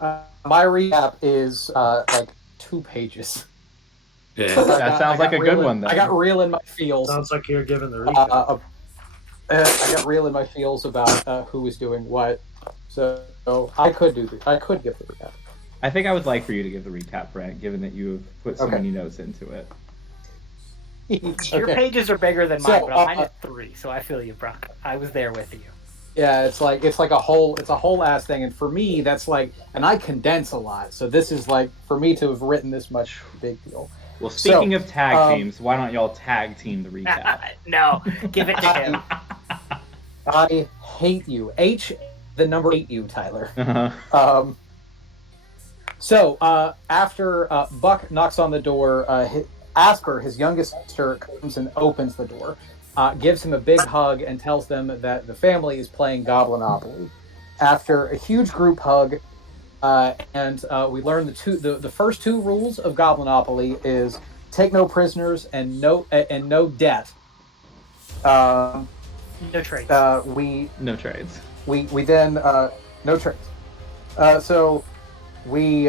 My recap is like 2 pages. Yeah. That sounds like a good one I got then. real in my feels. Sounds like you're giving the recap. I got real in my feels about who was doing what. So I could give the recap. I think I would like for you to give the recap, Brent, given that you have put so Okay. many notes into it. Your Okay. pages are bigger than mine, So but mine is 3, so I feel you, Brock. I was there with you. yeah, it's like a whole ass thing, and for me that's like, and I condense a lot. So this is like for me to have written this much big deal. Well, So speaking of tag teams, why don't y'all tag team the recap? No, give it to him. I hate you. The number 8 you, Tyler. Uh-huh. So after Buck knocks on the door, Asper, his youngest sister, comes and opens the door, gives him a big hug, and tells them that the family is playing Goblinopoly. After a huge group hug, and we learn the first two rules of Goblinopoly is take no prisoners and no debt. Um, No trades. we No trades. we then no trades. So we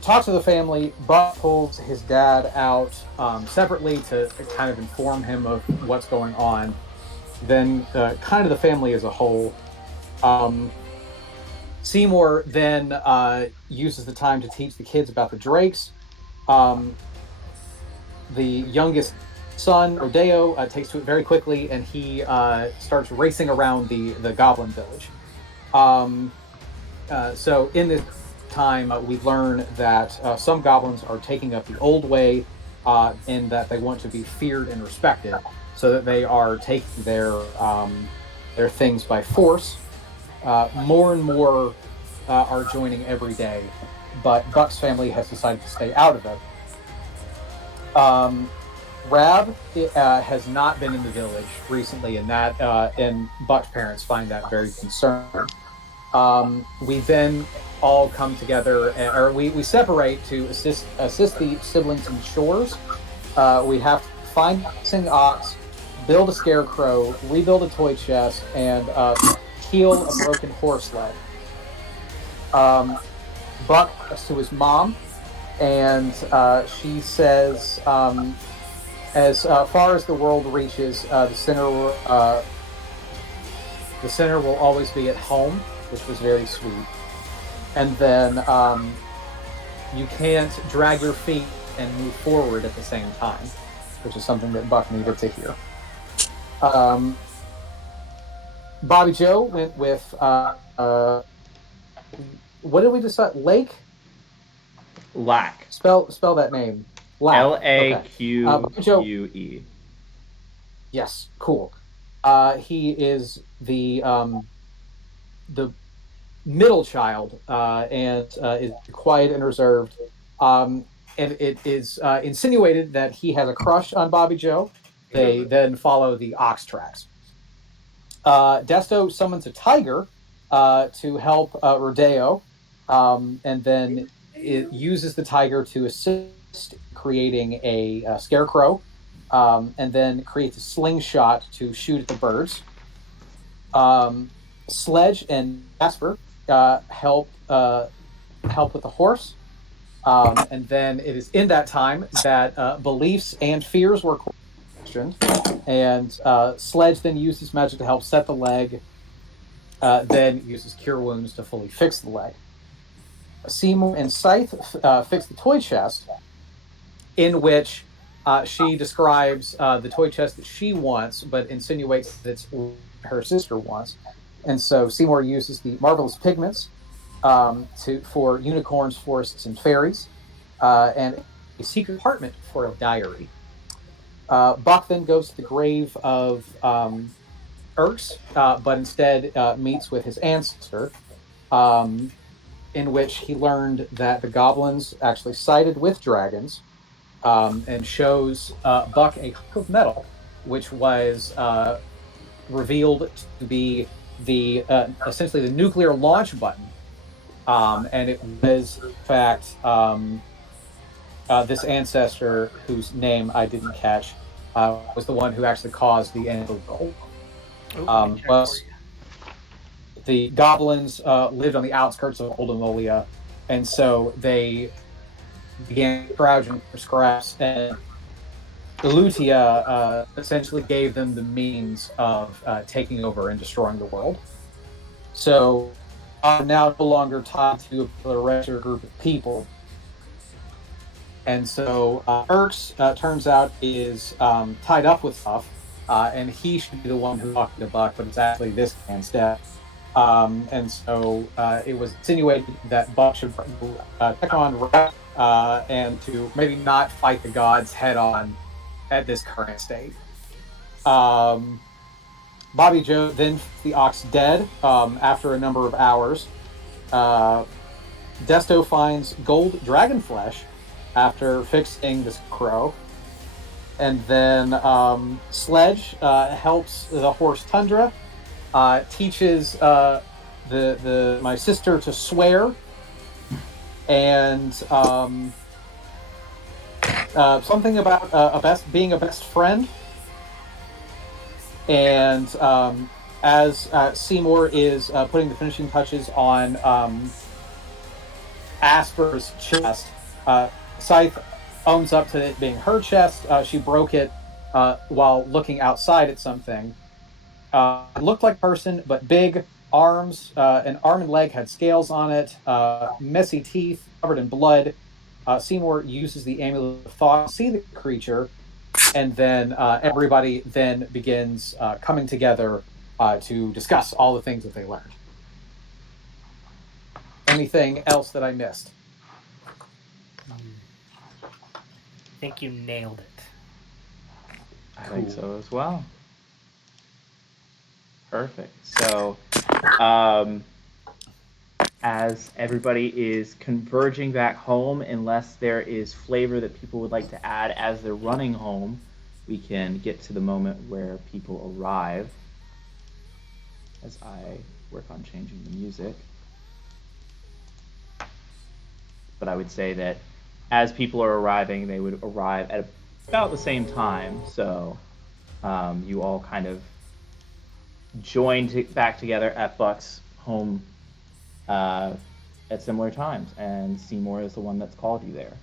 talk to the family. Buck pulls his dad out separately to kind of inform him of what's going on. Then kind of the family as a whole. Seymour then uses the time to teach the kids about the Drakes. Um, the youngest son, Rodeo, takes to it very quickly, and he starts racing around the Goblin Village. Um, so in this time, we learn that some goblins are taking up the old way, in that they want to be feared and respected, so that they are taking their things by force. More and more are joining every day, but Buck's family has decided to stay out of it. Rab has not been in the village recently, and Buck's parents find that very concerning. We then all come together, or we separate to assist the siblings in chores. We have to find a missing ox, build a scarecrow, rebuild a toy chest, and heal a broken horse leg. Buck talks to his mom, and she says, as far as the world reaches, the sinner will always be at home, which was very sweet. And then you can't drag your feet and move forward at the same time, which is something that Buck needed to hear. Bobby Joe went with what did we decide? Lake? Lack. Spell that name. Lack. Bobby Joe. Laque. Yes, cool. He is the middle child, and is quiet and reserved. And it is insinuated that he has a crush on Bobby Joe. They then follow the ox tracks. Desto summons a tiger to help Rodeo, and then it uses the tiger to assist creating a scarecrow, and then creates a slingshot to shoot at the birds. Sledge and Jasper help with the horse, and then it is in that time that beliefs and fears were questioned, and Sledge then uses magic to help set the leg, then uses Cure Wounds to fully fix the leg. Seymour and Scythe fix the toy chest, in which she describes the toy chest that she wants, but insinuates that it's her sister wants. And so Seymour uses the marvelous pigments for unicorns, forests, and fairies, and a secret compartment for a diary. Buck then goes to the grave of Erks, but instead meets with his ancestor, in which he learned that the goblins actually sided with dragons, and shows Buck a hunk of metal, which was revealed to be the essentially the nuclear launch button, and it was in fact this ancestor whose name I didn't catch was the one who actually caused the end of the world. Oh, Was the goblins lived on the outskirts of Old Ammolia, and so they began scrounging for scraps, and Elutia essentially gave them the means of taking over and destroying the world. So now no longer tied to a regular group of people. And so Erx, turns out, is tied up with stuff, and he should be the one who's talking to Buck, but it's actually this guy instead. And so it was insinuated that Buck should check on Rat, and to maybe not fight the gods head on at this current state. Um, Bobby Joe then the ox dead after a number of hours. Uh, Desto finds gold dragon flesh after fixing this crow. And then Sledge helps the horse Tundra, teaches my sister to swear, and something about being a best friend. And as Seymour is putting the finishing touches on Asper's chest, Scythe owns up to it being her chest. She broke it while looking outside at something. It looked like a person, but big arms. An arm and leg had scales on it, messy teeth covered in blood. Seymour uses the amulet of thought to see the creature, and then everybody then begins coming together to discuss all the things that they learned. Anything else that I missed? I think you nailed it. I think so as well. Perfect. So, as everybody is converging back home, unless there is flavor that people would like to add as they're running home, we can get to the moment where people arrive. As I work on changing the music. But I would say that as people are arriving, they would arrive at about the same time. So you all kind of join back together at Buck's home at similar times. And Seymour is the one that's called you there.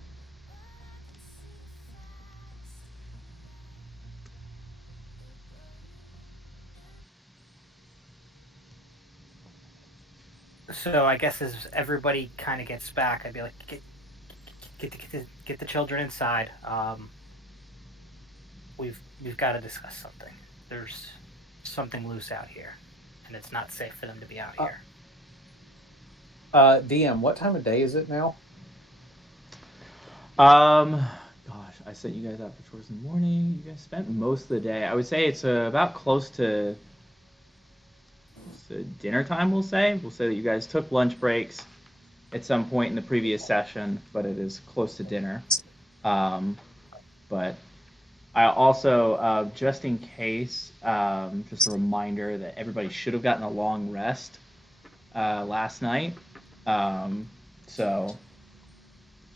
So I guess as everybody kind of gets back, I'd be like, get the children inside. We've got to discuss something. There's something loose out here, and it's not safe for them to be out here. DM, what time of day is it now? Gosh, I sent you guys out for chores in the morning. You guys spent most of the day. I would say it's about close to dinner time. We'll say that you guys took lunch breaks at some point in the previous session, but it is close to dinner. But I also, just in case, just a reminder that everybody should have gotten a long rest last night. So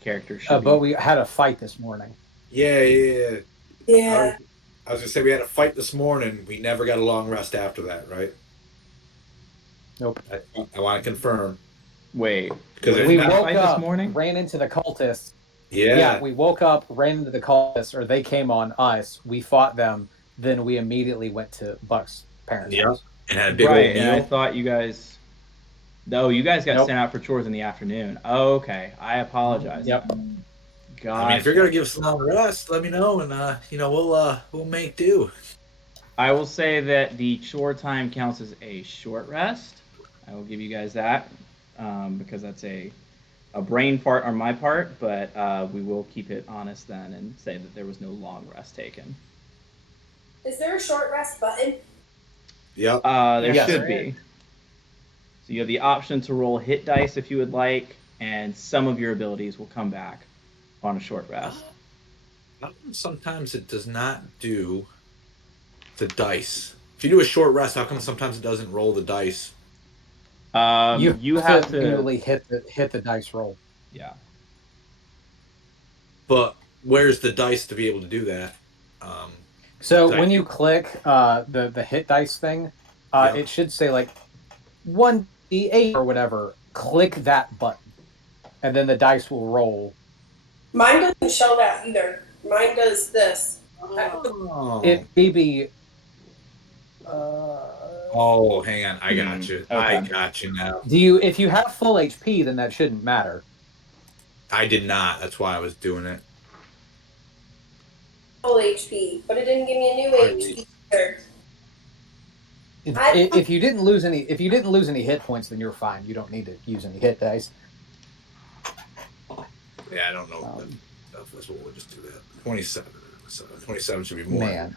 characters should. But we had a fight this morning. Yeah. Yeah. I was gonna say we had a fight this morning. We never got a long rest after that, right? Nope. I want to confirm. Wait, Because We that woke fight up, this morning? ran into the cultists. yeah, We woke up, ran into the cultists, or they came on us. We fought them. Then we immediately went to Buck's parents' Yeah. house. and had a big right, old and I meal. thought you guys. No, you guys got Nope. sent out for chores in the afternoon. Oh, okay, I apologize. Yep. Gotcha. I mean, if you're gonna give us a long rest, let me know, and we'll make do. I will say that the chore time counts as a short rest. I will give you guys that because that's a brain fart on my part, but we will keep it honest then and say that there was no long rest taken. Is there a short rest button? Yep. There Yes. should be. So you have the option to roll hit dice if you would like, and some of your abilities will come back on a short rest. Sometimes it does not do the dice. If you do a short rest, how come sometimes it doesn't roll the dice? You have to manually hit the dice roll. Yeah. But where's the dice to be able to do that? So Thank when you. you click the hit dice thing, Yeah. it should say like 1d8 or whatever, click that button, and then the dice will roll. Mine doesn't show that either. Mine does this. Oh. It may be. Oh, hang on. I got you. I Okay. got you now. If you have full HP, then that shouldn't matter. I did not. That's why I was doing it. Full HP, but it didn't give me a new HP either. If you didn't lose any hit points, then you're fine. You don't need to use any hit dice. Yeah, I don't know. Stuff. We'll just do that. 27. So 27 should be more. Man,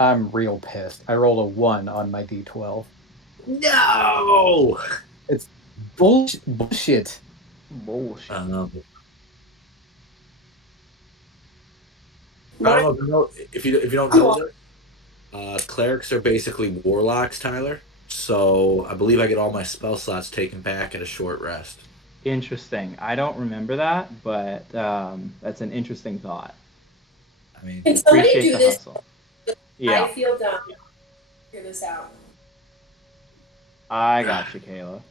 I'm real pissed. I rolled a 1 on my d12. No. It's bullshit. Bullshit. I don't know if you don't know this. Clerics are basically warlocks, Tyler. So I believe I get all my spell slots taken back at a short rest. Interesting. I don't remember that, but that's an interesting thought. I mean, Can somebody Appreciate do the this? hustle. I Yeah, feel dumb. Figure this out. I got you, Kayla.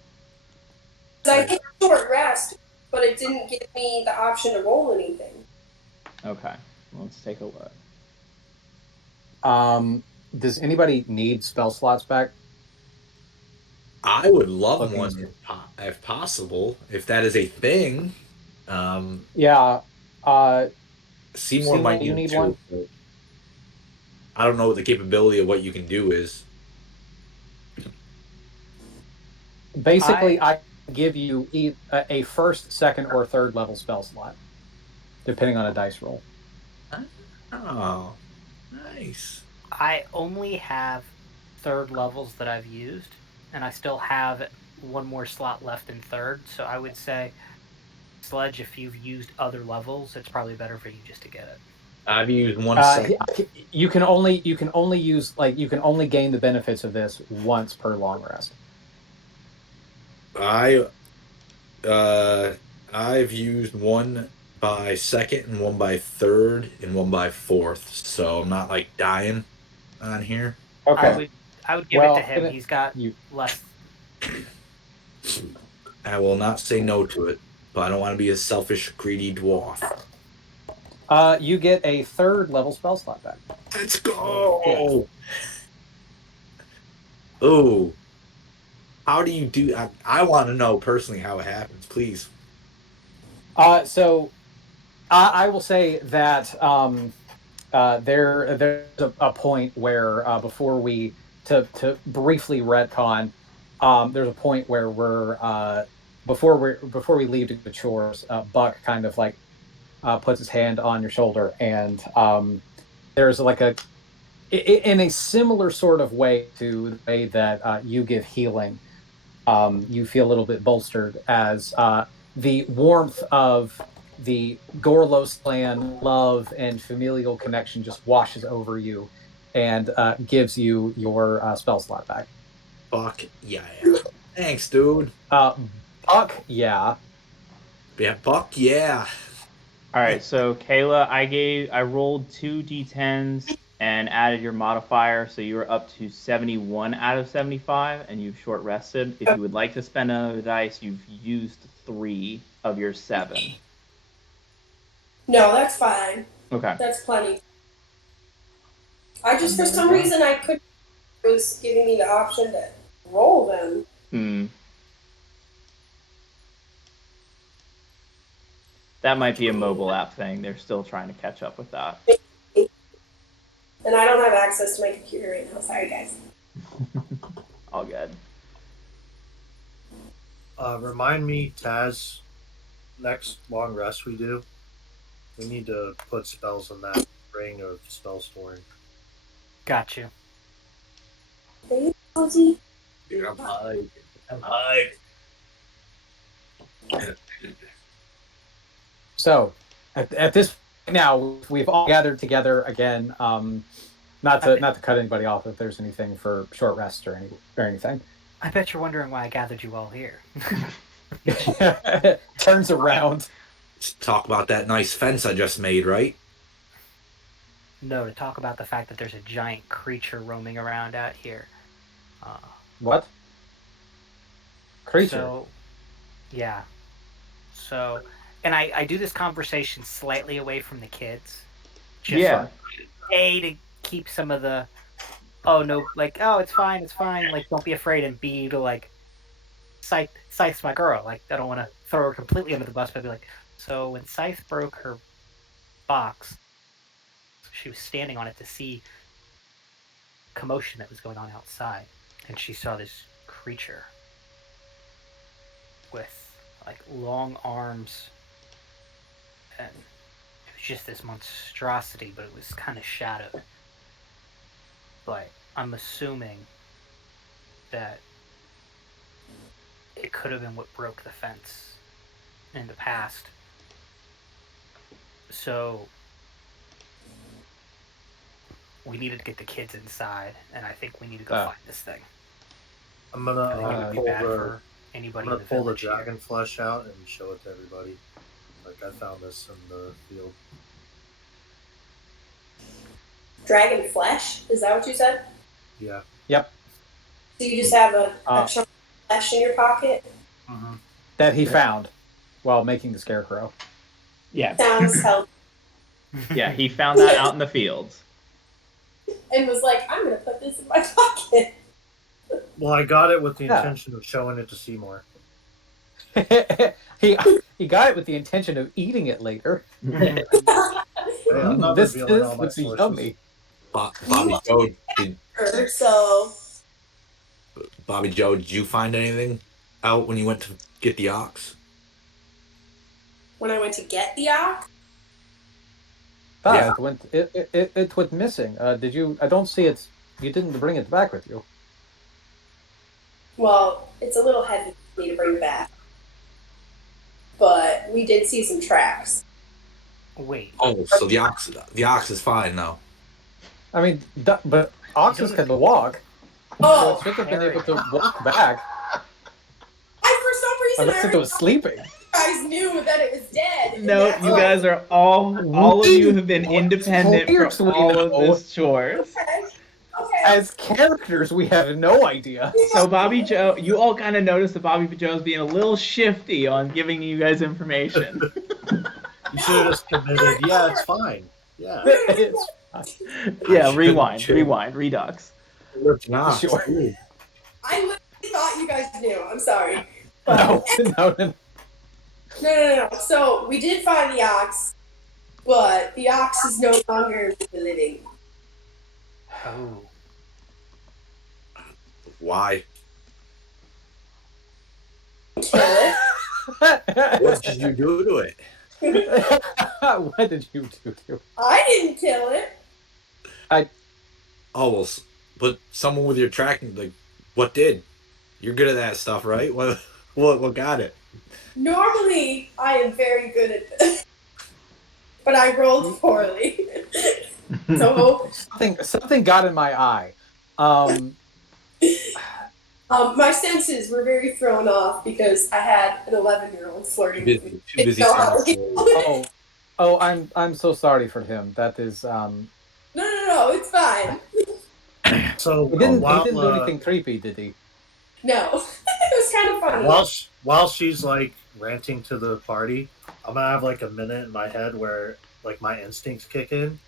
'Cause I hit short rest, but it didn't give me the option to roll anything. Okay, let's take a look. Does anybody need spell slots back? I would love Looking one if possible, if that is a thing. Yeah. Seymour might you need need two. one? But I don't know what the capability of what you can do is. Basically, I give you a first, second, or third level spell slot, depending on a dice roll. Oh, nice. I only have third levels that I've used, and I still have one more slot left in third. So I would say, Sledge, if you've used other levels, it's probably better for you just to get it. I've used one second. You can only use you can only gain the benefits of this once per long rest. I've used one by second and one by third and one by fourth, so I'm not like dying on here. Okay. I would give it to him. then He's got less. I will not say no to it, but I don't want to be a selfish, greedy dwarf. You get a third level spell slot back. Let's go. Oh, how do you do? I want to know personally how it happens, please. So I will say that there's a point where before we to briefly retcon, there's a point where we're before we leave to the chores, Buck kind of like puts his hand on your shoulder, and there's like in a similar sort of way to the way that you give healing. You feel a little bit bolstered as the warmth of the Gorlos clan love and familial connection just washes over you and gives you your spell slot back. Fuck yeah. Thanks, dude. Buck, yeah. Yeah, fuck yeah. All right, so Kayla, I rolled 2 d10s and added your modifier, so you were up to 71 out of 75, and you've short rested. If you would like to spend another dice, you've used 3 of your 7. No, that's fine. Okay. That's plenty. I just, for some reason, I couldn't. It was giving me the option to roll them. That might be a mobile app thing. They're still trying to catch up with that. And I don't have access to my computer right now. Sorry, guys. All good. Remind me, Taz, next long rest we do, we need to put spells in that ring of spell storing. Got you. Hey, Ozzy. Dude, I'm hyped. I'm hyped. So at this point now, we've all gathered together again. Not to cut anybody off if there's anything for short rest or anything. I bet you're wondering why I gathered you all here. Turns around. Let's talk about that nice fence I just made, right? No, to talk about the fact that there's a giant creature roaming around out here. What? creature. So, yeah. So, and I do this conversation slightly away from the kids. Just Yeah. A, to keep some of the, oh, no, like, oh, it's fine, like, don't be afraid, and B, to, like, Scythe's my girl. Like, I don't want to throw her completely under the bus, but be like, so when Scythe broke her box, she was standing on it to see commotion that was going on outside, and she saw this creature with like long arms, and it was just this monstrosity, but it was kind of shadowed. But I'm assuming that it could have been what broke the fence in the past. So we needed to get the kids inside, and I think we need to go find this thing. I'm I think it gonna would be pull bad the for anybody in the pull the village here. dragon flesh out and show it to everybody. Like I found this in the field. Dragon flesh? Is that what you said? Yeah. Yep. So you just have a chunk of flesh in your pocket? Mm-hmm. That he found while making the scarecrow. Yeah. Sounds healthy. Yeah, he found that out in the fields. And was like, I'm going to put this in my pocket. Well, I got it with the intention of showing it to Seymour. he got it with the intention of eating it later. Hey, I'm not This revealing all my looks sources. yummy. Bobby Joe, Bobby Joe, did you find anything out when you went to get the ox? When I went to get the ox? Yeah. It went missing. Did you? I don't see it. You didn't bring it back with you. Well, it's a little heavy for me to bring back. But we did see some tracks. Wait. Oh, so the ox is fine now. I mean, but oxes can walk. Oh, So it should have been able to walk back. For some reason, Unless it was sleeping. You guys knew that it was dead. No, you guys are all of you have been independent from all of this chores. Okay. As characters, we have no idea. So Bobby Joe, you all kind of noticed that Bobby Joe's being a little shifty on giving you guys information. You should have just committed. Yeah, it's fine. Yeah. It's fine. Yeah, rewind, redux. Sure. I literally thought you guys knew. I'm sorry. No. No. So we did find the ox, but the ox is no longer living. Oh. Why? Kill it. What did you do to it? What did you do to it? I didn't kill it. Oh, well, but someone with your tracking, like, what did? You're good at that stuff, right? What got it? Normally, I am very good at this, but I rolled poorly. So something got in my eye. my senses were very thrown off because I had an 11-year-old flirting with me. Too busy. I'm so sorry for him. That is No, it's fine. So he didn't do anything creepy, did he? No, it was kind of funny. While she's like ranting to the party, I'm gonna have like a minute in my head where like my instincts kick in,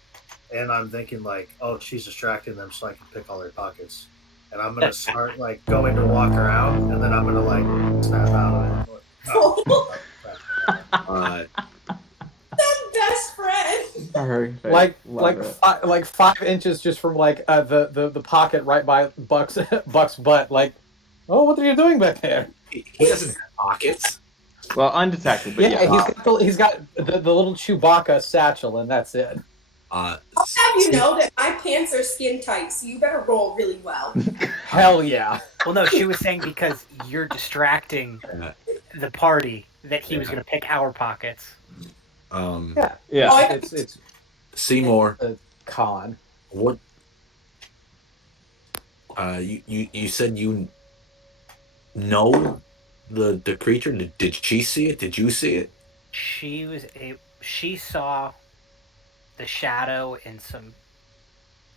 and I'm thinking like, oh, she's distracting them so I can pick all their pockets, and I'm gonna start like going to walk around, and then I'm gonna like snap out of it. Uh, Best friend. Perfect. like 5 inches just from like the pocket right by Buck's butt. Like, oh, what are you doing back there? he doesn't have pockets. Well, undetected, but yeah. He's got the little Chewbacca satchel, and that's it. I'll have you know that my pants are skin tight, so you better roll really well. Hell yeah. Well, no, she was saying because you're distracting the party that he was going to pick our pockets. Yeah. It's Seymour. It's a con. What? You said you know the creature. Did she see it? Did you see it? She saw the shadow and some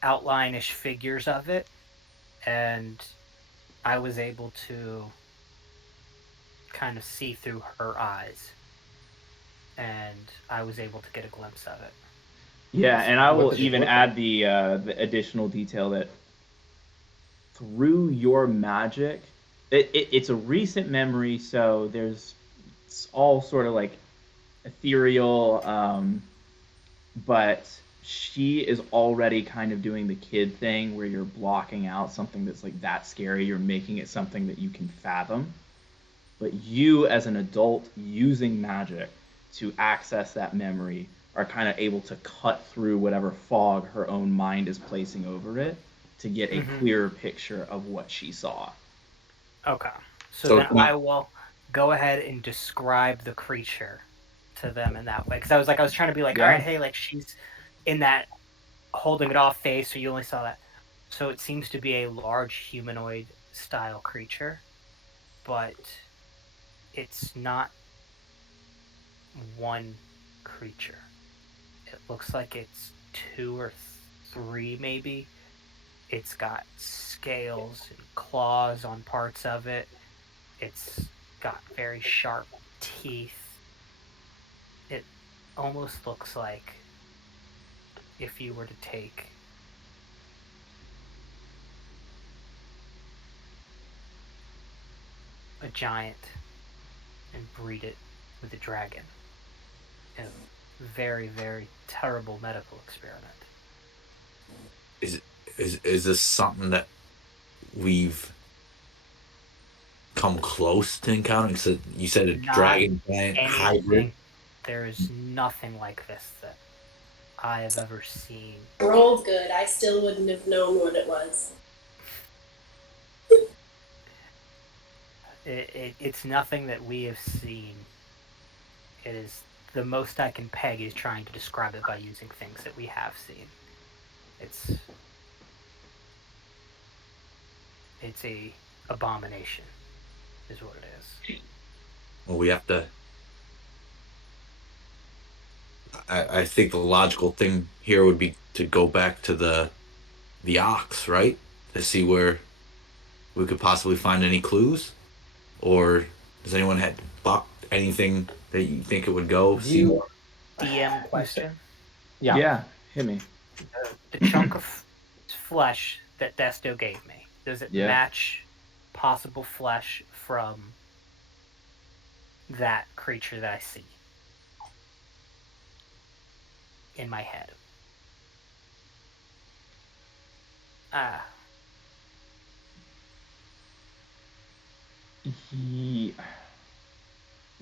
outline-ish figures of it, and I was able to kind of see through her eyes, and I was able to get a glimpse of it. Yeah, and I What will did it even look add the additional detail that through your magic, it's a recent memory, so it's all sort of like ethereal, but she is already kind of doing the kid thing where you're blocking out something that's like that scary, you're making it something that you can fathom. But you, as an adult using magic to access that memory, are kind of able to cut through whatever fog her own mind is placing over it to get a clearer picture of what she saw. Okay. So So then it's not. I will go ahead and describe the creature to them in that way. Because I was trying to be like, all right, Yeah. hey, like she's in that holding it off face, so you only saw that. So it seems to be a large humanoid style creature, but it's not one creature. It looks like it's two or three, maybe. It's got scales and claws on parts of it. It's got very sharp teeth. It almost looks like if you were to take a giant and breed it with a dragon in a very, very terrible medical experiment. Is is this something that we've come close to encountering? So you said a Not dragon giant hybrid. anything. There is nothing like this that I have ever seen. Rolled good. I still wouldn't have known what it was. It's nothing that we have seen. It is the most I can peg is trying to describe it by using things that we have seen. It's a abomination, is what it is. Well, we have to. I think the logical thing here would be to go back to the ox, right? To see where we could possibly find any clues, or does anyone had thought anything that you think it would go? Do See you, more? DM you said, question: yeah. Yeah, hit me. the chunk of flesh that Desto gave me, does it Yeah. match possible flesh from that creature that I see in my head? Ah, He...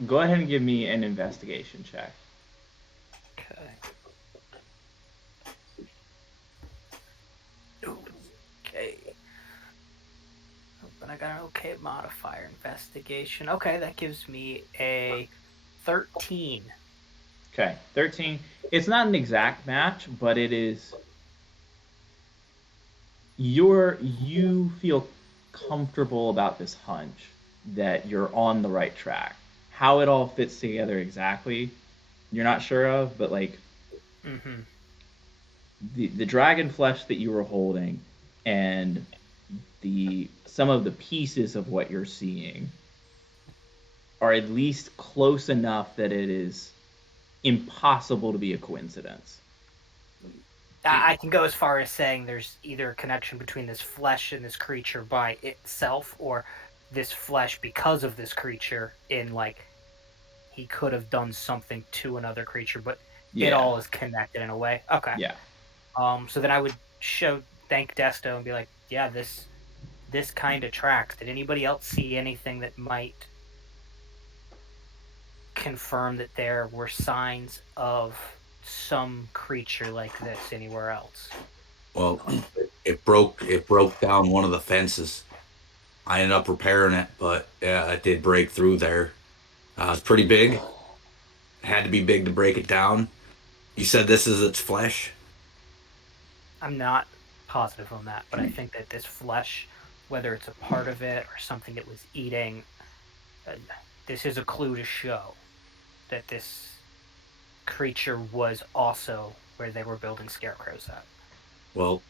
Go ahead and give me an investigation check. okay. Okay. But I got an okay modifier. Investigation. Okay, that gives me a 13. Okay, 13. It's not an exact match, but it is. You feel comfortable about this hunch that you're on the right track. How it all fits together exactly, you're not sure of, but like Mm-hmm. the dragon flesh that you were holding and the some of the pieces of what you're seeing are at least close enough that it is impossible to be a coincidence. I can go as far as saying there's either a connection between this flesh and this creature by itself, or this flesh because of this creature in like he could have done something to another creature, but it Yeah. all is connected in a way. Okay. Yeah. So then I would thank Desto and be like, yeah, this kind of tracks. Did anybody else see anything that might confirm that there were signs of some creature like this anywhere else? Well, it broke down one of the fences. I ended up repairing it, but yeah, it did break through there. It's pretty big. It had to be big to break it down. You said this is its flesh. I'm not positive on that, but I think that this flesh, whether it's a part of it or something it was eating, uh, this is a clue to show that this creature was also where they were building scarecrows at. Well,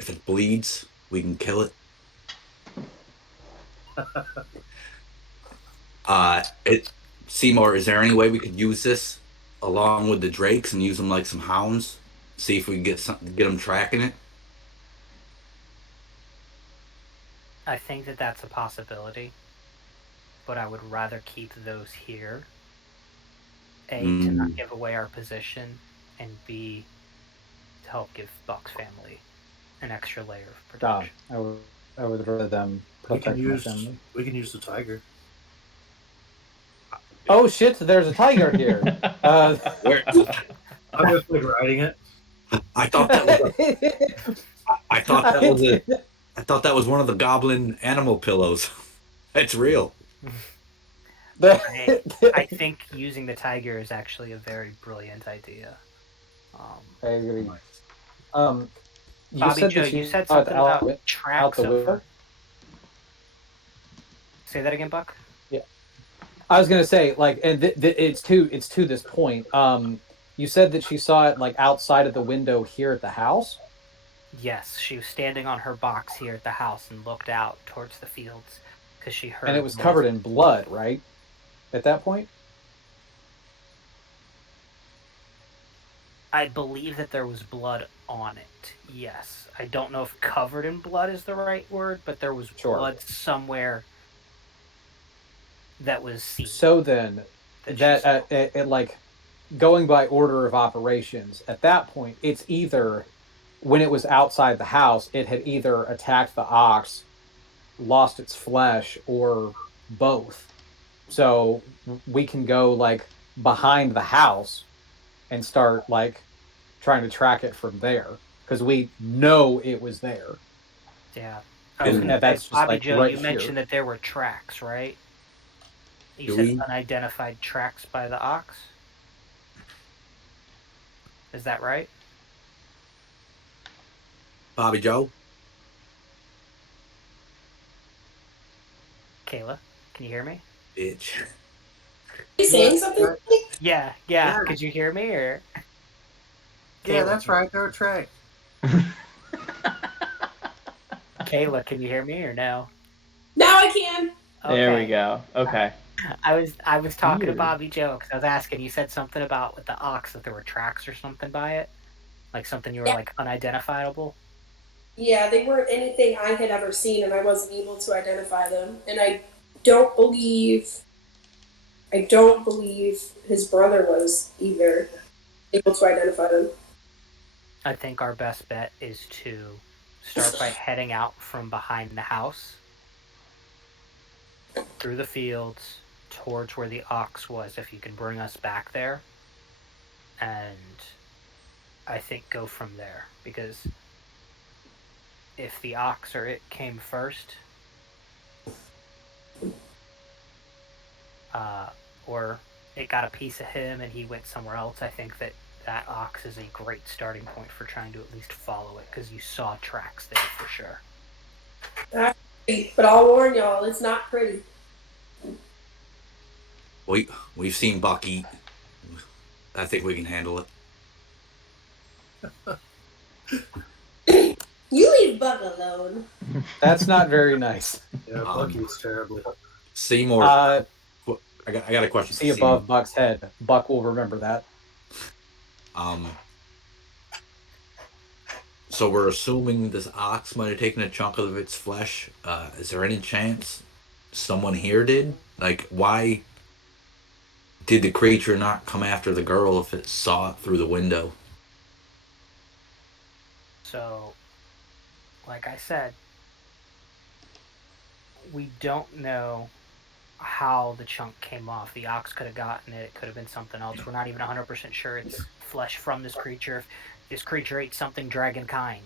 if it bleeds, we can kill it. Seymour, is there any way we could use this along with the drakes and use them like some hounds? See if we can get them tracking it. I think that that's a possibility, but I would rather keep those here. A, to not give away our position, and B, to help give Buck's family an extra layer of protection. I would rather them protect my family. We can use the tiger. Oh shit! There's a tiger here. Where? I'm just like riding it. I thought that was I thought that was I thought that was one of the goblin animal pillows. It's real. I think using the tiger is actually a very brilliant idea. I agree. You Bobby said Joe, that you said saw it something about out tracks the window. over. Say that again, Buck. Yeah, I was gonna say like, and it's to this point. You said that she saw it like outside of the window here at the house. Yes, she was standing on her box here at the house and looked out towards the fields because she heard. And it was covered in blood, right? At that point? I believe that there was blood on it. Yes. I don't know if covered in blood is the right word, but there was blood somewhere that was seen. So then, it like going by order of operations, at that point, it's either when it was outside the house, it had either attacked the ox, lost its flesh, or both. So we can go like behind the house and start like trying to track it from there because we know it was there. Yeah. And that's just Bobby like Joe, right you here. mentioned that there were tracks, right? You Do said we? unidentified tracks by the ox. Is that right? Bobby Joe? Kayla, can you hear me? Bitch. Are you saying something? Yeah. Could you hear me or? Yeah, Kayla, that's right. There are tracks. Kayla, can you hear me or no? Now I can. There we go. Okay. I was talking to Weird. Bobby Joe because I was asking. You said something about with the ox that there were tracks or something by it, like something you were like unidentifiable. Yeah, they weren't anything I had ever seen, and I wasn't able to identify them. And don't believe, I don't believe his brother was either able to identify them. I think our best bet is to start by heading out from behind the house, through the fields, towards where the ox was. If you can bring us back there, and I think go from there because if the ox or it came first, or it got a piece of him and he went somewhere else, I think that ox is a great starting point for trying to at least follow it because you saw tracks there for sure. But I'll warn y'all, it's not pretty. We've seen Buck eat. I think we can handle You leave Bug alone. That's not very nice. Yeah, Buck eats terribly. Seymour. I got a question. See above Buck's head. Buck will remember that. So we're assuming this ox might have taken a chunk of its flesh. Is there any chance someone here did? Like, why did the creature not come after the girl if it saw it through the window? So, like I said, we don't know how the chunk came off. The ox could have gotten it. It could have been something else. We're not even 100% sure it's flesh from this creature. If this creature ate something dragon kind.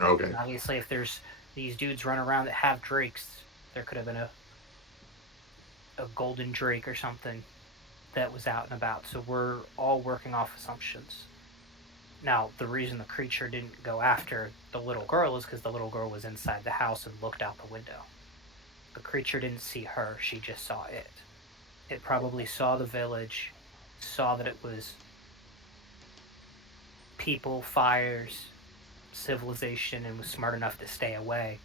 Okay. And obviously, if there's these dudes run around that have drakes, there could have been a golden drake or something that was out and about. So we're all working off assumptions. Now, the reason the creature didn't go after the little girl is because the little girl was inside the house and looked out the window. The creature didn't see her, she just saw it. It probably saw the village, saw that it was people, fires, civilization, and was smart enough to stay away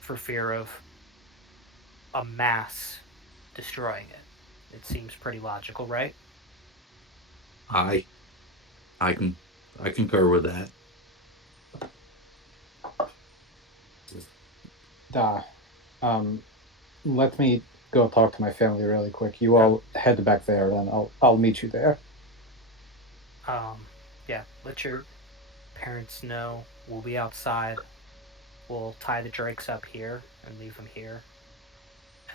for fear of a mass destroying it. It seems pretty logical, right? I I can I concur with that. Uh, um, let me go talk to my family really quick. You Okay. all head back there, then I'll meet you there. Yeah, let your parents know we'll be outside. We'll tie the drakes up here and leave them here.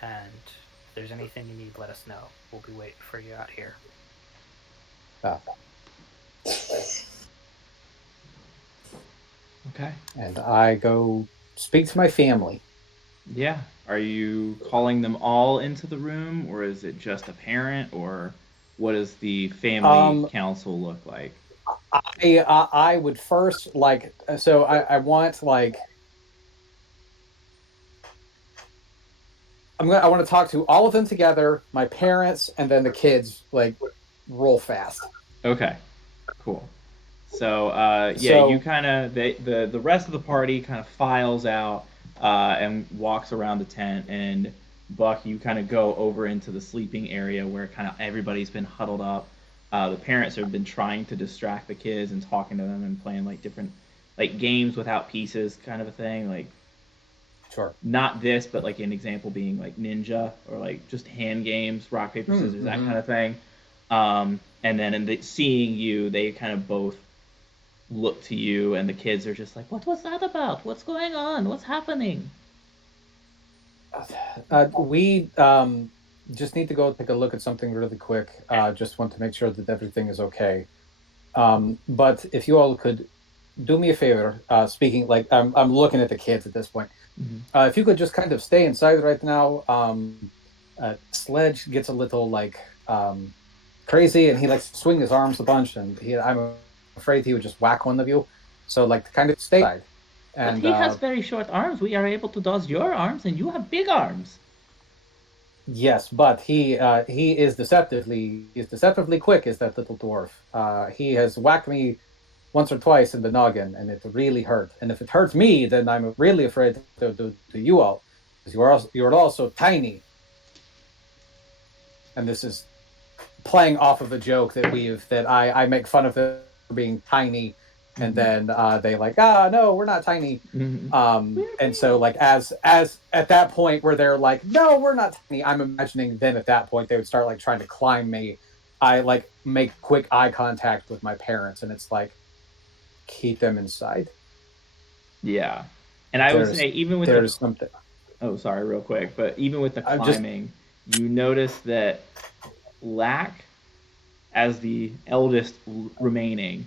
And if there's anything you need, let us know. We'll be waiting for you out here. Uh, Okay. and I go speak to my family. Yeah. Are you calling them all into the room, or is it just a parent, or what does the family Um, council look like? I would first like so I want like I want to talk to all of them together, my parents, and then the kids like roll fast. Okay. Cool. So yeah, you So kind of the rest of the party kind of files out and walks around the tent, and Buck, you kind of go over into the sleeping area where kind of everybody's been huddled up. The parents have been trying to distract the kids and talking to them and playing like different like games without pieces kind of a thing, like sure. not this, but like an example being like Ninja or like just hand games, rock paper scissors, that Mm-hmm. kind of thing. And then seeing you, they kind of both look to you, and the kids are just like, "What was that about? What's going on? What's happening?" We just need to go take a look at something really quick. Just want to make sure that everything is okay. But if you all could do me a favor, speaking like I'm looking at the kids at this point. Mm-hmm. If you could just kind of stay inside right now. Sledge gets a little like crazy, and he likes to swing his arms a bunch, and I'm afraid he would just whack one of you. So like, kind of stay inside. But And he has very short arms. We are able to dodge your arms, and you have big arms. yes, but he is deceptively quick. Is that little dwarf? He has whacked me once or twice in the noggin, and it really hurt. And if it hurts me, then I'm really afraid to do to you all, because you're also tiny. And this is playing off of a joke that I make fun of them for being tiny, and Mm-hmm. then they like no, we're not tiny. Mm-hmm. We're And so big. like as at that point where they're like no, we're not tiny, I'm imagining then at that point they would start like trying to climb me. I like make quick eye contact with my parents, and it's like keep them inside. Yeah, and I would There's say even with the there's something. oh sorry real quick, but even with the I'm just climbing, you notice that Lack, as the eldest remaining,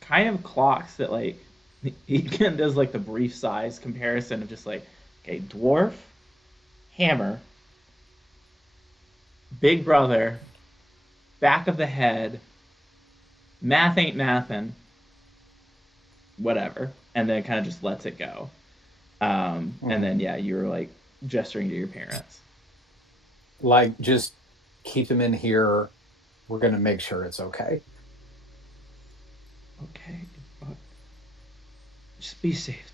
kind of clocks that like he kind of does like the brief size comparison of just like okay, dwarf, hammer, big brother, back of the head, math ain't mathin', whatever, and then kind of just lets it go. And then yeah, you're like gesturing to your parents. like just keep them in here. We're gonna make sure it's okay. Okay, but just be safe,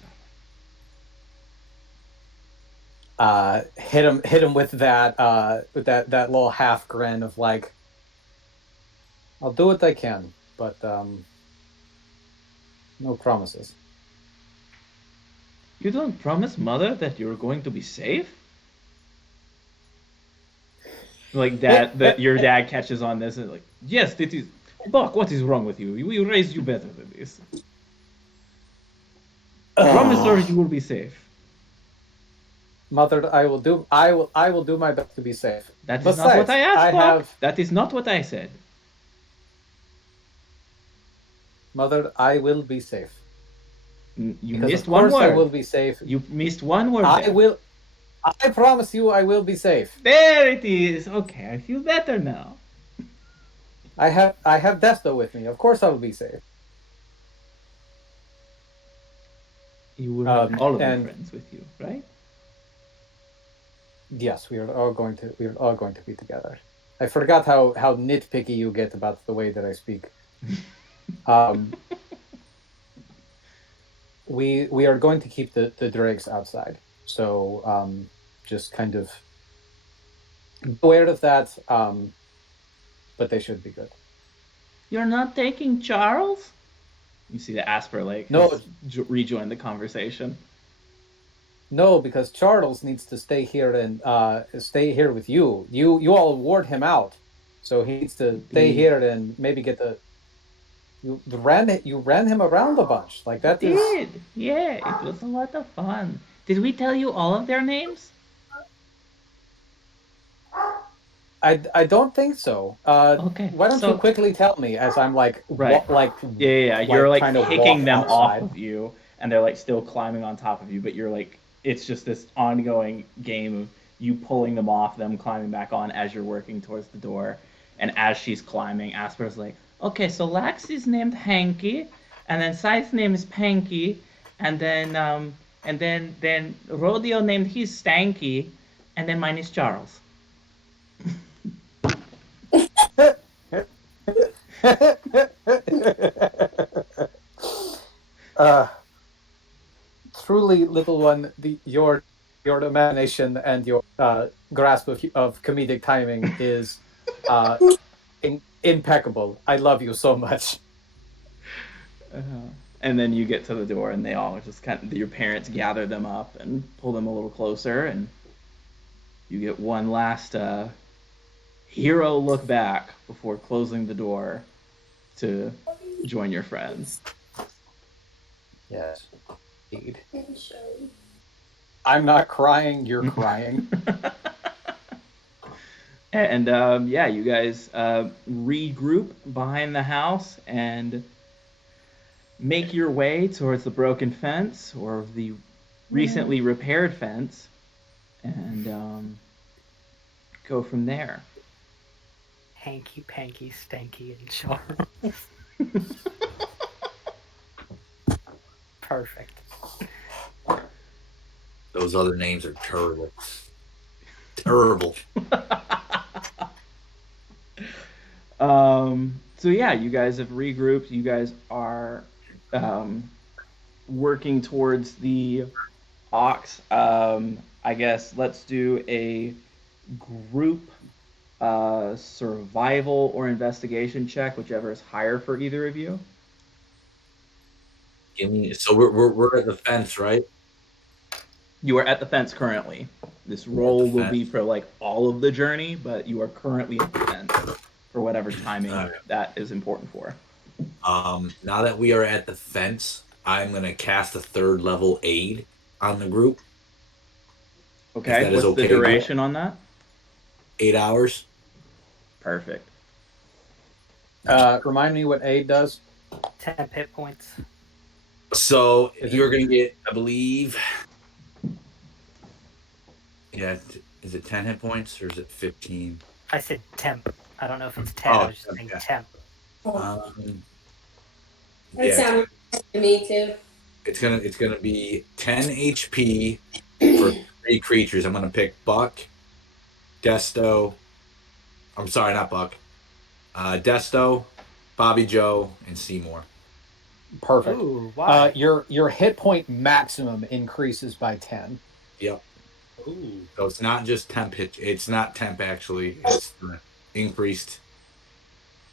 Hit him with that little half grin of like I'll do what I can, but no promises. you don't promise mother that you're going to be safe? Like that your dad catches on this and like, yes, it is. Buck, what is wrong with you? We raised you better than this. Promise her you Ugh. will be safe. Mother, I will do my best to be safe. That is not what I Besides, asked, I Buck. have That is not what I said. mother, I will be safe. You Because of missed one course I will word. be safe. You missed one word I there. will I promise you I will be safe. There it is. Okay, I feel better now. I have Desto with me. Of course I will be safe. You will have all of your And friends with you, right? yes, we are all going to be together. I forgot how nitpicky you get about the way that I speak. Um, we are going to keep the drakes outside. So just kind of aware of that, but they should be good. You're not taking Charles? You see that Asper Lake No, has rejoined the conversation. no, because Charles needs to stay here and stay here with you. You all ward him out, so he needs to stay here and maybe get the. You ran him around a bunch like that is. Did. Yeah, it was a lot of fun. Did we tell you all of their names? I don't think so. Okay, Why don't so- you quickly tell me as I'm like Right. like Yeah. You're like trying to kicking walk them outside. off of you, and they're like still climbing on top of you. But you're like, it's just this ongoing game of you pulling them off, them climbing back on as you're working towards the door. And as she's climbing, Asper's like, okay, so Lax is named Hanky, and then Scythe's name is Panky, and then Rodeo named he's Stanky, and then mine is Charles. Truly, little one, your imagination and your grasp of comedic timing is impeccable. I love you so much. And then you get to the door, and they all just kind of, your parents gather them up and pull them a little closer, and you get one last hero look back before closing the door to join your friends. Yes, indeed. I'm not crying. You're crying. And yeah, you guys regroup behind the house and make your way towards the broken fence or the recently repaired fence, and go from there. Hanky, Panky, Stanky, and Charles. Perfect. Those other names are terrible. Terrible. So yeah, you guys have regrouped. You guys are working towards the ox. I guess let's do a group survival or investigation check, whichever is higher for either of you. So we're at the fence, right? You are at the fence currently. This roll will be for like all of the journey, but you are currently at the fence for whatever timing that is important for. Now that we are at the fence, I'm gonna cast a 3rd level aid on the group. Okay, what's okay the duration on that? 8 hours. Perfect. Remind me what aid does. 10 hit points. So you're gonna get, I believe. Yeah, is it 10 hit points or is it 15? I said temp. I don't know if it's 10. I was just saying temp. That sounded to me too. It's gonna be 10 HP for 3 creatures. I'm gonna pick Buck, Desto. I'm sorry, not Buck. Desto, Bobby Joe, and Seymour. Perfect. Ooh, why? Your hit point maximum increases by 10. Yep. Ooh. So it's not just temp hit. It's not temp actually. It's increased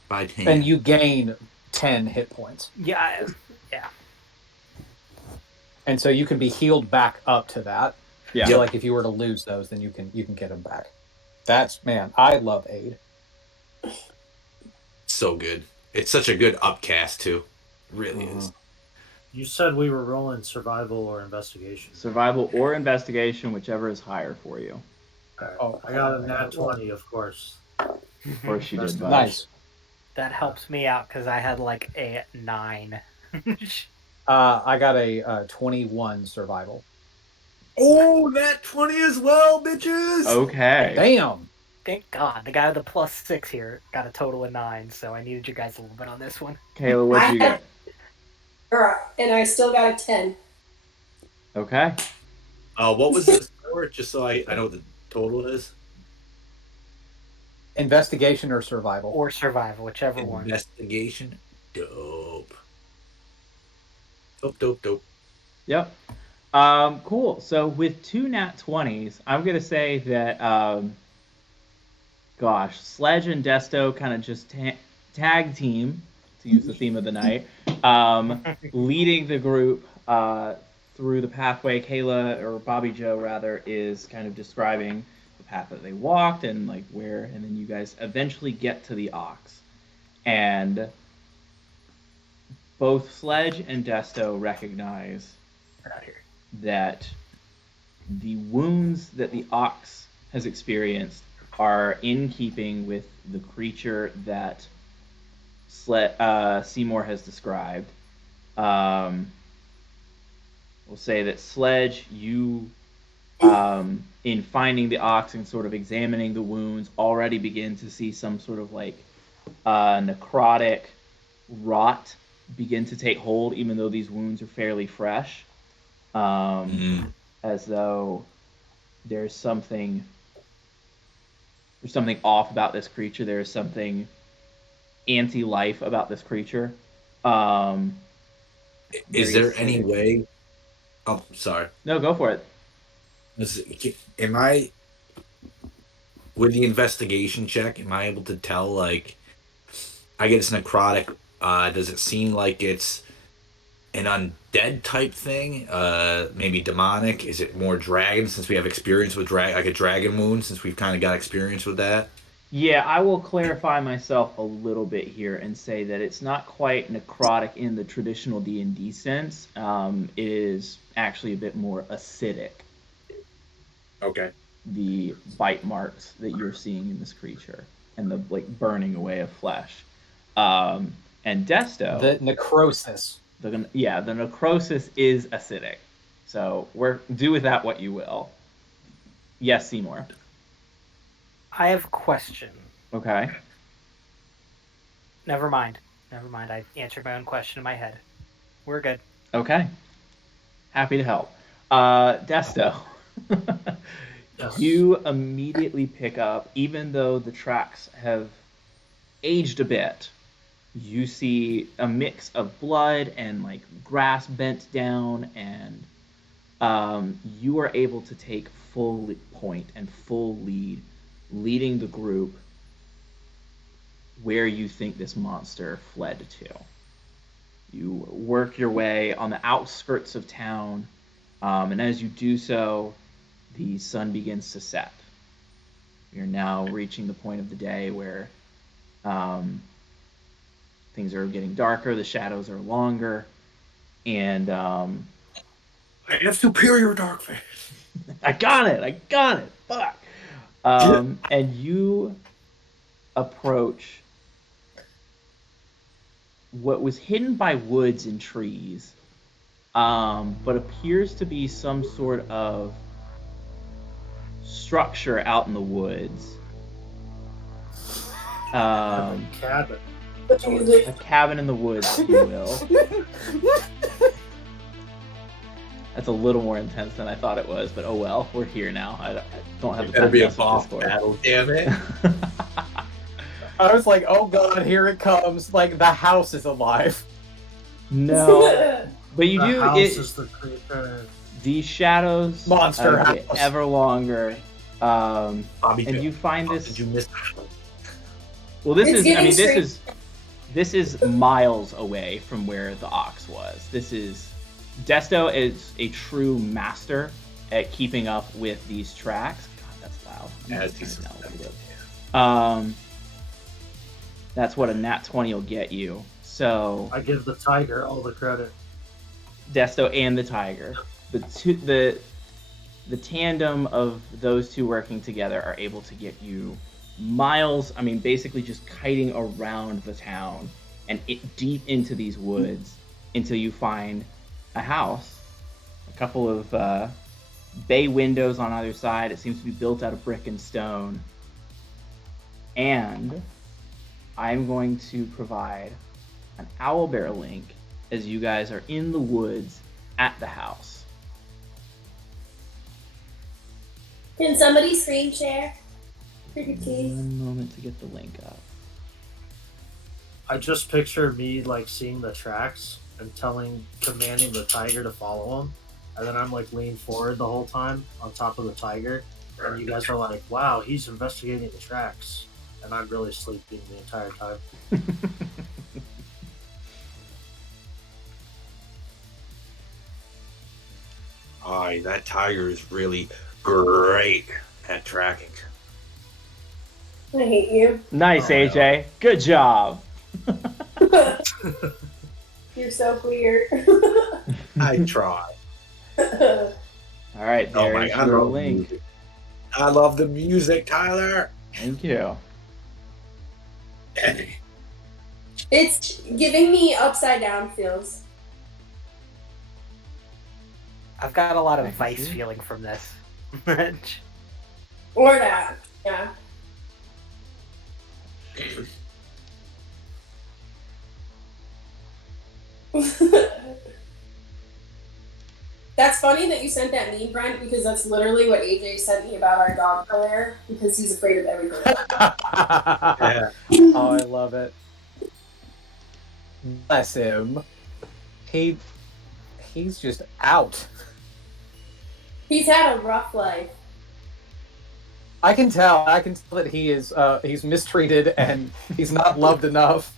by 10. And you gain 10 hit points. Yeah. And so you can be healed back up to that. Yeah. So like if you were to lose those, then you can get them back. That's, man, I love aid. So good. It's such a good upcast too. It really is. You said we were rolling survival or investigation. Survival or investigation, whichever is higher for you. Oh, I got a nat 20, of course. Of course you did. Buzz. Nice. That helps me out because I had like a 9. I got a 21 survival. Oh, that 20 as well, bitches. Okay. Damn. Thank God. The guy with the +6 here got a total of 9, so I needed you guys a little bit on this one. Kayla, what'd you get? And I still got a 10. Okay. What was the score? Just so I know what the total is. Investigation or survival? Or survival, whichever one. Investigation. Dope. Dope. Yep. Cool. So with 2 nat 20s, I'm gonna say that gosh, Sledge and Desto kind of just tag team, to use the theme of the night, leading the group through the pathway. Kayla, or Bobby Joe rather, is kind of describing the path that they walked and like where, and then you guys eventually get to the ox. And both Sledge and Desto recognize that the wounds that the ox has experienced are in keeping with the creature that Seymour has described. We'll say that Sledge, you, in finding the ox and sort of examining the wounds, already begin to see some sort of like necrotic rot begin to take hold, even though these wounds are fairly fresh. As though there's something off about this creature. There's something anti-life about this creature. Is there any way? Oh, sorry. No, go for it. Am I, with the investigation check, am I able to tell, like, I get it's necrotic, does it seem like it's an undead type thing? Maybe demonic? Is it more dragon, since we have experience with like a dragon wound, since we've kind of got experience with that? Yeah, I will clarify myself a little bit here and say that it's not quite necrotic in the traditional D&D sense. It is actually a bit more acidic. Okay. The bite marks that you're seeing in this creature and the like burning away of flesh. And Desto, The necrosis. the necrosis is acidic. So do with that what you will. Yes, Seymour. I have a question. Okay. Never mind. I answered my own question in my head. We're good. Okay. Happy to help. Desto. Yes. You immediately pick up, even though the tracks have aged a bit, you see a mix of blood and like grass bent down, and you are able to take full point and full lead, leading the group where you think this monster fled to. You work your way on the outskirts of town, and as you do so, the sun begins to set. You're now reaching the point of the day where things are getting darker, the shadows are longer, and I have superior dark vision. I got it. Fuck. And you approach what was hidden by woods and trees, but appears to be some sort of structure out in the woods. Cabin. A cabin in the woods, if you will. That's a little more intense than I thought it was, but oh well, we're here now. I don't have the time Better be to a boss battle, damn it. I was like, oh god, here it comes. Like, the house is alive. No. But you The do house it. is the creature. These shadows Monster get house. ever longer. Bobby And Joe, you find how this. did you miss? Well, this It's is. I mean, getting this is miles away from where the ox was. This is. Desto is a true master at keeping up with these tracks. God, that's loud. I'm gonna turn it down a little bit. That's what a nat 20 will get you. So I give the tiger all the credit. Desto and the tiger, the tandem of those two working together are able to get you miles. I mean, basically just kiting around the town and deep into these woods until you find a house, a couple of bay windows on either side. It seems to be built out of brick and stone. And I'm going to provide an owlbear link as you guys are in the woods at the house. Can somebody screen share? Pretty please. One moment to get the link up. I just picture me like seeing the tracks and commanding the tiger to follow him, and then I'm like leaning forward the whole time on top of the tiger, and you guys are like, "Wow, he's investigating the tracks," and I'm really sleeping the entire time. Aye, that tiger is really great at tracking. I hate you. Nice, Oh, AJ. Good job. You're so weird. I try. All right, Oh my there's God, I your love the link. music. I love the music, Tyler. Thank you. It's giving me upside down feels. I've got a lot I of can Vice see. feeling from this. Or that. Yeah. That's funny that you sent that meme, Brent, because that's literally what AJ sent me about our dog earlier, because he's afraid of everything. Yeah. Oh, I love it. Bless him. He's just out. He's had a rough life. I can tell that he's mistreated and he's not loved enough.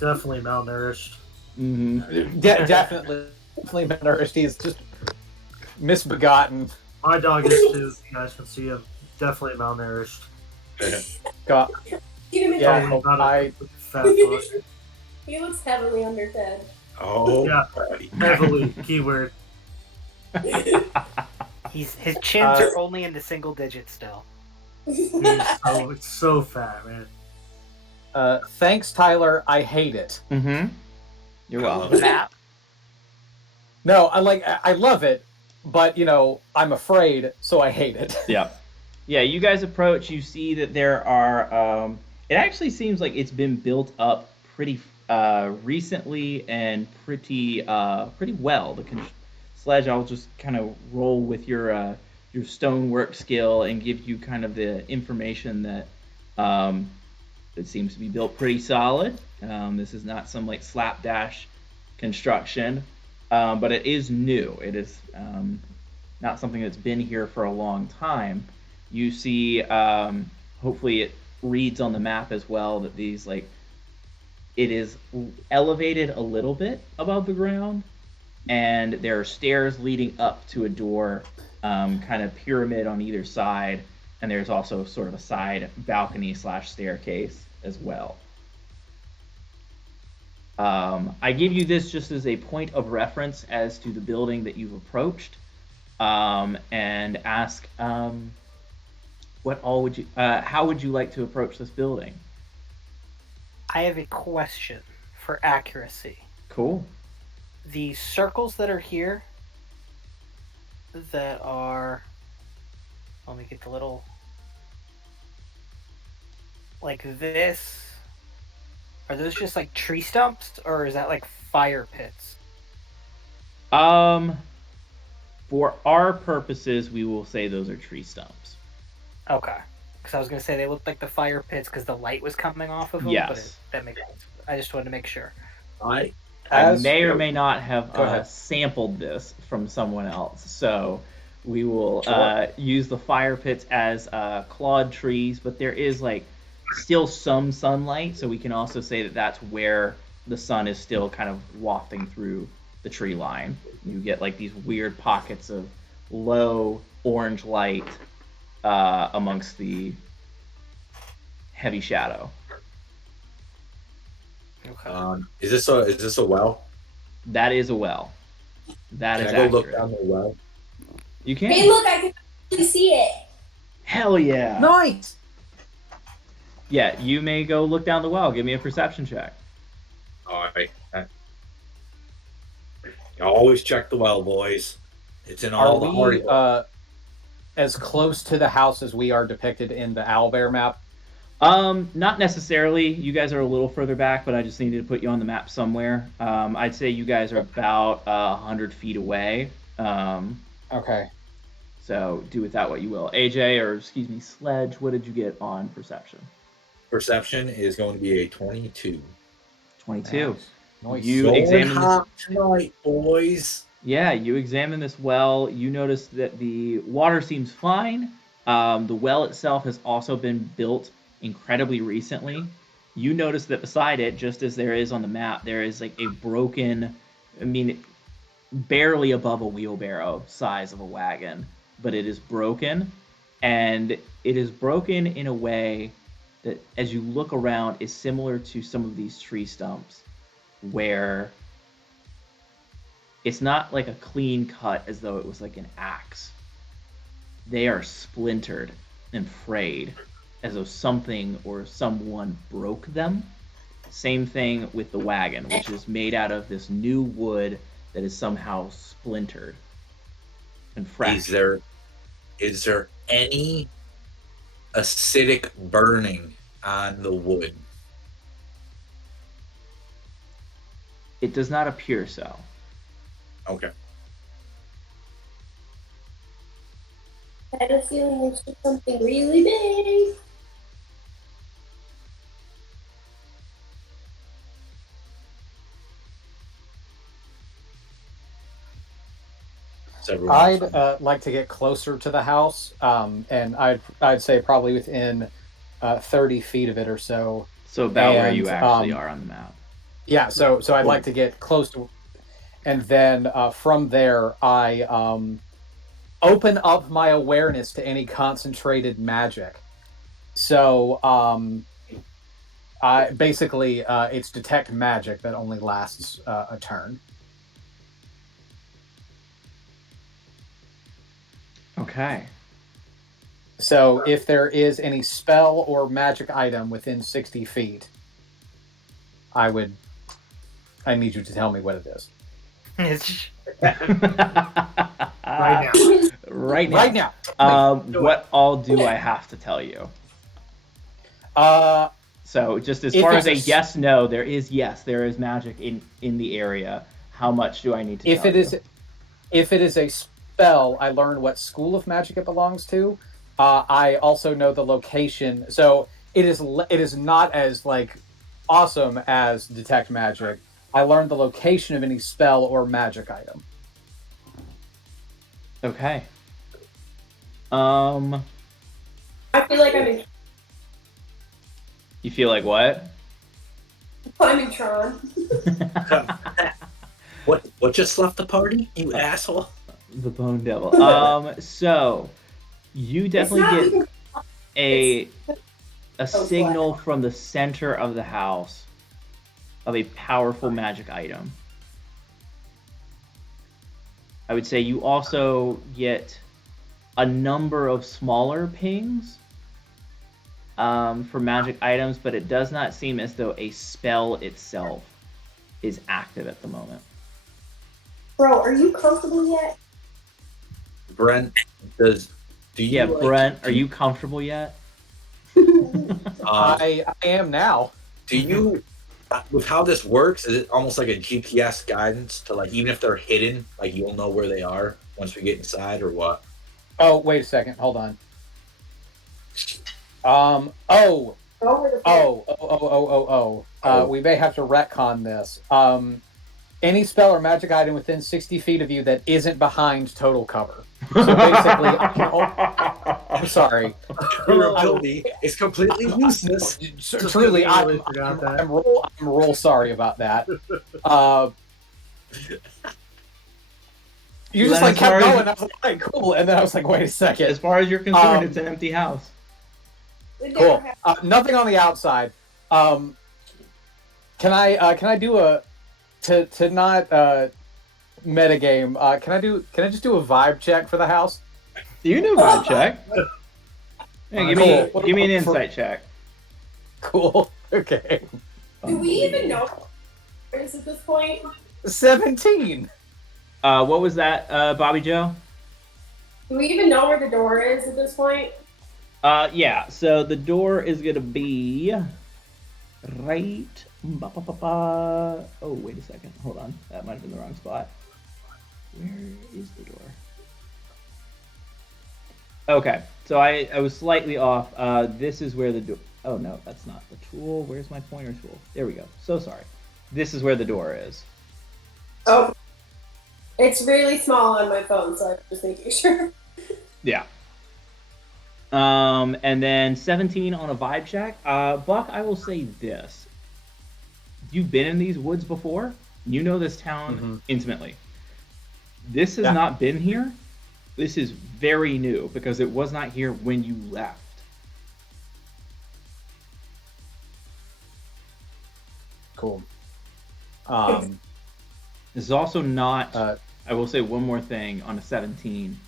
Definitely malnourished. Mm-hmm. Definitely malnourished. He's just misbegotten. My dog is too. If you guys can see him, definitely malnourished. God, He didn't yeah, Totally not I- a fat fuck. He looks heavily underfed. Oh, Yeah. buddy. Heavily, keyword. His chins are only in the single digits still. It's so fat, man. thanks, Tyler. I hate it. Mm-hmm. You're I love welcome. it. Map. No, I love it, but I'm afraid, so I hate it. Yeah. Yeah, you guys approach, you see that there are, it actually seems like it's been built up pretty recently and pretty well. The Sledge, I'll just kind of roll with your stonework skill and give you kind of the information that it seems to be built pretty solid. This is not some like slapdash construction, but it is new. It is not something that's been here for a long time. You see, hopefully it reads on the map as well that these it is elevated a little bit above the ground, and there are stairs leading up to a door, kind of pyramid on either side, and there's also sort of a side balcony / staircase as well. I give you this just as a point of reference as to the building that you've approached, and ask how would you like to approach this building? I have a question for accuracy. Cool. The circles that are here that are, let me get the little, like this, are those just like tree stumps or is that like fire pits? For our purposes, we will say those are tree stumps. Okay. Because I was going to say they looked like the fire pits because the light was coming off of them. Yes. But that makes sense. I just wanted to make sure. I As- may or may not have Go ahead. sampled this from someone else, so we will Sure. use the fire pits as clawed trees, but there is still some sunlight, so we can also say that that's where the sun is still kind of wafting through the tree line. You get these weird pockets of low orange light amongst the heavy shadow. Okay. Is this a well? That is a well. That Can is I go accurate. look down the well? You can. Hey, look, I can actually see it. Hell yeah. Nice. Yeah, you may go look down the well. Give me a perception check. All right. Always check the well, boys. It's in all the Are hard we work. as close to the house as we are depicted in the owlbear map? Not necessarily. You guys are a little further back, but I just needed to put you on the map somewhere. I'd say you guys are about 100 feet away. Okay. So do with that what you will. AJ, or excuse me, Sledge, what did you get on perception? Perception is going to be a 22. 22. Nice. You Going examine this. hot tonight, boys. Yeah, you examine this well. You notice that the water seems fine. The well itself has also been built incredibly recently. You notice that beside it, just as there is on the map, there is like a broken, I mean, barely above a wheelbarrow size of a wagon, but it is broken, and it is broken in a way that, as you look around, is similar to some of these tree stumps, where it's not like a clean cut as though it was like an axe. They are splintered and frayed as though something or someone broke them. Same thing with the wagon, which is made out of this new wood that is somehow splintered and fractured. Is there any acidic burning on the wood? It does not appear so. Okay. I had a feeling it's something really big. I'd like to get closer to the house, and I'd say probably within 30 feet of it or so. So about where you And, actually are on the map. Yeah, so I'd like to get close to, and then from there I open up my awareness to any concentrated magic. So I basically it's detect magic that only lasts a turn. Okay. So if there is any spell or magic item within 60 feet, I need you to tell me what it is. Right now. Right now. Right now. What all do I have to tell you? So just as If far as a it's a yes/no, there is magic in the area. How much do I need to If tell it is, if it is a spell, I learn what school of magic it belongs to. I also know the location, so it is not as like awesome as detect magic. I learned the location of any spell or magic item. Okay. I feel like I'm in You feel like what? Tron. What just left the party, you asshole? The Bone Devil. So you definitely get a signal from the center of the house of a powerful magic item. I would say you also get a number of smaller pings for magic items, but it does not seem as though a spell itself is active at the moment. Bro, are you comfortable yet? Brent, do you? Yeah, Brent, are you comfortable yet? I am now. Do you? With how this works, is it almost like a GPS guidance to, like, even if they're hidden, like, you'll know where they are once we get inside, or what? Oh, wait a second. Hold on. We may have to retcon this. Any spell or magic item within 60 feet of you that isn't behind total cover. So basically, I'm sorry. Durability is completely useless. Truly, really forgot that. I'm real sorry about that. You just Then like as far kept as- going. I was like, cool, and then I was like, wait a second. As far as you're concerned, it's an empty house. It never Cool. happened. Nothing on the outside. Can I do a to not metagame? Can I just do a vibe check for the house? You do a vibe check. Hey, Cool. give me an insight check. Cool. Okay. Do we even know where it is at this point? 17. What was that, Bobby Joe? Do we even know where the door is at this point? Yeah. So the door is gonna be right. Oh, wait a second. Hold on. That might have been the wrong spot. Where is the door? Okay. So I was slightly off. This is where the door. Oh no, that's not the tool. Where's my pointer tool? There we go. So sorry. This is where the door is. Oh, it's really small on my phone, so I'm just making sure. Yeah. And then 17 on a vibe check. Buck, I will say this. You've been in these woods before. You know this town intimately. This has not been here. This is very new because it was not here when you left. Cool. This is also not. I will say one more thing on a 17.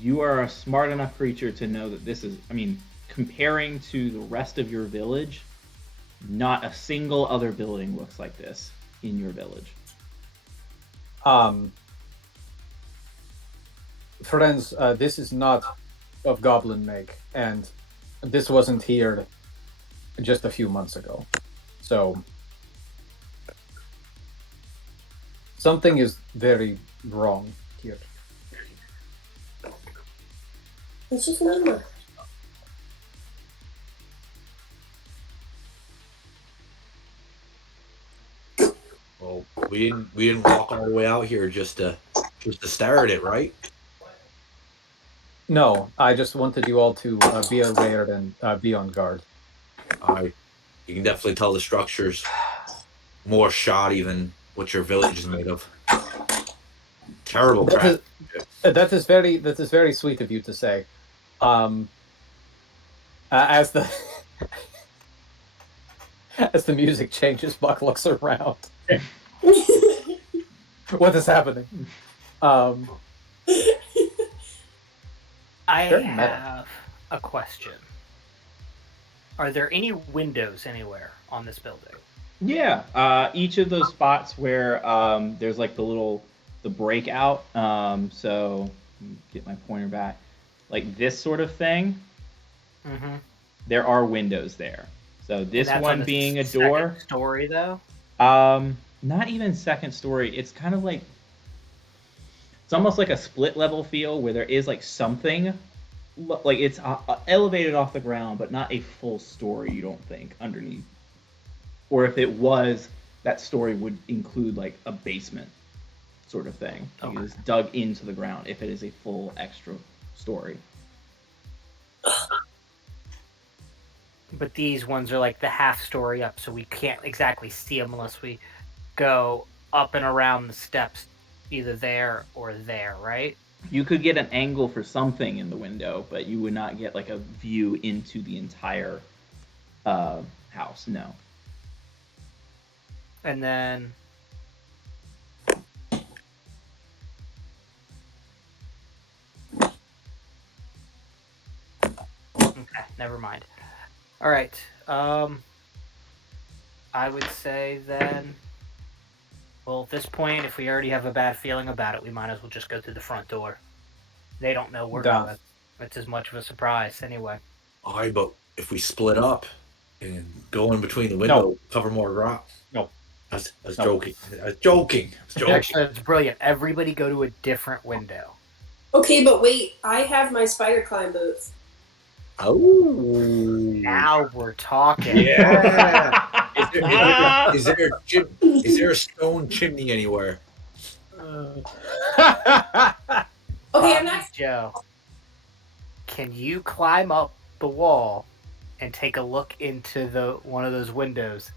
You are a smart enough creature to know that this is. I mean, comparing to the rest of your village, not a single other building looks like this in your village. Friends, this is not of goblin make, and this wasn't here just a few months ago. So something is very wrong here. It's just normal. Well, we didn't walk all the way out here just to stare at it, right? No, I just wanted you all to be aware and be on guard. You can definitely tell the structure's more shoddy than what your village is made of. Terrible crap. That is very sweet of you to say. As the as the music changes, Buck looks around. What is happening? I Very meta. have a question. Are there any windows anywhere on this building? Yeah, each of those spots where there's like the breakout. So let me get my pointer back. Like this sort of thing. Mm-hmm. There are windows there. So this one being a door. Second story though. Not even second story. It's kind of like it's almost like a split level feel where there is like something like it's elevated off the ground, but not a full story. You don't think underneath, or if it was, that story would include like a basement sort of thing. Like it's dug into the ground if it is a full extra story. But these ones are like the half story up, so we can't exactly see them unless we go up and around the steps, either there or there, right? You could get an angle for something in the window, but you would not get like a view into the entire house. No. And then okay, never mind. All right. I would say then. Well, at this point, if we already have a bad feeling about it, we might as well just go through the front door. They don't know we're going. It's as much of a surprise anyway. Alright, but if we split up and go in between the window, cover more ground. No. I was joking. I was joking. Actually, it's brilliant. Everybody go to a different window. Okay, but wait, I have my spider climb booth. Oh. Now we're talking. Yeah. Is there a stone chimney anywhere? Okay, I'm not. Joe, can you climb up the wall and take a look into one of those windows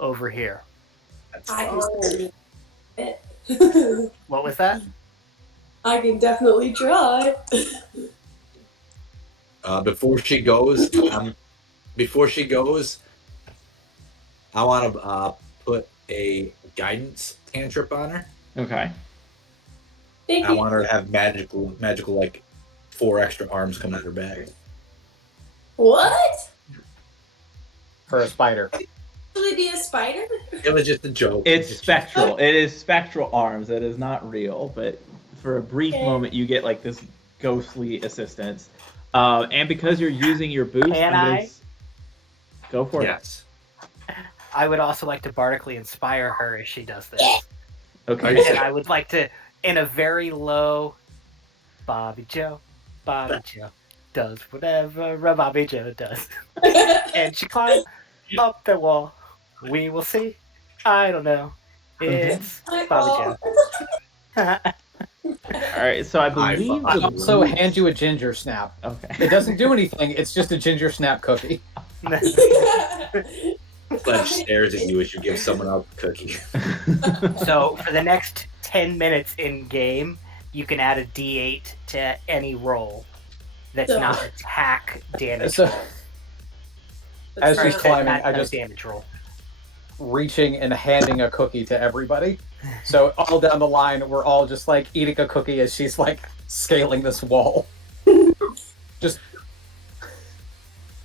over here? I can What was that? I can definitely try. Before she goes, I want to put a guidance cantrip on her. Okay. Thank I you. want her to have magical, like 4 extra arms coming out her bag. What? For a spider. Will it be a spider? It was just a joke. It's spectral. It is spectral arms. It is not real, but for a brief moment, you get like this ghostly assistance. And because you're using your boost, go for it. Yes. I would also like to bardically inspire her as she does this. Okay. And I would like to, in a very low, Bobby Joe does whatever a Bobby Joe does. And she climbs up the wall. We will see. I don't know. It's Bobby Joe. All right, so I believe I I the also boots- hand you a ginger snap. Okay. It doesn't do anything. It's just a ginger snap cookie. Sledge stares at you as you give someone else a cookie. So for the next 10 minutes in game, you can add a D8 to any roll that's So- not an attack damage So roll. as Or she's that's climbing, not I a just damage roll. reaching and handing a cookie to everybody. So all down the line, we're all just like eating a cookie as she's like scaling this wall. Just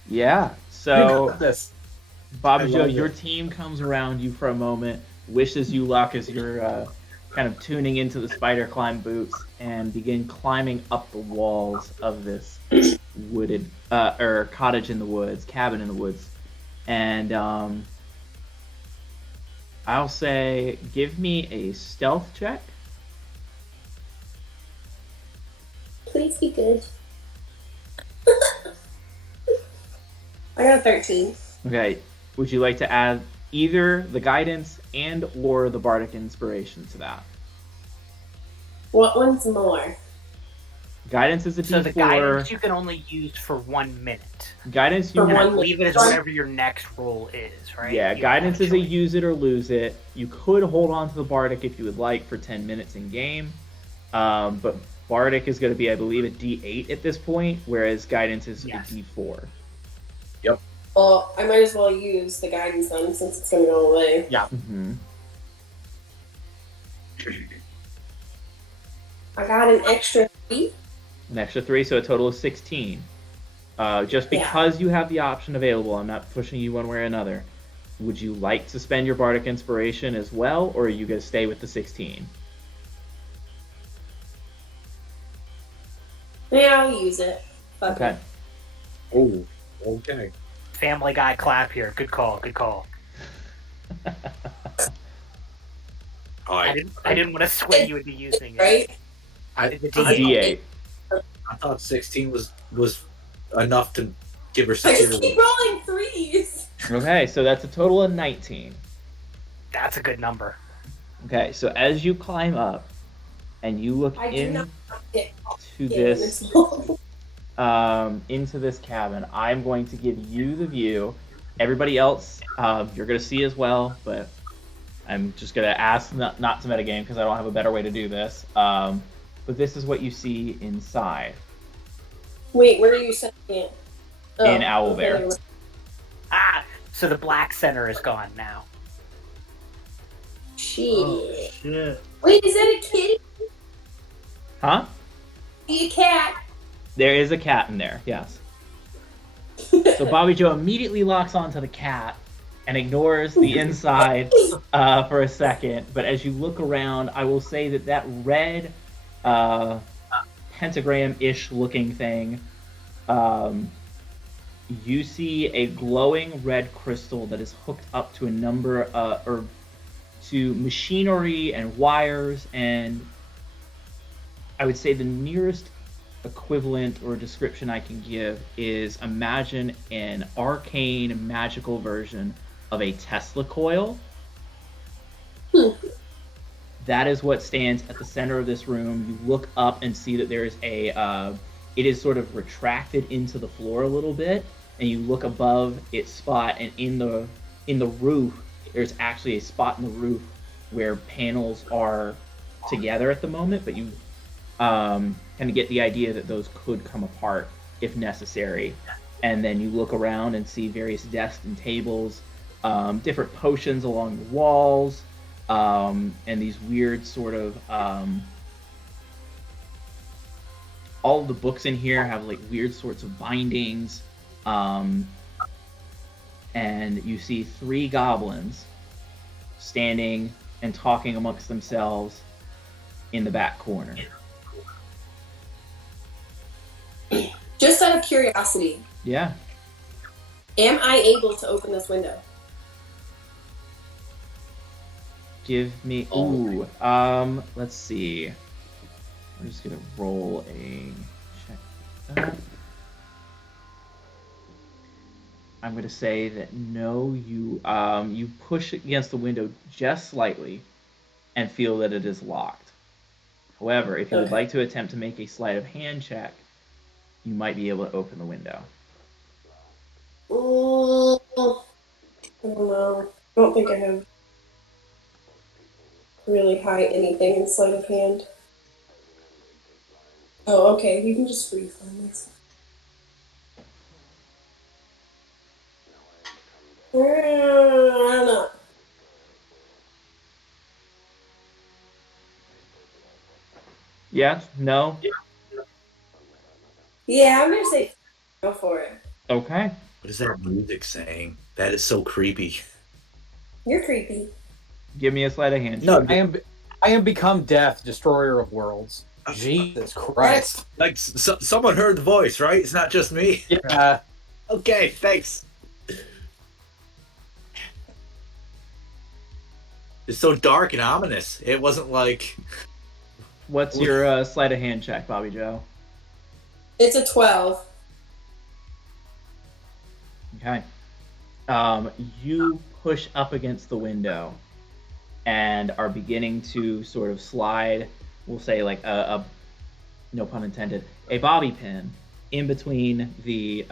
Yeah. you So got this. Bobby I Joe, love your it. team comes around you for a moment, wishes you luck as you're kind of tuning into the spider climb boots and begin climbing up the walls of this wooded or cottage in the woods, cabin in the woods, and I'll say give me a stealth check. Please be good. I got a 13. Okay. Would you like to add either the guidance and or the bardic inspiration to that? What one's more? Guidance is a So the D4. guidance you can only use for 1 minute. Guidance you For And I one believe it is minute. whatever your next roll is, right? Yeah, You guidance have is a choice. use it or lose it. You could hold on to the bardic if you would like for 10 minutes in game, but bardic is going to be, I believe, a D8 at this point, whereas guidance is Yes. a D4. Well, I might as well use the guidance then since it's going to go away. Mm-hmm. I got an extra 3. An extra 3, so a total of 16. Just Yeah. because you have the option available, I'm not pushing you one way or another. Would you like to spend your bardic inspiration as well, or are you going to stay with the 16? Yeah, I'll use it. Fuck Okay. it. Oh, okay. Family Guy clap here. Good call. Good call. I didn't want to sway you into using it. Right? The A D8. D8. I thought 16 was enough to give her I just keep security. rolling 3s. Okay, so that's a total of 19. That's a good number. Okay, so as you climb up and you look I do not get into this cabin, I'm going to give you the view. Everybody else, you're going to see as well, but I'm just going to ask not to metagame because I don't have a better way to do this. But this is what you see inside. Wait, where are you setting it? In Owlbear. Ah, so the black center is gone now. Shit. Oh, shit. Wait, is that a kitty? Huh? Be a cat? There is a cat in there, yes. So Bobby Joe immediately locks onto the cat and ignores the inside for a second. But as you look around, I will say that red pentagram-ish looking thing, you see a glowing red crystal that is hooked up to a number or to machinery and wires, and I would say the nearest equivalent or description I can give is imagine an arcane magical version of a Tesla coil. That is what stands at the center of this room. You look up and see that there is it is sort of retracted into the floor a little bit, and you look above its spot, and in the roof, there's actually a spot in the roof where panels are together at the moment, but you kind of get the idea that those could come apart if necessary. And then you look around and see various desks and tables, different potions along the walls, and these weird sort of all of the books in here have like weird sorts of bindings, and you see 3 goblins standing and talking amongst themselves in the back corner. Just out of curiosity, Yeah. am I able to open this window? Give me. Ooh. Let's see. I'm just gonna roll a check. That. I'm gonna say that no. You push against the window just slightly, and feel that it is locked. However, if you would Okay. like to attempt to make a sleight of hand check, you might be able to open the window. I don't know. I don't think I have really high anything in sleight of hand. Oh, okay. You can just refund this. I don't know. Yeah? No? Yeah, I'm gonna say go for it. Okay. What is that music saying? That is so creepy. You're creepy. Give me a sleight of hand No, check. I am become death, destroyer of worlds. Jesus Christ. like someone heard the voice, right? It's not just me. Yeah. Okay, thanks. It's so dark and ominous. It wasn't like What's your sleight of hand check, Bobby Joe? It's a 12. Okay. You push up against the window and are beginning to sort of slide, we'll say like a no pun intended, a bobby pin in between the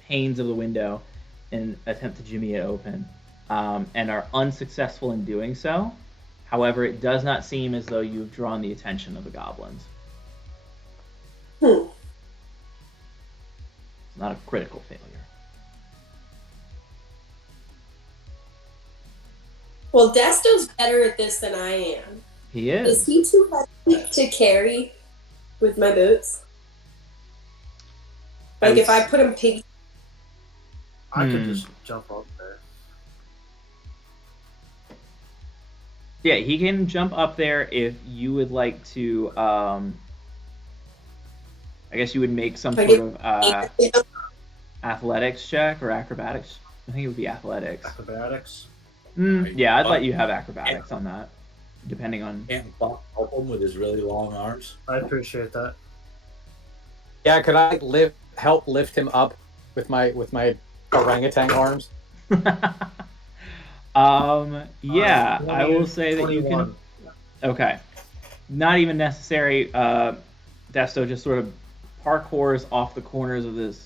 panes of the window and attempt to jimmy it open, and are unsuccessful in doing so. However, it does not seem as though you've drawn the attention of the goblins. Hmm. It's not a critical failure. Well, Desto's better at this than I am. He Is is. he too heavy to carry with my boots? Like if I put him pig. I could just jump up there. Yeah, he can jump up there if you would like to. I guess you would make some I sort get- of athletics check or acrobatics. I think it would be athletics. Acrobatics. Yeah, I'd let you have acrobatics on that, depending on. can't Buck help him with his really long arms. I appreciate that. Yeah, could I help lift him up with my orangutan arms? Yeah, I will 20 say that you can. 21. Okay, not even necessary. Desto just sort of parkours off the corners of the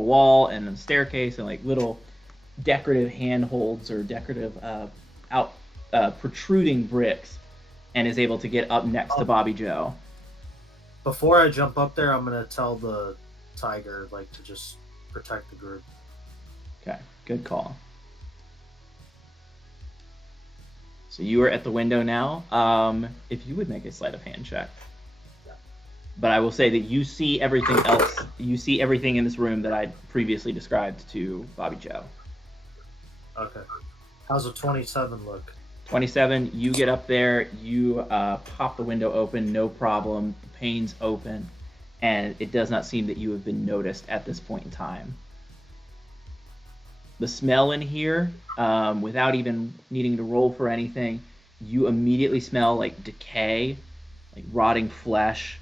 wall and the staircase, and like little decorative handholds or decorative protruding bricks, and is able to get up next to Bobby Joe. Before I jump up there, I'm gonna tell the tiger like to just protect the group. Okay, good call. So you are at the window now. If you would make a sleight of hand check. But I will say that you see everything else. You see everything in this room that I previously described to Bobby Joe. Okay. How's a 27 look? 27, you get up there, you pop the window open, no problem. The panes open, and it does not seem that you have been noticed at this point in time. The smell in here, without even needing to roll for anything, you immediately smell like decay, like rotting flesh,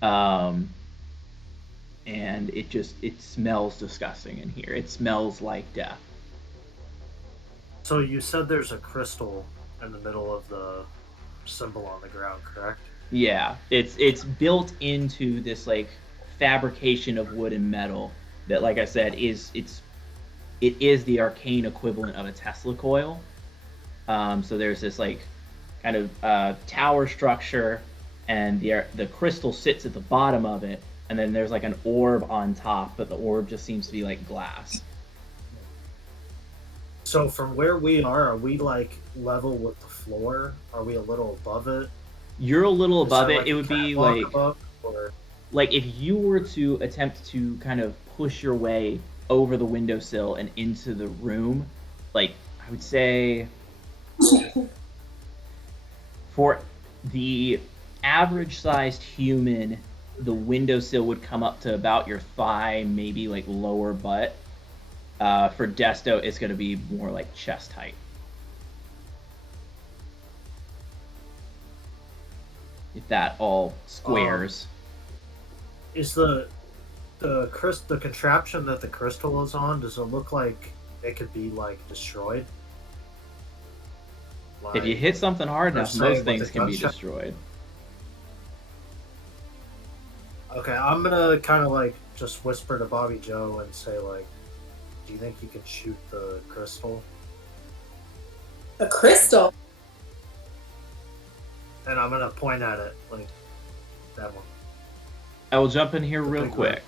and it smells disgusting in here. It smells like death. So you said there's a crystal in the middle of the symbol on the ground, correct? Yeah, it's built into this like fabrication of wood and metal that, like I said, it is the arcane equivalent of a Tesla coil. So there's this like kind of tower structure, and the crystal sits at the bottom of it, and then there's like an orb on top, but the orb just seems to be like glass. So from where we are we like level with the floor? Are we a little above it? You're a little Is above there, it. like, It a would be catwalk like above, or like if you were to attempt to kind of push your way over the windowsill and into the room, like I would say for the average sized human, the windowsill would come up to about your thigh, maybe like lower butt. For Desto, it's going to be more like chest height. If that all squares. is the contraption that the crystal is on, does it look like it could be like destroyed? If you hit something hard enough, say most with things the can be gunshot- destroyed. Okay, I'm gonna kind of like just whisper to Bobby Joe and say like, "Do you think you can shoot the crystal?" A crystal. And I'm gonna point at it like that one. I will jump in here The real big quick red-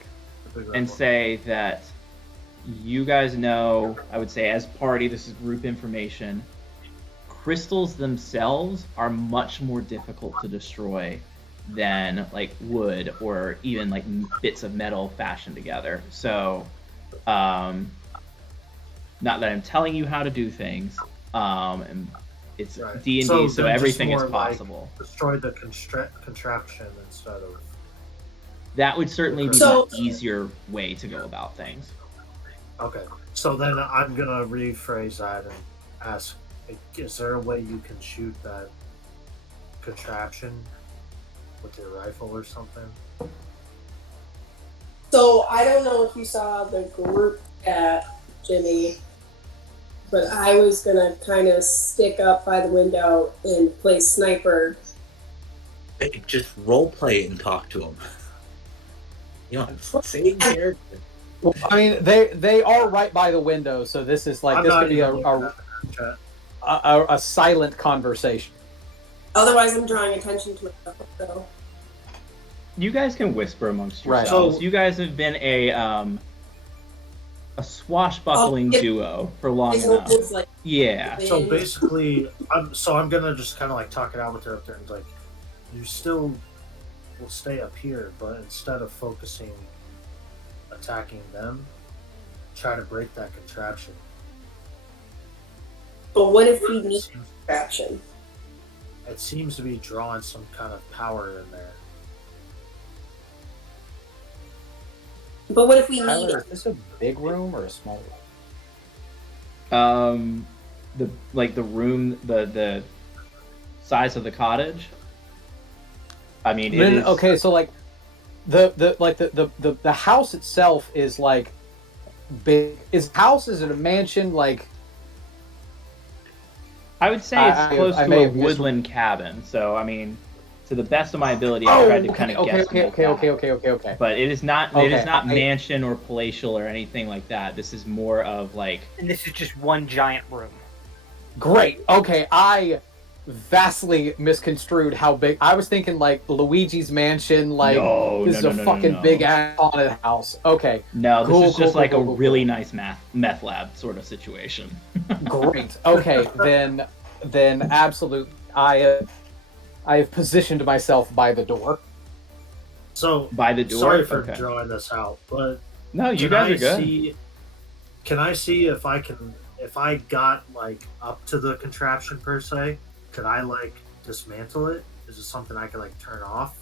the big red and one. say that you guys know, I would say as party, this is group information. Crystals themselves are much more difficult to destroy than like wood or even like bits of metal fashioned together. So, not that I'm telling you how to do things, and it's Right. D&D, So so then just everything is more like- possible. Destroy the contraption instead of. That would certainly be So- the easier way to go about things. Okay, so then I'm gonna rephrase that and ask: is there a way you can shoot that contraption with your rifle or something? So I don't know if you saw the group chat, Jimmy, but I was gonna kind of stick up by the window and play sniper. Hey, just role play it and talk to him. You know, same character. Well, I mean, they are right by the window, so this is like I'm this not could be even looking at the chat. a silent conversation. Otherwise, I'm drawing attention to myself. So. You guys can whisper amongst Right. yourselves. So- You guys have been a swashbuckling Oh, it- duo for long It's enough. almost like Yeah. So basically, I'm gonna just kind of like talk it out with her up there and like, you still will stay up here, but instead of focusing attacking them, try to break that contraption. But what if we It need seems, traction? it seems to be drawing some kind of power in there. But what if we Tyler, need is this a big room or a small room? The room, the size of the cottage. I mean, it is Okay, so like the house itself is like big. Is it a mansion? Like I would say it's close to a woodland cabin. So I mean, to the best of my ability, I tried to kind of guess. Okay. But it is not. It Okay, is not mansion or palatial or anything like that. This is more of like. And this is just one giant room. Great. Okay, I vastly misconstrued how big. I was thinking like Luigi's Mansion. Like this is a fucking big ass haunted house. Okay. No, this Cool, is just cool, like cool, a cool, really nice meth lab sort of situation. Great. Okay, then absolutely. I have positioned myself by the door. So By the door. sorry for Okay. drawing this out, but No, you can guys I are good. can I see if I got like up to the contraption per se? Could I like dismantle it? Is it something I could like turn off?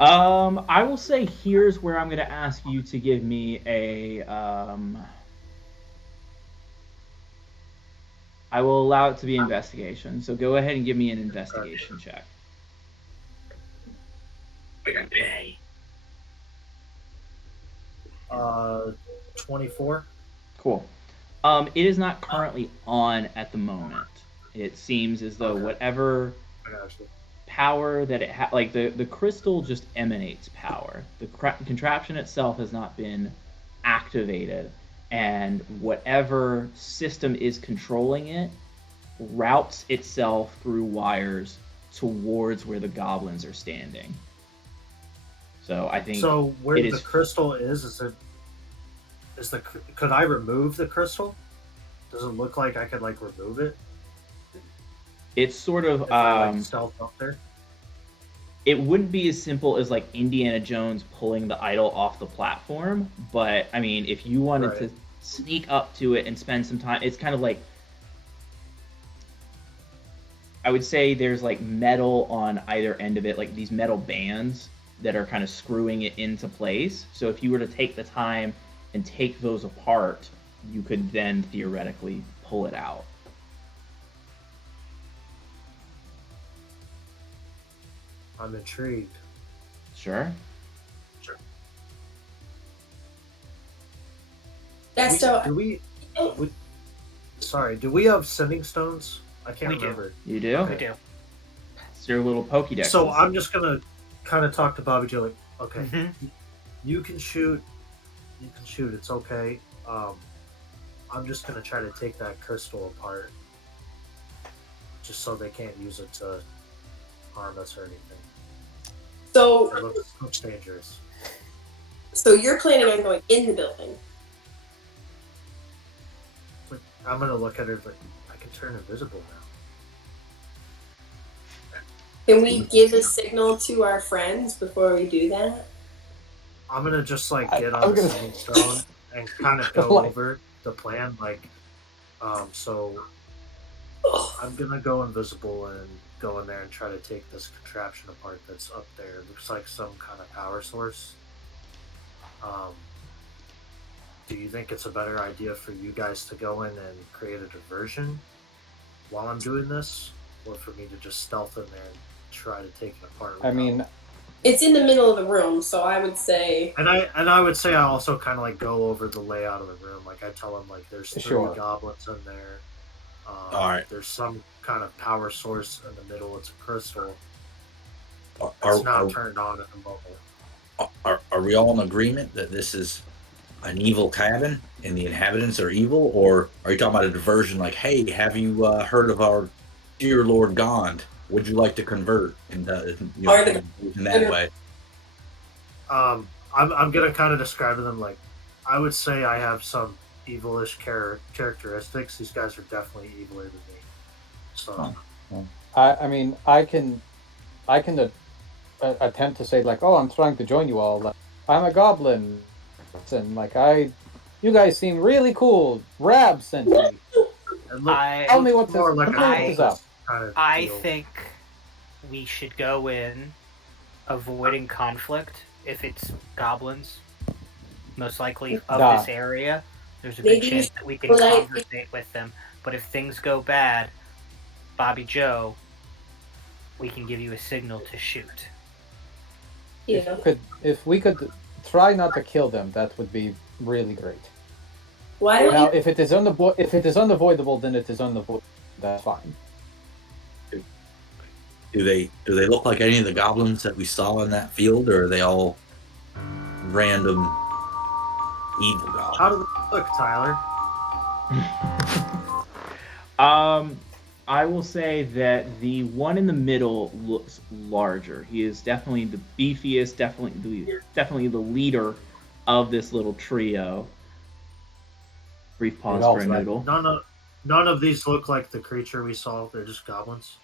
I will say here's where I'm going to ask you to give me a. I will allow it to be investigation. So go ahead and give me an investigation check. Okay. 24. Cool. It is not currently on at the moment. It seems as though Okay. whatever I got you. power that it has, like the crystal just emanates power. The contraption itself has not been activated, and whatever system is controlling it routes itself through wires towards where the goblins are standing. So I think So where it the is- crystal could I remove the crystal? Does it look like I could like remove it? it's sort of If I like stealth up there? it wouldn't be as simple as like Indiana Jones pulling the idol off the platform, but I mean, if you wanted Right. to sneak up to it and spend some time, it's kind of like I would say there's like metal on either end of it, like these metal bands that are kind of screwing it into place. So if you were to take the time and take those apart, you could then theoretically pull it out. I'm intrigued. Sure. that's so. Sorry, do we have sending stones? I can't We do. remember. You do? We do. It's your little Pokédex. So I'm just gonna kind of talk to Bobby Joe. Like, okay, Mhm. you can shoot. You can shoot. It's okay. I'm just gonna try to take that crystal apart, just so they can't use it to harm us or anything. So, It looks dangerous. so you're planning on going in the building? Like, I'm gonna look at it like I can turn invisible now. Can we give a signal to our friends before we do that? I'm gonna just like I- get I'm on the gonna- same stone and kind of go Like- over the plan. So I'm gonna go invisible and go in there and try to take this contraption apart that's up there. It looks like some kind of power source. Do you think it's a better idea for you guys to go in and create a diversion while I'm doing this, or for me to just stealth in there and try to take it apart? I mean, It's in the middle of the room, so I would say. and I would say I also kind of like go over the layout of the room. Like I tell them like there's 3 Sure. goblins in there. All right. There's some kind of power source in the middle. It's a crystal. Are, It's not are, turned on at the moment. are we all in agreement that this is an evil cabin and the inhabitants are evil, or are you talking about a diversion? Like, hey, have you heard of our dear Lord Gond? Would you like to convert? And Are the- in that way. I'm gonna kind of describe them like I would say I have some evilish characteristics. These guys are definitely eviler than me. So I mean, I can attempt to say like, oh, I'm trying to join you all. Like, I'm a goblin, and like you guys seem really cool. Rab sent me. it look, Tell me what more to like tell me a what is up. kind of I deal. think we should go in avoiding conflict if it's goblins, most likely of Nah. this area. There's a good Maybe chance that we can polite- conversate with them. But if things go bad, Bobby Joe, we can give you a signal to shoot. Yeah. If we could try not to kill them, that would be really great. Why don't Now, you? if it is unavoidable, then it is unavoidable. That's fine. Do they look like any of the goblins that we saw in that field, or are they all random evil goblins? How do they look, Tyler? I will say that the one in the middle looks larger. He is definitely the beefiest, definitely the leader of this little trio. Brief pause all for a right. noodle. None of these look like the creature we saw. They're just goblins.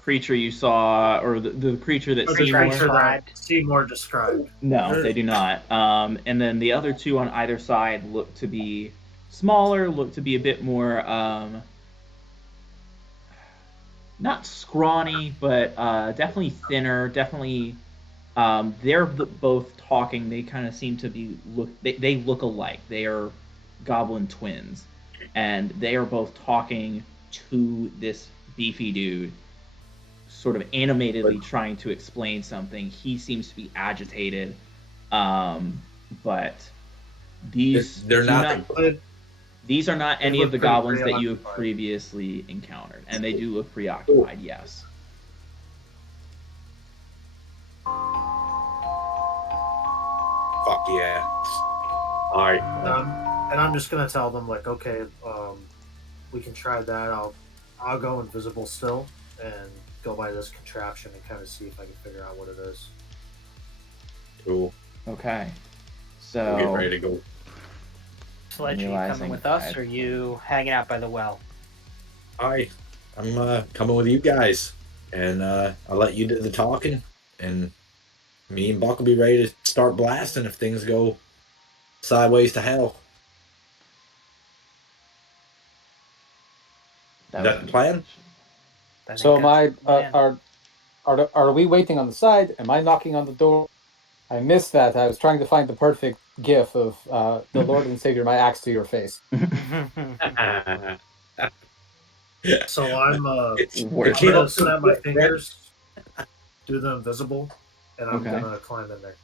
Creature you saw, or the creature that Or the Seymour. creature that Seymour described. No, they do not. And then the other two on either side look to be smaller, look to be a bit more, not scrawny, but definitely thinner. Definitely, they're both talking. They kind of seem to be They look alike. They are goblin twins, and they are both talking to this beefy dude, sort of animatedly trying to explain something. He seems to be agitated, but these They're not. these are not They any look of the pretty goblins that you have preoccupied. previously encountered, and they do look preoccupied. Yes. Fuck yeah! All right. And I'm just gonna tell them like, okay, we can try that. I'll go invisible still and go by this contraption and kind of see if I can figure out what it is. Cool. Okay. We're getting So ready to go. Sledge, are you Realizing coming with us, that- or are you hanging out by the well? I'm coming with you guys, and I'll let you do the talking, and me and Buck will be ready to start blasting if things go sideways to hell. Is that the plan? I think So am I? that's the plan. Are we waiting on the side? Am I knocking on the door? I missed that. I was trying to find the perfect gif of the Lord and Savior, my axe to your face. So I'm Where- I'm gonna snap my fingers, do the invisible, and I'm Okay. gonna climb in there.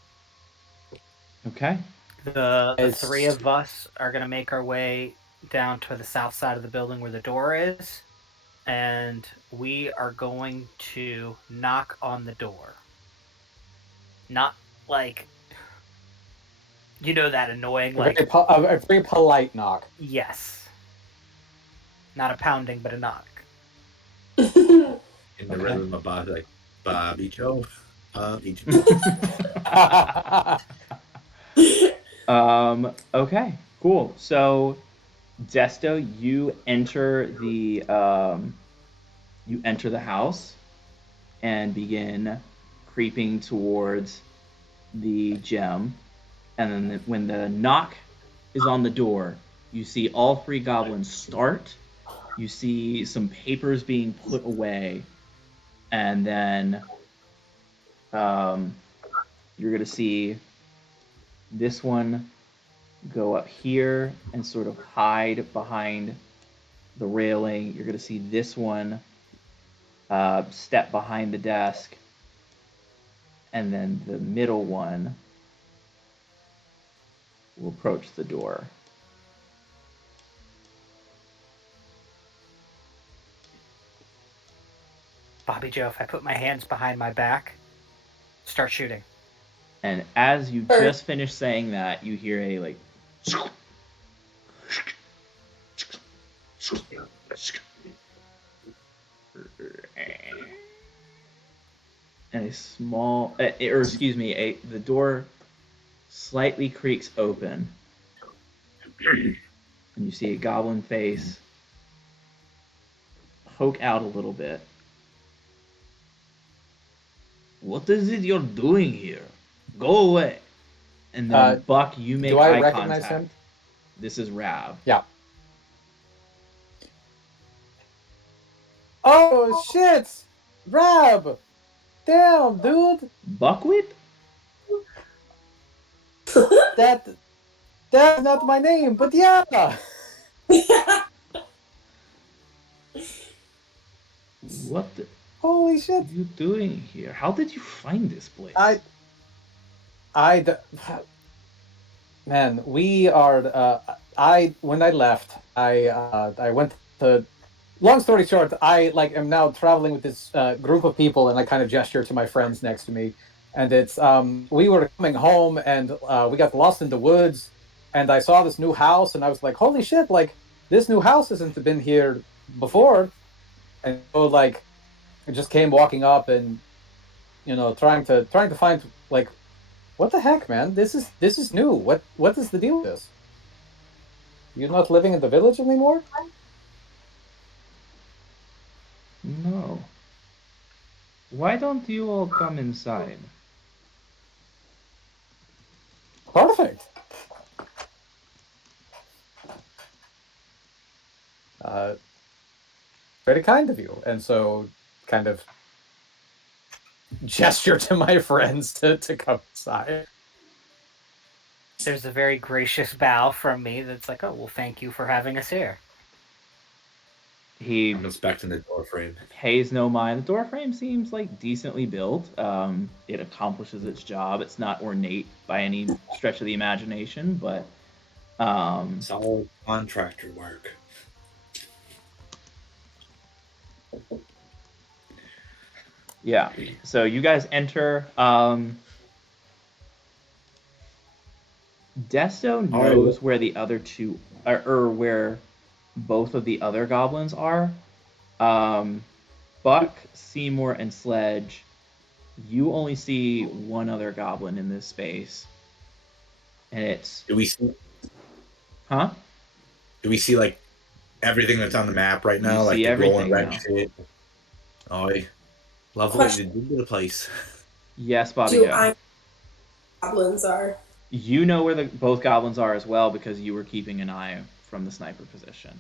Okay. The It's- three of us are going to make our way down to the south side of the building where the door is. and we are going to knock on the door. Not like that annoying like a very polite knock. yes. Not a pounding, but a knock. In the Okay. rhythm of Bobby, like Bobby Joe, Bobby Joe. Okay, cool. So, Desto, you enter the house and begin creeping towards the gem. And then when the knock is on the door, you see all three goblins start. You see some papers being put away, and then you're going to see this one go up here and sort of hide behind the railing. You're going to see this one step behind the desk, and then the middle one will approach the door. Bobby Joe, if I put my hands behind my back, start shooting. And as you just finish saying that, you hear a like and a small, the door slightly creaks open, and you see a goblin face poke out a little bit. What is it you're doing here? Go away. And then Buck, you make do I eye recognize contact. him? This is Rav. Yeah. Oh shit! Rab! Damn, dude! Buckwheat? That's not my name, but yeah! What Holy shit! are you doing here? How did you find this place? Man, we are. When I left, I went to. Long story short, I am now traveling with this group of people, and I kind of gesture to my friends next to me, and it's we were coming home, and we got lost in the woods, and I saw this new house, and I was like, holy shit! Like this new house hasn't been here before, and so I just came walking up, and trying to find what the heck, man? This is new. What is the deal with this? You're not living in the village anymore? No. Why don't you all come inside? Perfect. Very kind of you. And so kind of gesture to my friends to come inside. There's a very gracious bow from me that's like, oh, well, thank you for having us here. He I'm inspecting the door frame. pays no mind. The door frame seems decently built. It accomplishes its job. It's not ornate by any stretch of the imagination, but It's all contractor work. yeah. So you guys enter. Desto knows where the other two are, or where both of the other goblins are. Buck, Seymour, and Sledge, you only see one other goblin in this space. And it's... Do we see? Huh? Do we see everything that's on the map right now? You see the glowing everything red now. shit. Oh, I love what you did to the place. Yes, Bobby. Do I know where goblins are? You know where both goblins are as well because you were keeping an eye from the sniper position.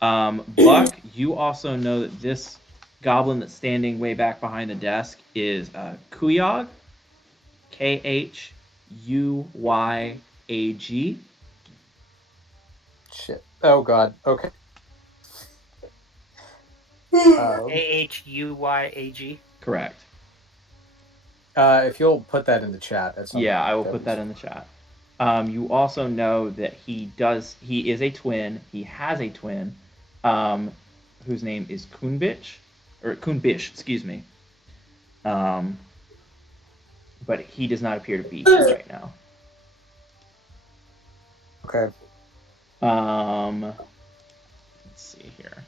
Buck, you also know that this goblin that's standing way back behind the desk is Kuyag, Khuyag. Shit. Oh god. Okay. Ahuyag. Correct. If you'll put that in the chat at some point. Yeah, I will put that in the chat. You also know that he is a twin. He has a twin whose name is Kunbish, excuse me. Um, but he does not appear to be here right now. Okay. Let's see here.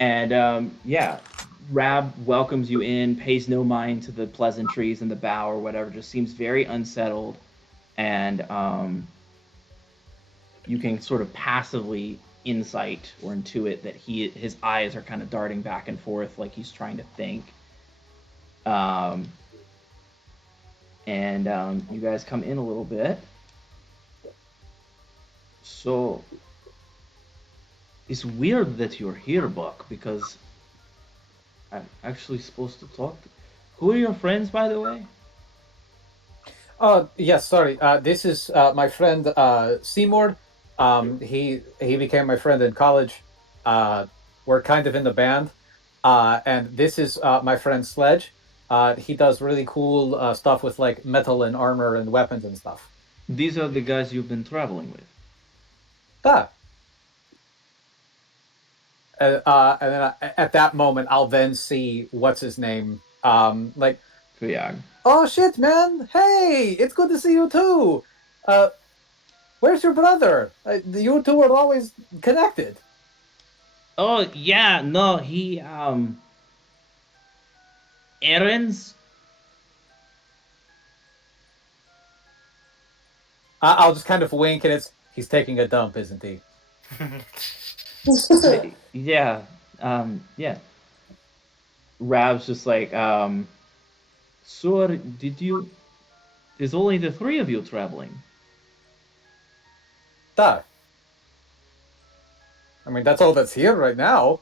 And yeah, Rab welcomes you in, pays no mind to the pleasantries in the bow or whatever, just seems very unsettled, and you can sort of passively insight or intuit that his eyes are kind of darting back and forth like he's trying to think. And you guys come in a little bit. So it's weird that you're here, Buck, because I'm actually supposed to talk to... Who are your friends, by the way? Yes, sorry. This is my friend Seymour. He became my friend in college. We're kind of in the band. And this is my friend Sledge. He does really cool stuff with like metal and armor and weapons and stuff. These are the guys you've been traveling with. Ah. And then at that moment, I'll then see what's his name. Like, Kuyag. oh shit, man! Hey, it's good to see you too. Uh, where's your brother? You two are always connected. Oh yeah, no, he errands. I'll just kind of wink, and he's taking a dump, isn't he? Yeah, yeah. Rab's just like, so did you? There's only the three of you traveling. Duh. I mean, that's all that's here right now.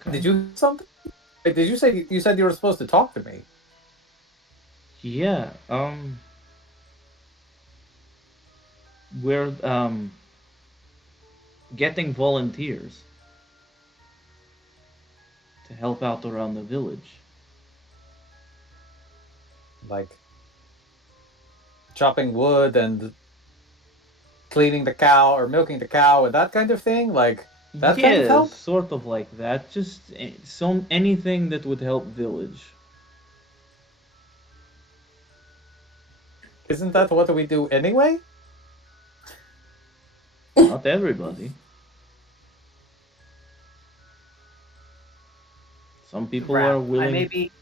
Okay. Did you something? Did you say you said you were supposed to talk to me? Yeah, we're getting volunteers to help out around the village. Like chopping wood and cleaning the cow or milking the cow and that kind of thing? Like that kind of Yeah, help? sort of like that. Just some anything that would help village. Isn't that what we do anyway? Not everybody. Some people are Rab, I may willing be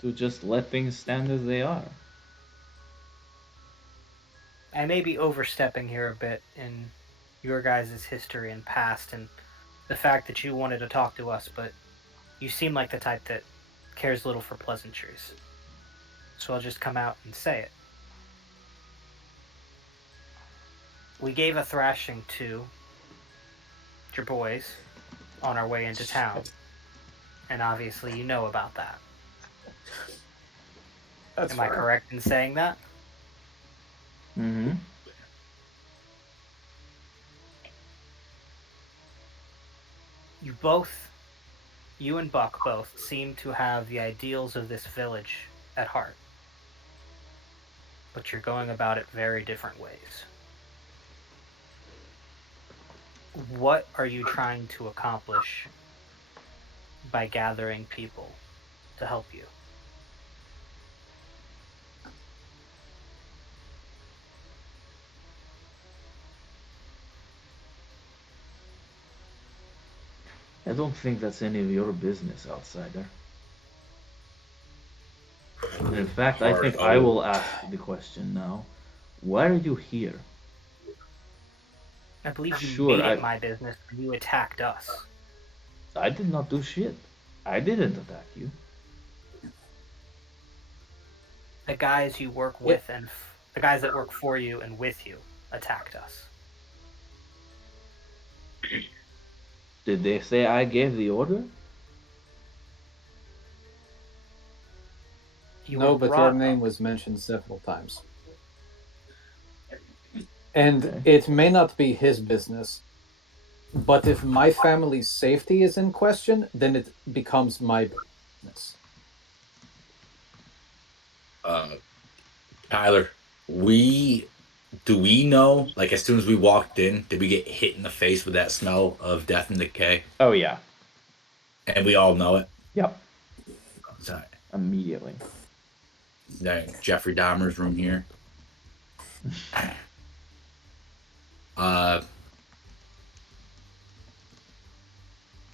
to just let things stand as they are. overstepping here a bit in your guys' history and past, and the fact that you wanted to talk to us, but you seem like the type that cares little for pleasantries. So I'll just come out and say it. We gave a thrashing to your boys on our way into town. And obviously you know about that. That's Am I fair. correct in saying that? Mm-hmm. You and Buck both seem to have the ideals of this village at heart. But you're going about it very different ways. What are you trying to accomplish by gathering people to help you? I don't think that's any of your business, outsider. And in fact, I think I will ask the question now. Why are you here? I believe you Sure, made it my business when you attacked us. I did not do shit. I didn't attack you. The guys you work with and the guys that work for you and with you attacked us. Did they say I gave the order? No, but your name was mentioned several times. And Okay. it may not be his business, but if my family's safety is in question, then it becomes my business. Tyler, do we know, like, as soon as we walked in, did we get hit in the face with that smell of death and decay? Oh yeah. And we all know it. Yep. Sorry. Immediately. Jeffrey Dahmer's room here. Uh,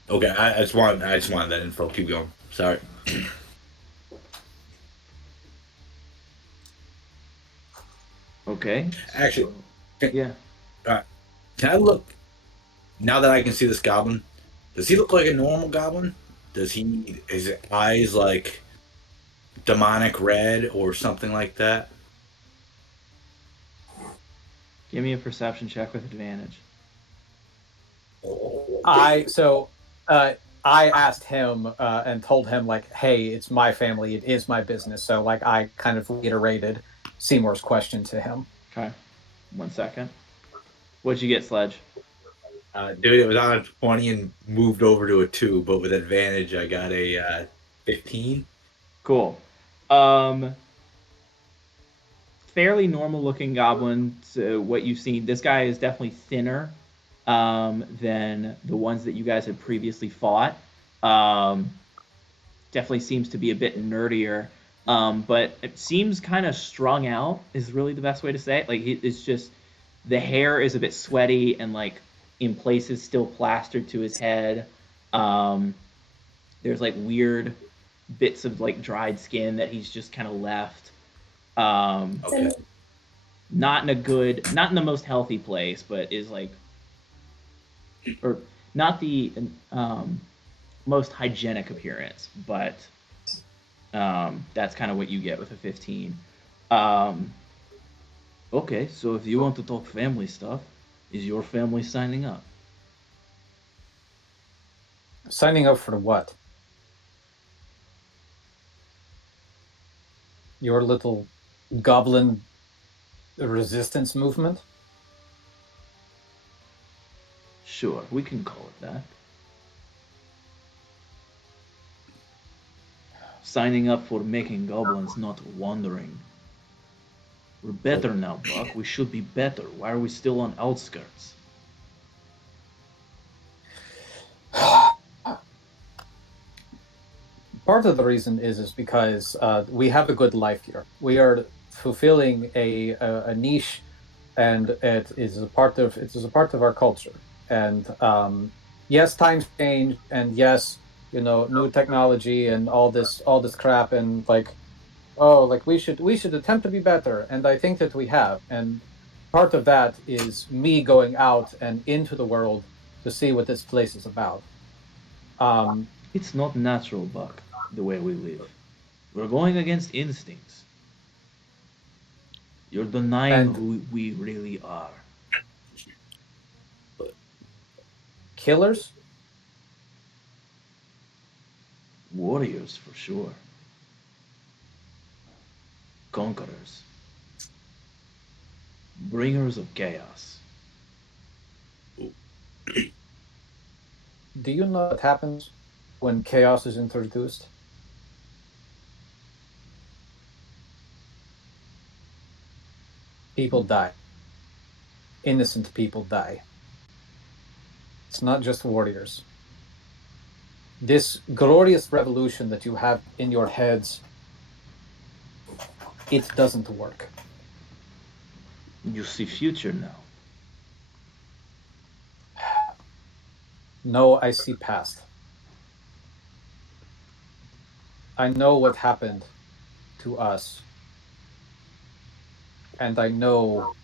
okay, I just wanted that info. Keep going. Sorry. Okay. Actually, Yeah. can I look now that I can see this goblin? Does he look like a normal goblin? Does he is his eyes like demonic red or something like that? Give me a perception check with advantage. I so I asked him and told him like, hey, it's my family, it is my business. So like I kind of reiterated Seymour's question to him. Okay. 1 second. What'd you get, Sledge? Dude, it was on a 20 and moved over to a 2, but with advantage, I got a 15. Cool. Fairly normal looking goblin to what you've seen. This guy is definitely thinner than the ones that you guys had previously fought. Definitely seems to be a bit nerdier, but it seems kind of strung out is really the best way to say it. Like it's just the hair is a bit sweaty and like in places still plastered to his head. There's like weird bits of like dried skin that he's just kind of left. Okay. Not in the most healthy place, but is like, or not the most hygienic appearance, but that's kind of what you get with a 15. Okay, so if you want to talk family stuff, is your family signing up? Signing up for what? Your little goblin resistance movement? Sure, we can call it that. Signing up for making goblins not wandering. We're better now, Buck. We should be better. Why are we still on outskirts? Part of the reason is because we have a good life here. We are fulfilling a niche, and it is a part of our culture. And yes, times change, and yes, new technology and all this crap, and like, oh, like we should attempt to be better, and I think that we have. And part of that is me going out and into the world to see what this place is about. Um, It's not natural, Buck, the way we live. We're going against instincts. You're denying and who we really are. killers. Warriors, for sure. Conquerors. Bringers of chaos. Do you know what happens when chaos is introduced? People die. Innocent people die. It's not just warriors. This glorious revolution that you have in your heads, it doesn't work. You see future now. No, I see past. I know what happened to us. And I know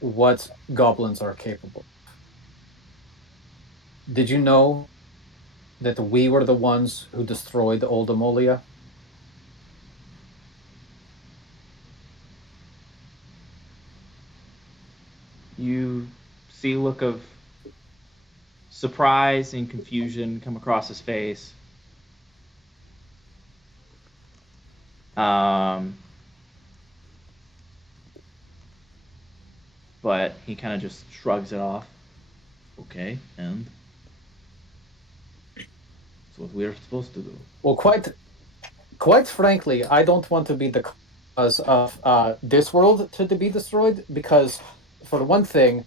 what goblins are capable. Did you know that we were the ones who destroyed old Ammolia? You see a look of surprise and confusion come across his face. Um, but he kind of just shrugs it off. Okay, and that's what we're supposed to do. Well, quite frankly, I don't want to be the of this world to be destroyed, because for the one thing,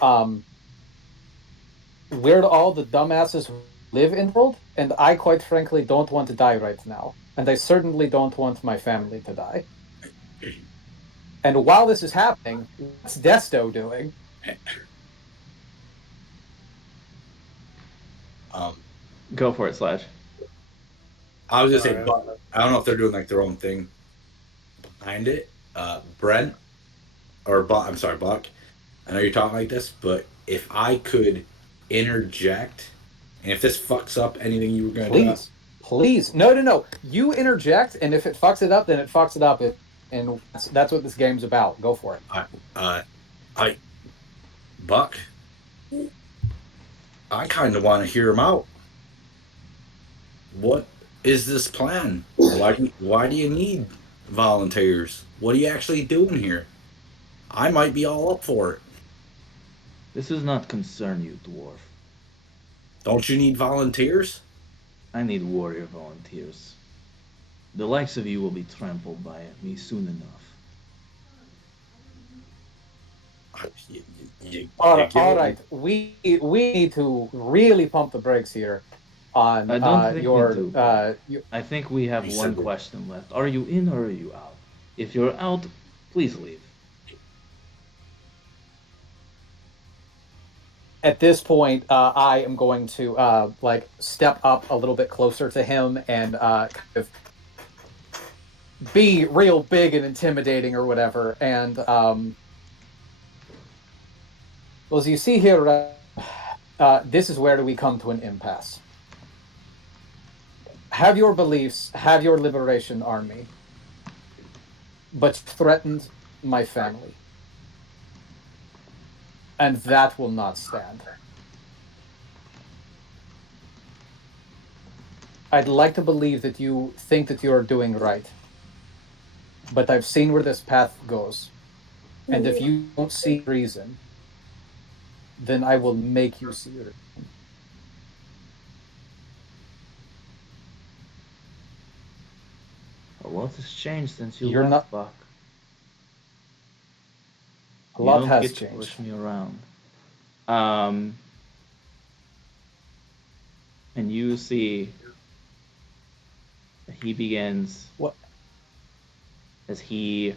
um, where do all the dumbasses live in the world? And I quite frankly don't want to die right now. And I certainly don't want my family to die. And while this is happening, what's Desto doing? Go for it, Sledge. I was just saying, Alright. Buck, I don't know if they're doing like their own thing behind it. Brent, or Buck, I'm sorry, Buck. I know you're talking like this, but if I could interject, and if this fucks up anything you were going to do, Please. No. You interject, and if it fucks it up, then it fucks it up. And that's what this game's about. Go for it. I Buck, I kind of want to hear him out. What is this plan? Why do you need volunteers? What are you actually doing here? I might be all up for it. This does not concern you, dwarf. Don't you need volunteers? I need warrior volunteers. The likes of you will be trampled by me soon enough. All right. We need to really pump the brakes here on I don't think your. we do. I think we have You one said it. question left. Are you in or are you out? If you're out, please leave. At this point, I am going to like step up a little bit closer to him and kind of be real big and intimidating or whatever. And well, as you see here, this is where we come to an impasse. Have your beliefs, have your liberation army, but threatened my family. And that will not stand. I'd like to believe that you think that you're doing right. But I've seen where this path goes. And if you don't see reason, then I will make you see reason. A lot has changed since you You're left, not- Buck. A lot you don't has get to changed. push me around. And you see that he begins. What? As he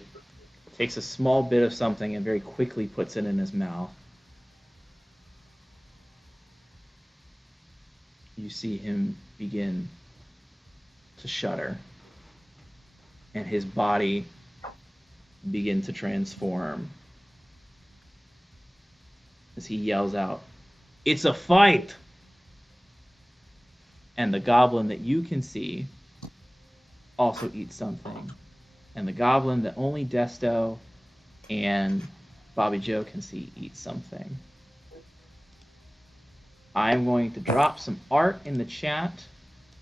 takes a small bit of something and very quickly puts it in his mouth. You see him begin to shudder, and his body begin to transform as he yells out, "It's a fight!" And the goblin that you can see also eats something. And the goblin that only Desto and Bobby Joe can see eats something. I'm going to drop some art in the chat,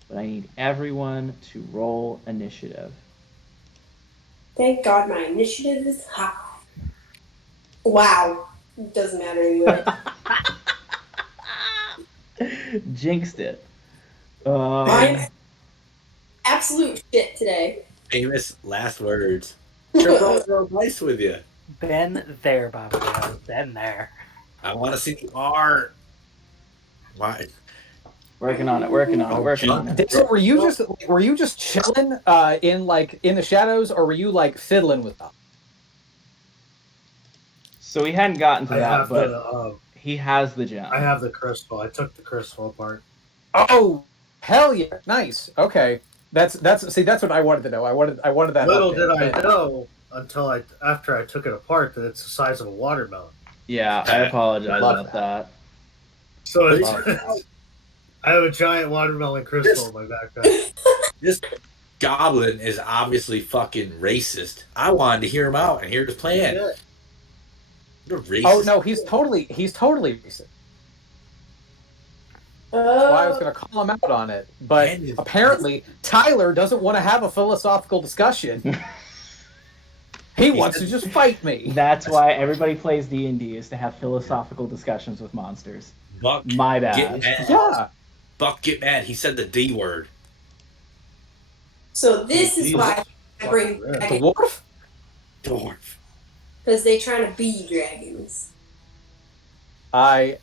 but I need everyone to roll initiative. Thank God my initiative is high. Wow. Doesn't matter anyway. Jinxed it. I'm absolute shit today. Famous last words. Triple real nice with you. Been there, Bobby. Joe. Been there. I want to see the art. Why? Working on it. So were you just chilling in the shadows, or were you like fiddling with them? So he hadn't gotten to I that, have but he has the gem. I have the crystal. I took the crystal apart. Oh, hell yeah! Nice. Okay, that's what I wanted to know. I wanted that. Little update. did I know until after I took it apart that it's the size of a watermelon. Yeah, I apologize Love about that. So it's, Love that. I have a giant watermelon crystal in my backpack. This goblin is obviously fucking racist. I wanted to hear him out and hear his plan. Yeah. What a racist. Oh no, he's totally racist. That's why I was going to call him out on it. But And his- apparently, Tyler doesn't want to have a philosophical discussion. He wants to just fight me. That's why everybody plays D&D, is to have philosophical discussions with monsters. Buck, My get bad. mad. Yeah. Buck, get mad. He said the D word. So this is Jesus. why I bring Yeah. back The dwarf? Dwarf. Because they trying to be dragons. I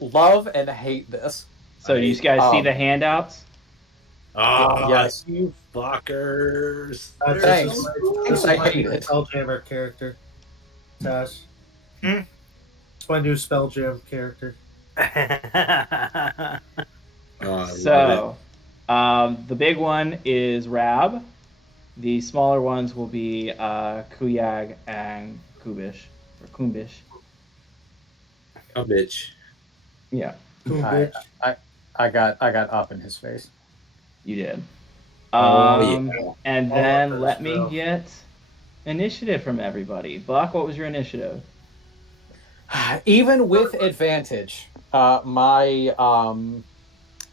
love and hate this. So you guys see the handouts? Ah, Yes. you fuckers. This Thanks. is Thanks, I my hate new it. Spelljammer character. Tash. Hmm? It's my new Spelljam character. Oh, I love it. So, the big one is Rab. The smaller ones will be Kuyag and Kubish or Kumbish. A bitch. Yeah, Cool I bitch. I got up in his face. you did. Oh, yeah. And All up then in let his me grill. get initiative from everybody. Buck, what was your initiative? Even with advantage, my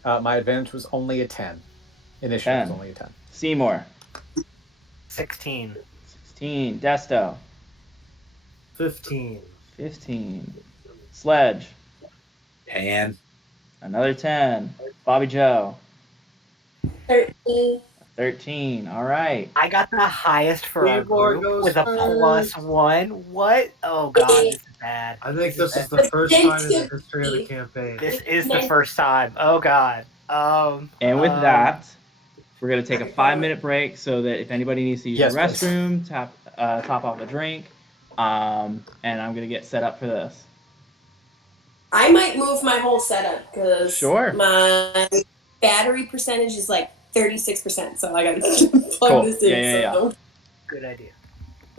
advantage was only a 10. Initiative was 10. only a 10. Seymour, 16. 16. Desto, 15. 15. Sledge, Pan. another 10. Bobby Joe, 13. 13. All right. I got the highest for our Seymour group goes with a first. +1. What? Oh god, this is bad. I think this is the But first then time in the to history of the me, campaign. This is the then- first time. Oh god. And with that, we're going to take a Okay, 5-minute break so that if anybody needs to use Yes, the please. restroom, top off a drink, and I'm going to get set up for this. I might move my whole setup because Sure. my battery percentage is like 36%. So I gotta plug Cool. this in. Yeah. good idea.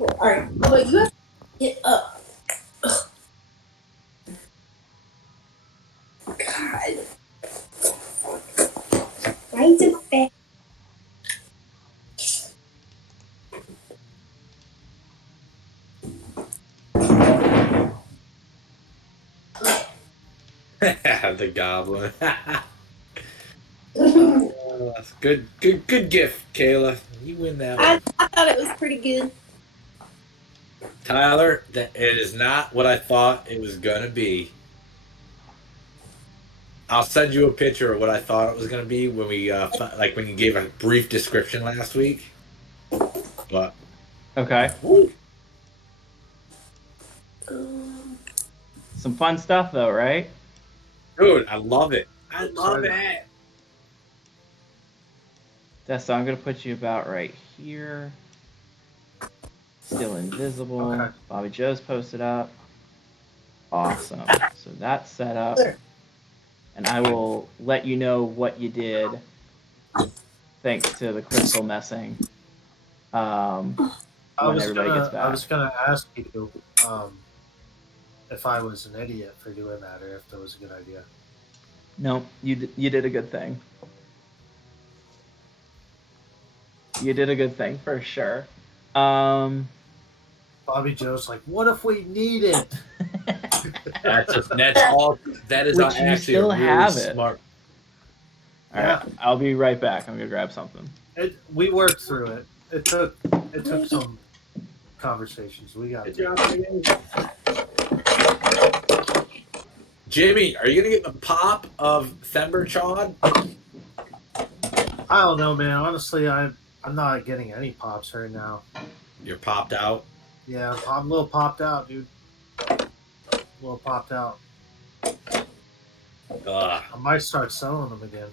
All right. Oh, but you have to get up. Ugh. God. Why is it fast? The goblin. That's good gift, Kayla. You win that one. I thought it was pretty good. Tyler, that it is not what I thought it was gonna be. I'll send you a picture of what I thought it was gonna be when we like when you gave a brief description last week. But Okay. woo, Um, Some fun stuff, though, right? dude, I love it. I love Excited. it. So I'm going to put you about right here. Still invisible. Okay. Bobby Joe's posted up. Awesome. So that's set up. And I will let you know what you did thanks to the crystal messing when everybody gets back. I was gonna ask you if I was an idiot for doing that or if that was a good idea. No, you did a good thing. You did a good thing for sure. Bobby Joe's like, what if we need it? That's all. That is Which you actually still a really have it. smart. All right, I'll be right back. I'm gonna grab something. We worked through it. It took some conversations. We got Good through job, Jimmy, are you gonna get the pop of Themberchaud? I don't know, man. Honestly, I'm not getting any pops right now. You're popped out. Yeah, I'm a little popped out, dude. A little popped out. Ugh. I might start selling them again.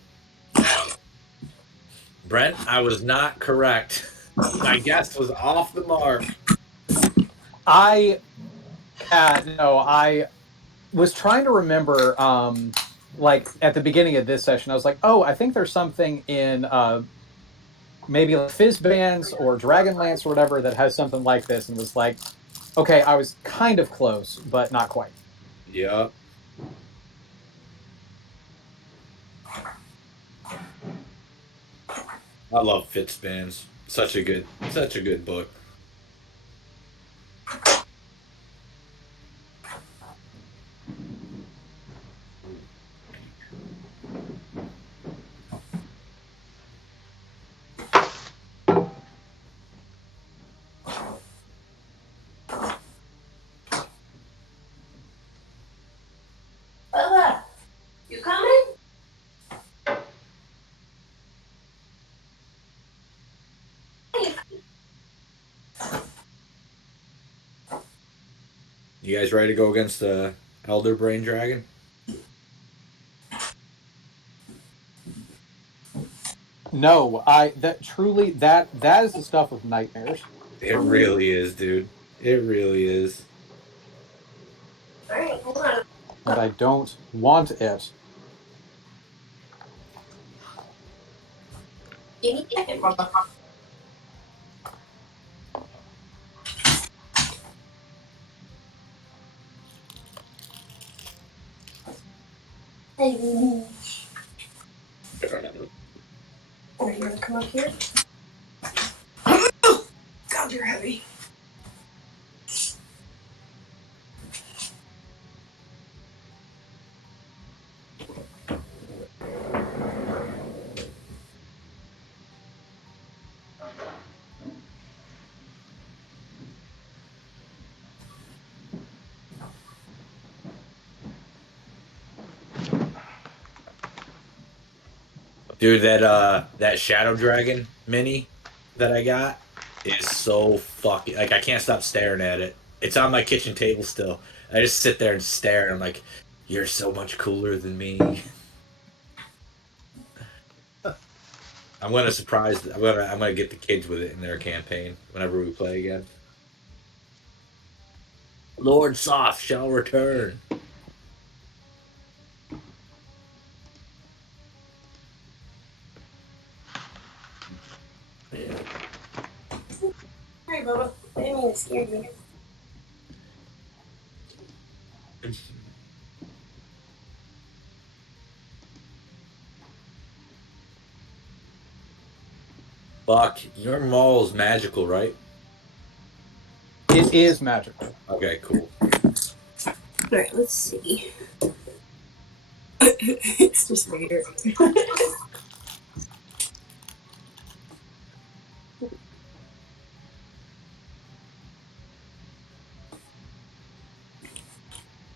Brent, I was not correct. My guess was off the mark. I was trying to remember like at the beginning of this session I was like, "Oh, I think there's something in maybe like Fizz Bands or Dragonlance or whatever that has something like this," and was like, "Okay, I was kind of close, but not quite." Yep. I love Fitzbands. Such a good book. Bella, you coming? You guys ready to go against the Elder Brain Dragon? No, that is the stuff of nightmares It for me, really is, dude. It really is. All right, hold on. and I don't want it. Give me a second, Bubba. Hey, are you gonna come up here? God, you're heavy. Dude, that Shadow Dragon mini that I got is so fucking like I can't stop staring at it. It's on my kitchen table still. I just sit there and stare and I'm like, you're so much cooler than me. I'm gonna get the kids with it in their campaign whenever we play again. Lord Soft shall return. Sorry, Bubba. I didn't mean to scare you. Buck, your mall is magical, right? It is magical. Okay, cool. All right, let's see. It's just weird.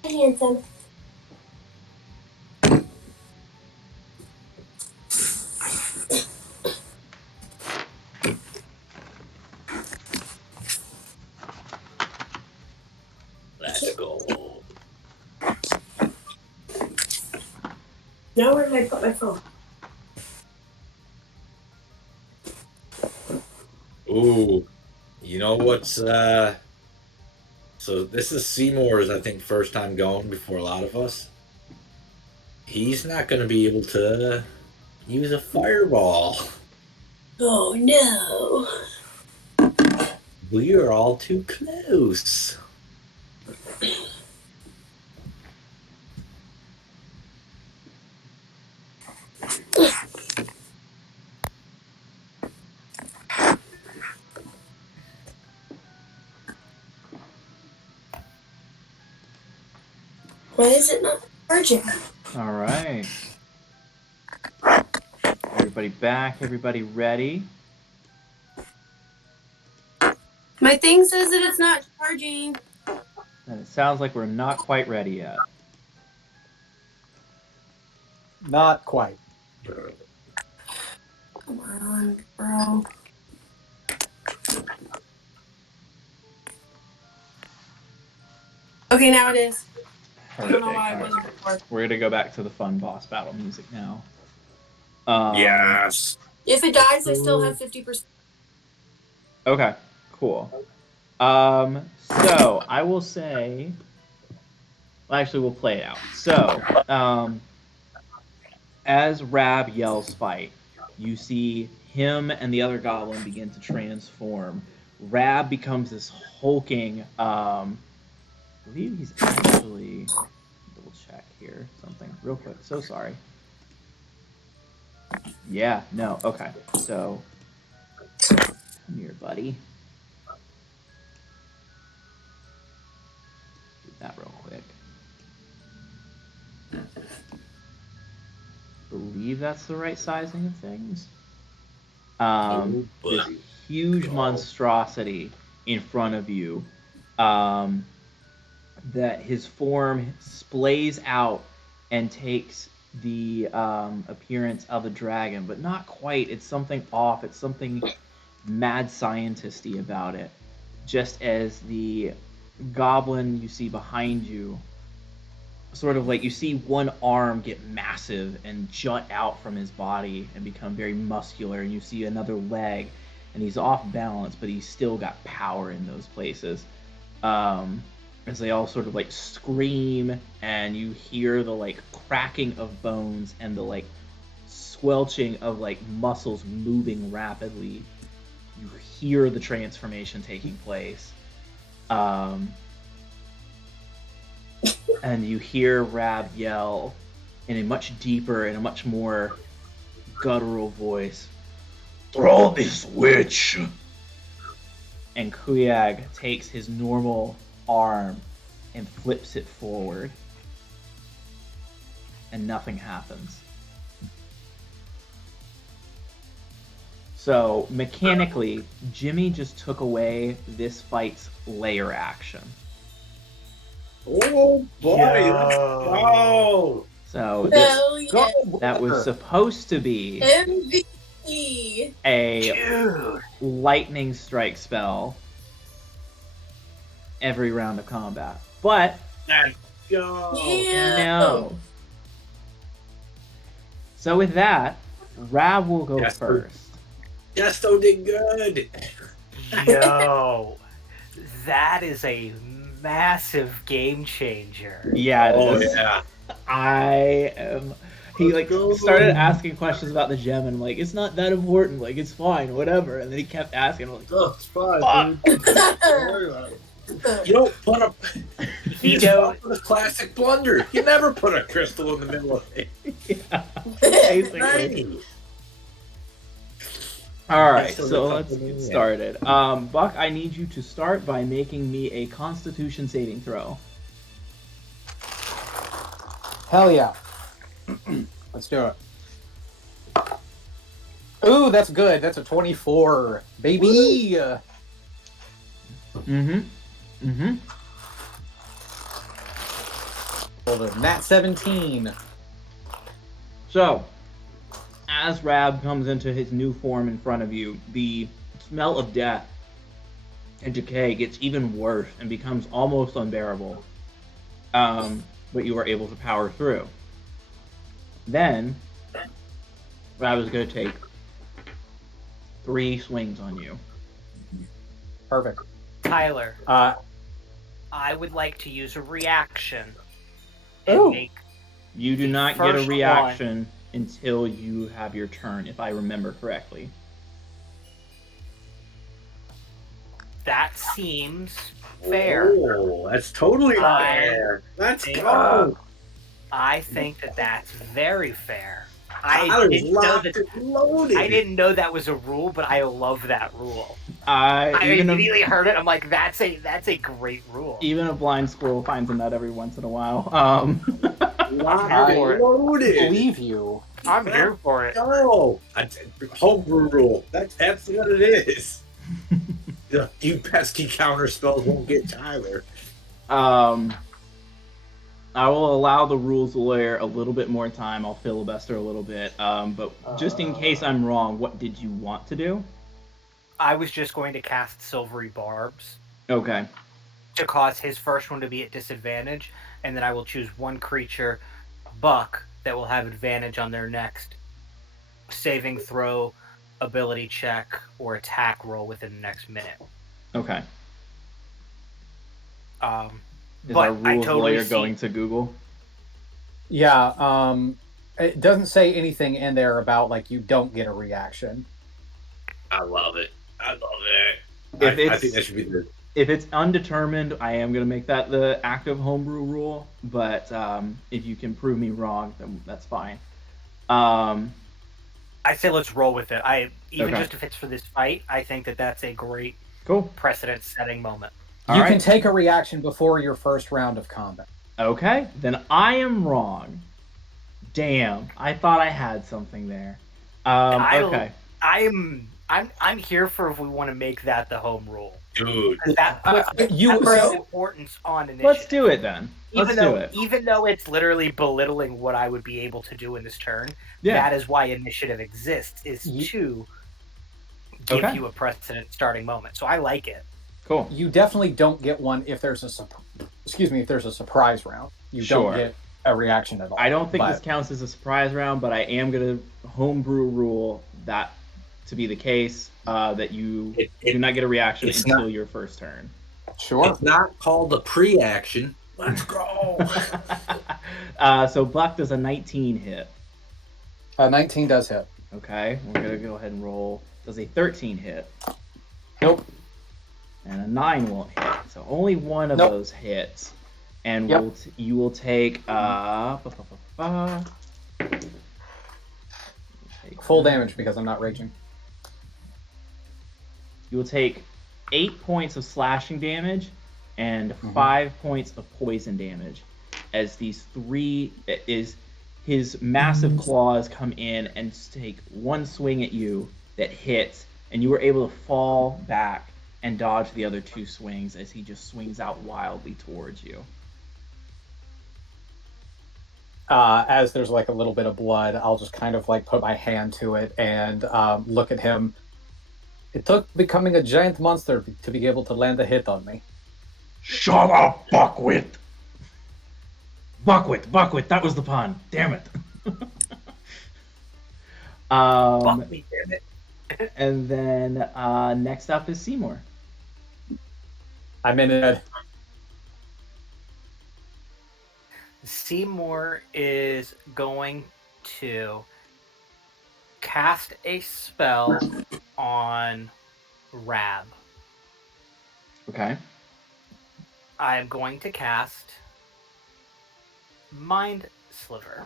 Hey, handsome. Let's go. Now where did I put my phone? Ooh, you know what's so this is Seymour's, I think, first time going before a lot of us. He's not gonna be able to use a fireball. Oh no. We are all too close. Why is it not charging? All right. Everybody back? Everybody ready? My thing says that it's not charging. And it sounds like we're not quite ready yet. Not quite. Come on, bro. Okay, now it is. I don't know why it wasn't before. We're gonna go back to the fun boss battle music now. Yes. If it dies, I still have 50%. Okay, cool. So I will say, well, actually, we'll play it out. So, as Rab yells fight, you see him and the other goblin begin to transform. Rab becomes this hulking. I believe he's actually. Double check here something real quick. So sorry. Yeah. No. Okay. So, come here, buddy. Do that real quick. Believe that's the right sizing of things. This huge monstrosity in front of you, that his form splays out and takes the appearance of a dragon, but not quite. It's something off. It's something mad scientisty about it. Just as the goblin you see behind you, sort of like you see one arm get massive and jut out from his body and become very muscular, and you see another leg, and he's off balance, but he's still got power in those places. As they all sort of like scream, and you hear the like cracking of bones and the like squelching of like muscles moving rapidly. You hear the transformation taking place. And you hear Rab yell in a much deeper and a much more guttural voice, "Throw this witch!" And Kuyag takes his normal arm and flips it forward. And nothing happens. So, mechanically, Jimmy just took away this fight's layer action. Oh boy! Yo. Let's go. So Hell yeah. that was supposed to be MVP. a Dude. lightning strike spell every round of combat. But Let's go. Yeah. no. So with that, Rab will go Yes, first. Desto did good. Yo, that is a massive game changer. Yeah, it Oh is. yeah. I am. He like started asking questions about the gem, and I'm like, it's not that important. Like, it's fine, whatever. And then he kept asking, I'm like, Oh, it's fine, Fuck. dude. Don't worry about it. You don't put a. He You just knows. put a classic blunder. You never put a crystal in the middle of it. yeah, basically. Nice. All right, Excellent so let's company, get yeah. started. Buck, I need you to start by making me a Constitution saving throw. Hell yeah. Let's do it. Ooh, that's good. That's a 24. Baby! Mm-hmm. Hold it. Nat 17. So, as Rab comes into his new form in front of you, the smell of death and decay gets even worse and becomes almost unbearable. But you are able to power through. Then, Rab is going to take 3 swings on you. Perfect. Tyler, I would like to use a reaction and Ooh. make You do not get a First reaction until you have your turn, if I remember correctly. that seems fair. Oh, that's totally fair. Let's go. I think that that's very fair. I Tyler's didn't know locked that. and loaded. I didn't know that was a rule, but I love that rule. I Even immediately heard it. I'm like, that's a great rule. a blind squirrel finds a nut every once in a while. Locked I and loaded. believe you. I'm here for it. No, homebrew rule. That's what it is. You pesky counter spells won't get Tyler. I will allow the rules lawyer a little bit more time. I'll filibuster a little bit. But just in case I'm wrong, what did you want to do? I was just going to cast Silvery Barbs Okay. to cause his first one to be at disadvantage, and then I will choose one creature, Buck, that will have advantage on their next saving throw, ability check, or attack roll within the next minute. Okay. Is But our I rules totally lawyer see- going to Google? Yeah, it doesn't say anything in there about, like, you don't get a reaction. I love it. I love it. If I it's- think that should be the. If it's undetermined, I am going to make that the active homebrew rule. But if you can prove me wrong, then that's fine. I say let's roll with it. Even Okay. just if it's for this fight, I think that that's a great Cool. precedent-setting moment. All You right. can take a reaction before your first round of combat. Okay, then I am wrong. Damn, I thought I had something there. Okay. I'm here for if we want to make that the home rule. Dude. 'Cause that puts You- extra importance on initiative. Let's do it then. Let's do it. Even though it's literally belittling what I would be able to do in this turn, Yeah. that is why initiative exists, is Ye- to give Okay. you a precedent starting moment. So I like it. Cool. You definitely don't get one if there's a if there's a surprise round. You Sure. don't get a reaction at all. I don't think but this counts as a surprise round, but I am going to homebrew rule that to be the case, that you do not get a reaction until your first turn. Sure. It's not called a pre-action. Let's go. So Buck does a 19 hit. 19 does hit. Okay, we're going to go ahead and roll. Does a 13 hit? Nope. And a 9 won't hit. So only one of those hits. And you will take full damage because I'm not raging. You will take 8 points of slashing damage and 5 points of poison damage as his massive claws come in and take one swing at you that hits, and you were able to fall back and dodge the other 2 swings as he just swings out wildly towards you. As there's like a little bit of blood, I'll just kind of like put my hand to it and look at him. It took becoming a giant monster to be able to land a hit on me. Shut up, Buckwit! Buckwit, that was the pun. Damn it. Fuck me, damn it. And then next up is Seymour. I'm in it. Seymour is going to cast a spell on Rab. Okay. I am going to cast Mind Sliver.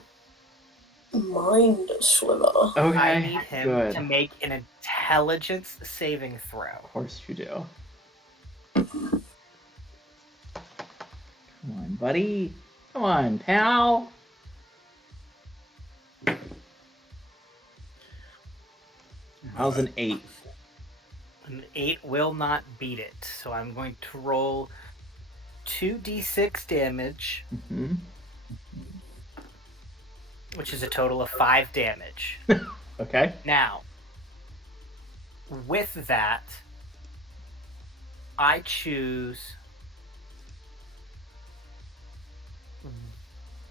Mind Sliver. Okay. I need him good. to make an intelligence saving throw. Of course you do. Come on, buddy. Come on, pal. How's an 8? An 8 will not beat it, so I'm going to roll 2d6 damage, which is a total of 5 damage. Okay. Now, with that, I choose...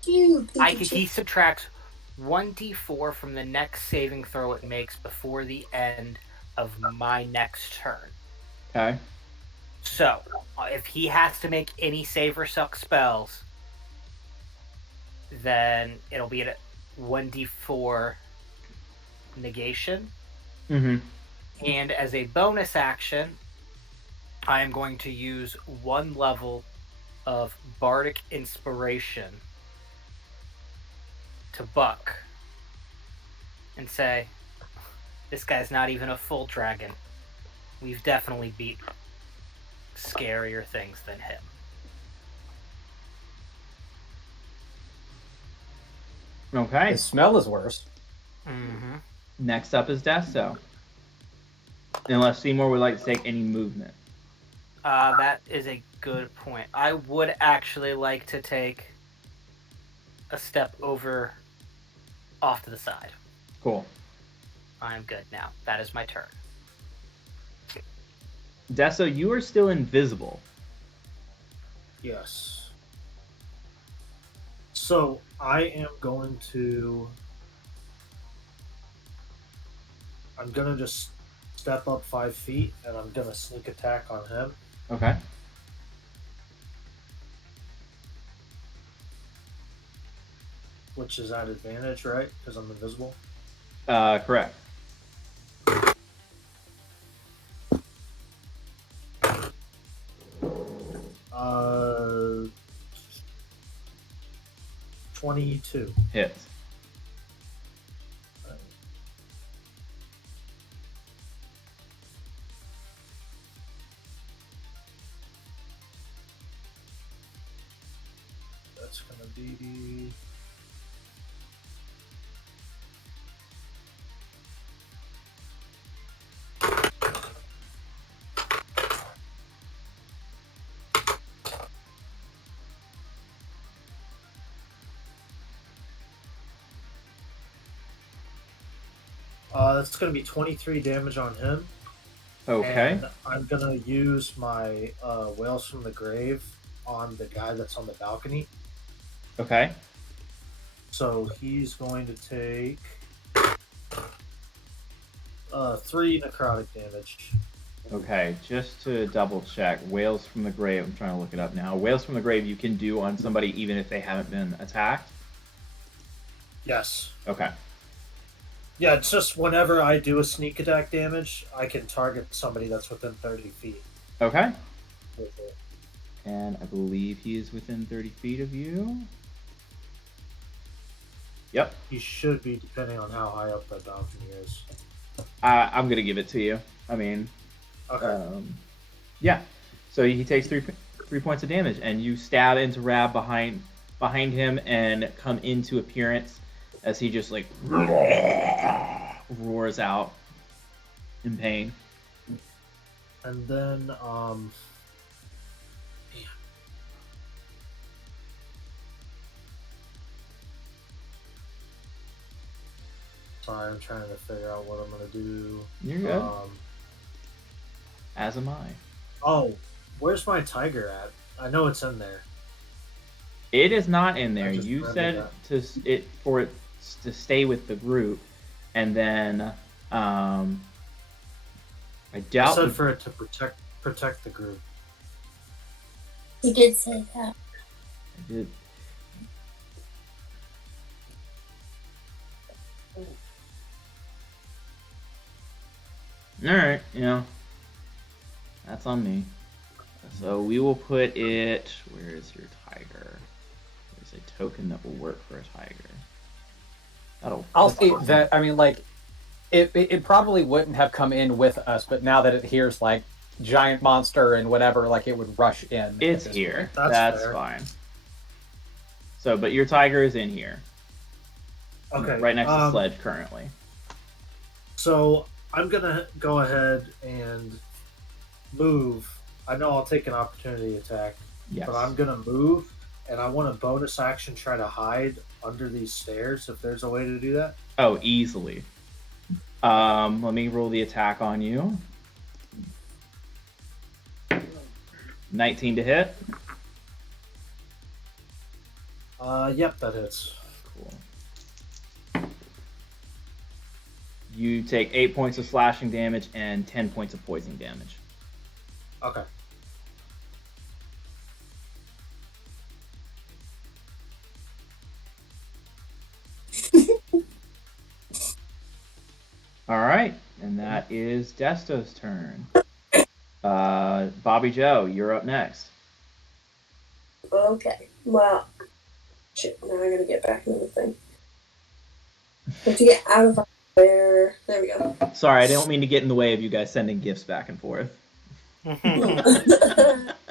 he subtracts 1d4 from the next saving throw it makes before the end of my next turn. Okay. So, if he has to make any save or suck spells, then it'll be at 1d4 negation. Mm-hmm. And as a bonus action, I am going to use 1 level of Bardic Inspiration to Buck and say, this guy's not even a full dragon. We've definitely beat scarier things than him. Okay. The smell is worse. Mm-hmm. Next up is Desto. Unless Seymour would like to take any movement. That is a good point. I would actually like to take a step over off to the side. Cool. I'm good now. That is my turn. Desto, you are still invisible. Yes. So I am going to. I'm gonna just step up 5 feet, and I'm gonna sneak attack on him. Okay. Which is at advantage, right? Because I'm invisible. Correct. Uh, 22. Hits. That's gonna be. That's going to be 23 damage on him. Okay. And I'm gonna use my Whales from the Grave on the guy that's on the balcony. Okay. So he's going to take 3 necrotic damage. Okay, just to double check, Whales from the Grave, I'm trying to look it up now. Whales from the Grave you can do on somebody even if they haven't been attacked? Yes. Okay. Yeah, it's just whenever I do a sneak attack damage, I can target somebody that's within 30 feet. Okay. With it. And I believe he is within 30 feet of you. Yep. He should be, depending on how high up that balcony is. I'm going to give it to you. I mean, Okay. yeah. So he takes 3 points of damage, and you stab into Rab behind him and come into appearance as he just like roars out in pain. And then, sorry, I'm trying to figure out what I'm gonna do. You're good. As am I. Oh, where's my tiger at? I know it's in there. It is not in there. just You remembered said for it to stay with the group, and then I I doubt said for it to protect the group. He did say that. I did. All right, that's on me. So we will put it. Where is your tiger? There's a token that will work for a tiger. I'll see that. I mean, like, it probably wouldn't have come in with us, but now that it hears like giant monster and whatever, like it would rush in. It's here. That's That's fair. fine. So, but your tiger is in here. Okay. Right next to Sledge currently. So I'm gonna go ahead and move. I know I'll take an opportunity attack, Yes. but I'm gonna move, and I want a bonus action try to hide under these stairs if there's a way to do that. Oh, easily. Let me roll the attack on you. 19 to hit. Yep, that hits. Cool. You take 8 points of slashing damage and 10 points of poison damage. Okay. All right, and that is Desto's turn. Bobby Joe, you're up next. Okay. Well, shit. Now I gotta get back into the thing. Have to get out of there. There we go. Sorry, I don't mean to get in the way of you guys sending gifts back and forth.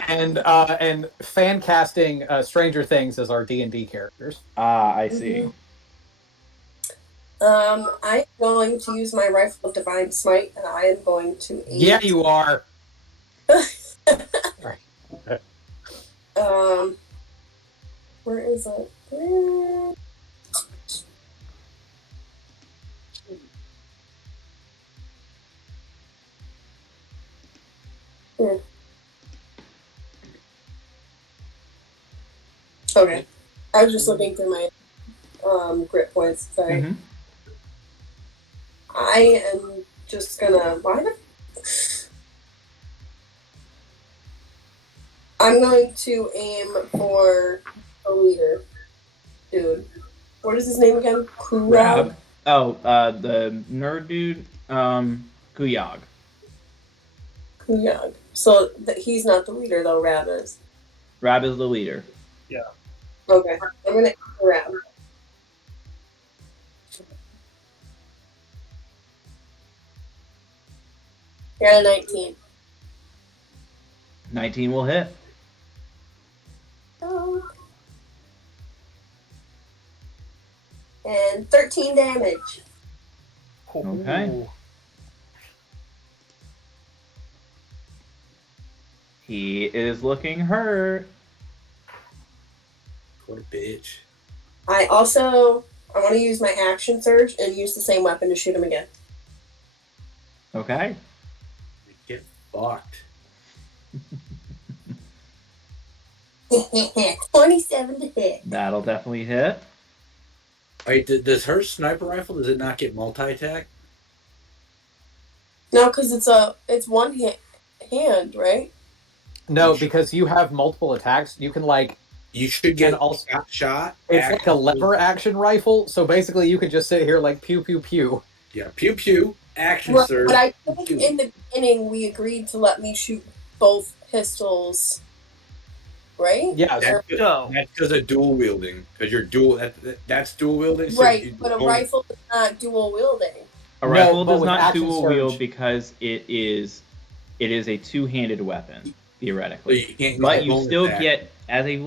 And fan casting Stranger Things as our D&D characters. Ah, I see. I'm going to use my Rifle of Divine Smite, and I am going to aim. Yeah, you are. Where is it? Okay. I was just looking through my grit points. Sorry. Mhm. I am just gonna. I'm going to aim for a leader. Dude. What is his name again? Kurab? Oh, the nerd dude, Kuyag. Kuyag. So he's not the leader, though, Rab is. Rab is the leader. Okay. I'm gonna aim for Rab. You're at 19. 19 will hit. Oh. And 13 damage. Okay. He is looking hurt. What a bitch. I want to use my action surge and use the same weapon to shoot him again. Okay. fucked. 27 to hit. That'll definitely hit. Wait, does her sniper rifle, does it not get multi-attack? No, because it's one hand, right? No, because you have multiple attacks. You can like You should and get also shot. it's like a lever action rifle. So basically, you could just sit here like pew pew pew. Yeah, pew pew, action Right, surge. but I think pew. in the beginning we agreed to let me shoot both pistols, right? Yeah, That's because of dual wielding. Because you're dual. That's dual wielding. So Right, but a rifle is not dual wielding. A No, rifle but does with not action dual surge- wield because it is a two-handed weapon So theoretically. you can't use But that you bonus still attack. get as a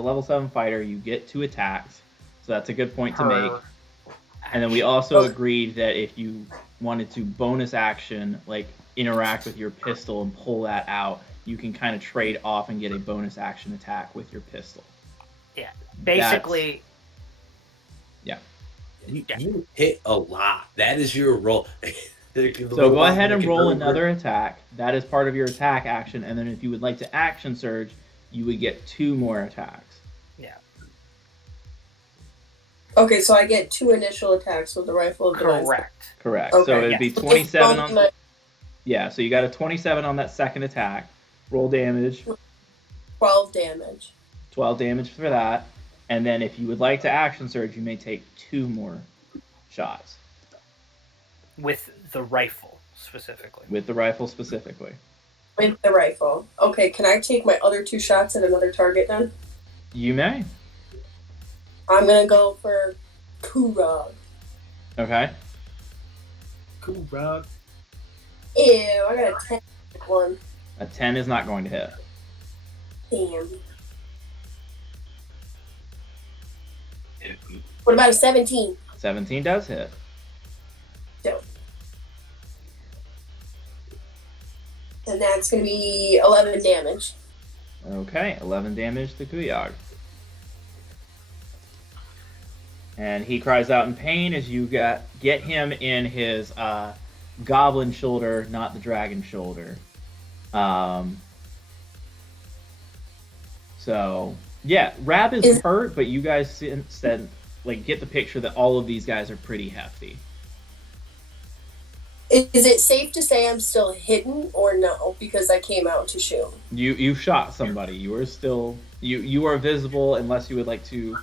level 7 fighter, you get 2 attacks. So that's a good point to make. And then we also Okay. agreed that if you wanted to bonus action, like interact with your pistol and pull that out, you can kind of trade off and get a bonus action attack with your pistol. Yeah, basically. You hit a lot. That is your roll. So go ahead and roll another attack. That is part of your attack action. And then if you would like to action surge, you would get 2 more attacks. Yeah, Okay, so I get 2 initial attacks with the rifle of the rifle. Correct. Okay. So it'd be Yeah. 27 It's on. both Yeah, so you got a 27 on that second attack. Roll damage. 12 damage. 12 damage for that. And then if you would like to action surge, you may take 2 more shots. with the rifle specifically. With the rifle specifically. With the rifle. Okay, can I take my other 2 shots at another target then? You may. I'm gonna go for Kurog. Okay. Cool, bro. Ew, I got a 10 one. A 10 is not going to hit. Damn. What about a 17? 17 does hit. And that's gonna be 11 damage. Okay, 11 damage to Kuyog. And he cries out in pain as you get him in his goblin shoulder, not the dragon shoulder. So, yeah, Rab is hurt, but you guys said, like, get the picture that all of these guys are pretty hefty. Is it safe to say I'm still hidden or no? Because I came out to shoot. You shot somebody. You are still you are visible unless you would like to.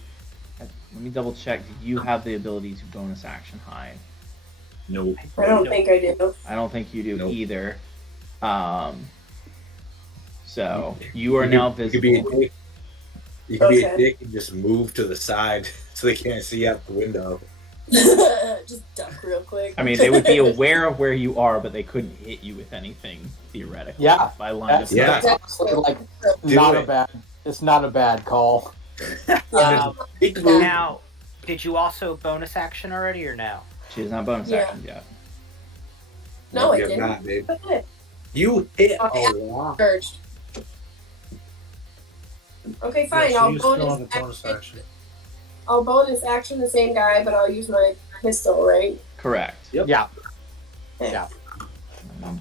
Let me double check. Do you have the ability to bonus action hide? No. I don't think I do. I don't think you do Nope. either. So you are now visible. You could be a Okay. dick and just move to the side so they can't see out the window. Just duck real quick. I mean, they would be aware of where you are, but they couldn't hit you with anything theoretically. Yeah, by line of sight. Yeah. That's honestly like Do not it. a bad. It's not a bad call. Yeah. Big move. Now, did you also bonus action already or no? She is not bonus Yeah. action yet. No, I You're didn't. not, babe. Okay. You hit a Okay. lot. Urged. Okay, fine. Yeah, so I'll you still have a bonus bonus action. action. I'll bonus action the same guy, but I'll use my pistol, right? Correct. Yep. Yeah.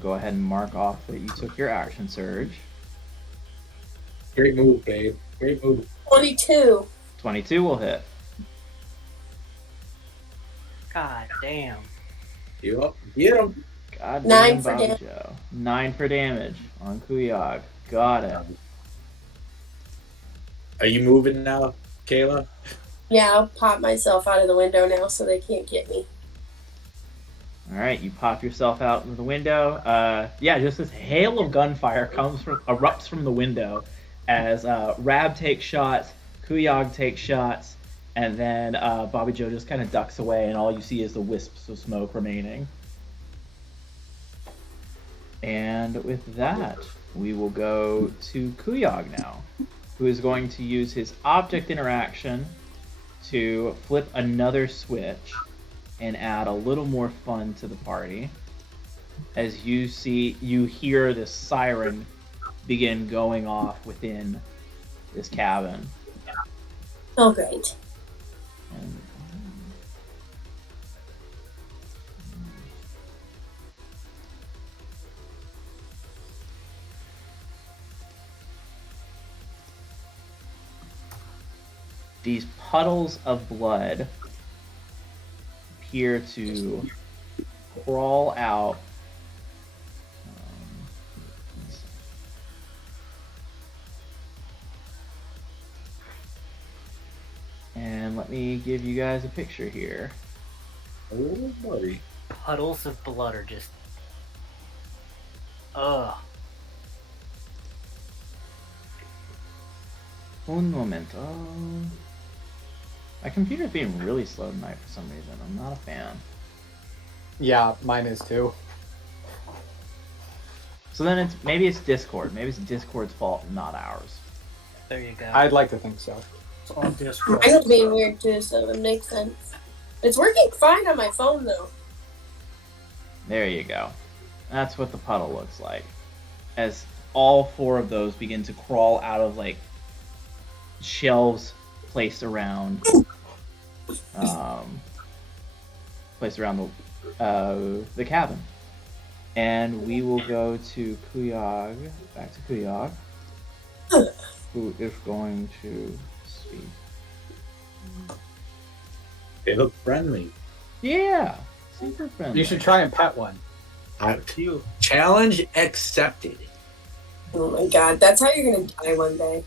Go ahead and mark off that you took your action surge. Great move, babe. Great move. 22. 22 will hit. God damn. You up? Get him. God 9 damn, for Bobby damage. Joe. 9 for damage on Kuyog. Got it. Are you moving now, Kayla? Yeah, I'll pop myself out of the window now so they can't get me. All right, you pop yourself out of the window. Just this hail of gunfire erupts from the window as Rab takes shots, Kuyog takes shots, and then Bobby Joe just kind of ducks away, and all you see is the wisps of smoke remaining. And with that, we will go to Kuyog now, who is going to use his object interaction to flip another switch and add a little more fun to the party. As you hear this siren begin going off within this cabin. Oh, great. And, these puddles of blood appear to crawl out. And let me give you guys a picture here. Oh, buddy. Puddles of blood are just. Ugh. Un momento. My computer's being really slow tonight for some reason. I'm not a fan. Yeah, mine is too. So then maybe it's Discord. Maybe it's Discord's fault, not ours. There you go. I'd like to think so. It's on Discord. Mine was being weird too, so it makes sense. It's working fine on my phone though. There you go. That's what the puddle looks like. As all 4 of those begin to crawl out of like shelves placed around the cabin. And we will go to Kuyag, back to Kuyag, who is going to speak. They look friendly. Yeah, super friendly. You should try and pet one. Challenge accepted. Oh my god, that's how you're gonna die one day.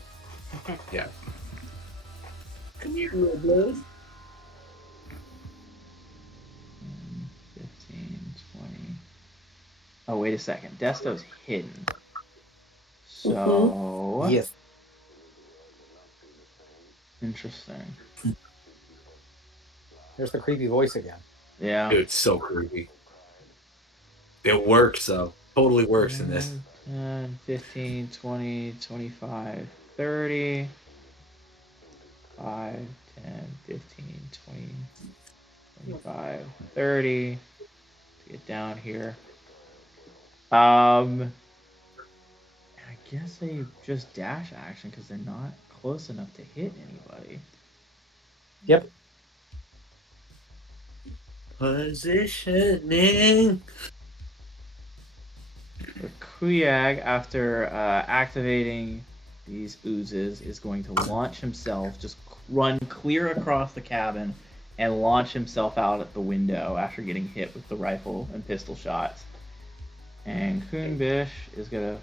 Yeah. Come here, little blood. 15, 20. Oh, wait a second. Desto's hidden. So. Yes. Interesting. There's the creepy voice again. Yeah. Dude, it's so creepy. It works, though. Totally works in this. 10, 15, 20, 25, 30. 5, 10, 15, 20, 25, 30. To get down here. I guess they just dash action because they're not close enough to hit anybody. Yep. Positioning. The Kuyag, after activating these oozes, is going to launch himself, just run clear across the cabin, and launch himself out at the window after getting hit with the rifle and pistol shots. And Kunbish is going to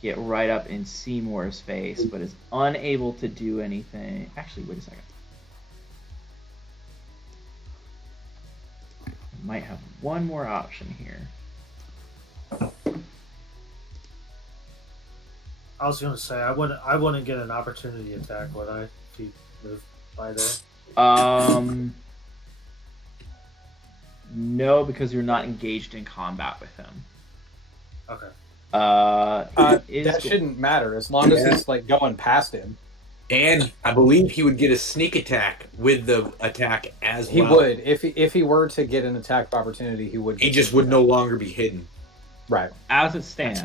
get right up in Seymour's face, but is unable to do anything. Actually, wait a second. Might have one more option here. I was gonna say I wouldn't get an opportunity attack, would I? If he moved by there. No, because you're not engaged in combat with him. Okay. That shouldn't matter as long as it's like going past him. And I believe he would get a sneak attack with the attack as He well. would if he were to get an attack opportunity, he would. He just would no longer be hidden. Right. As it stands,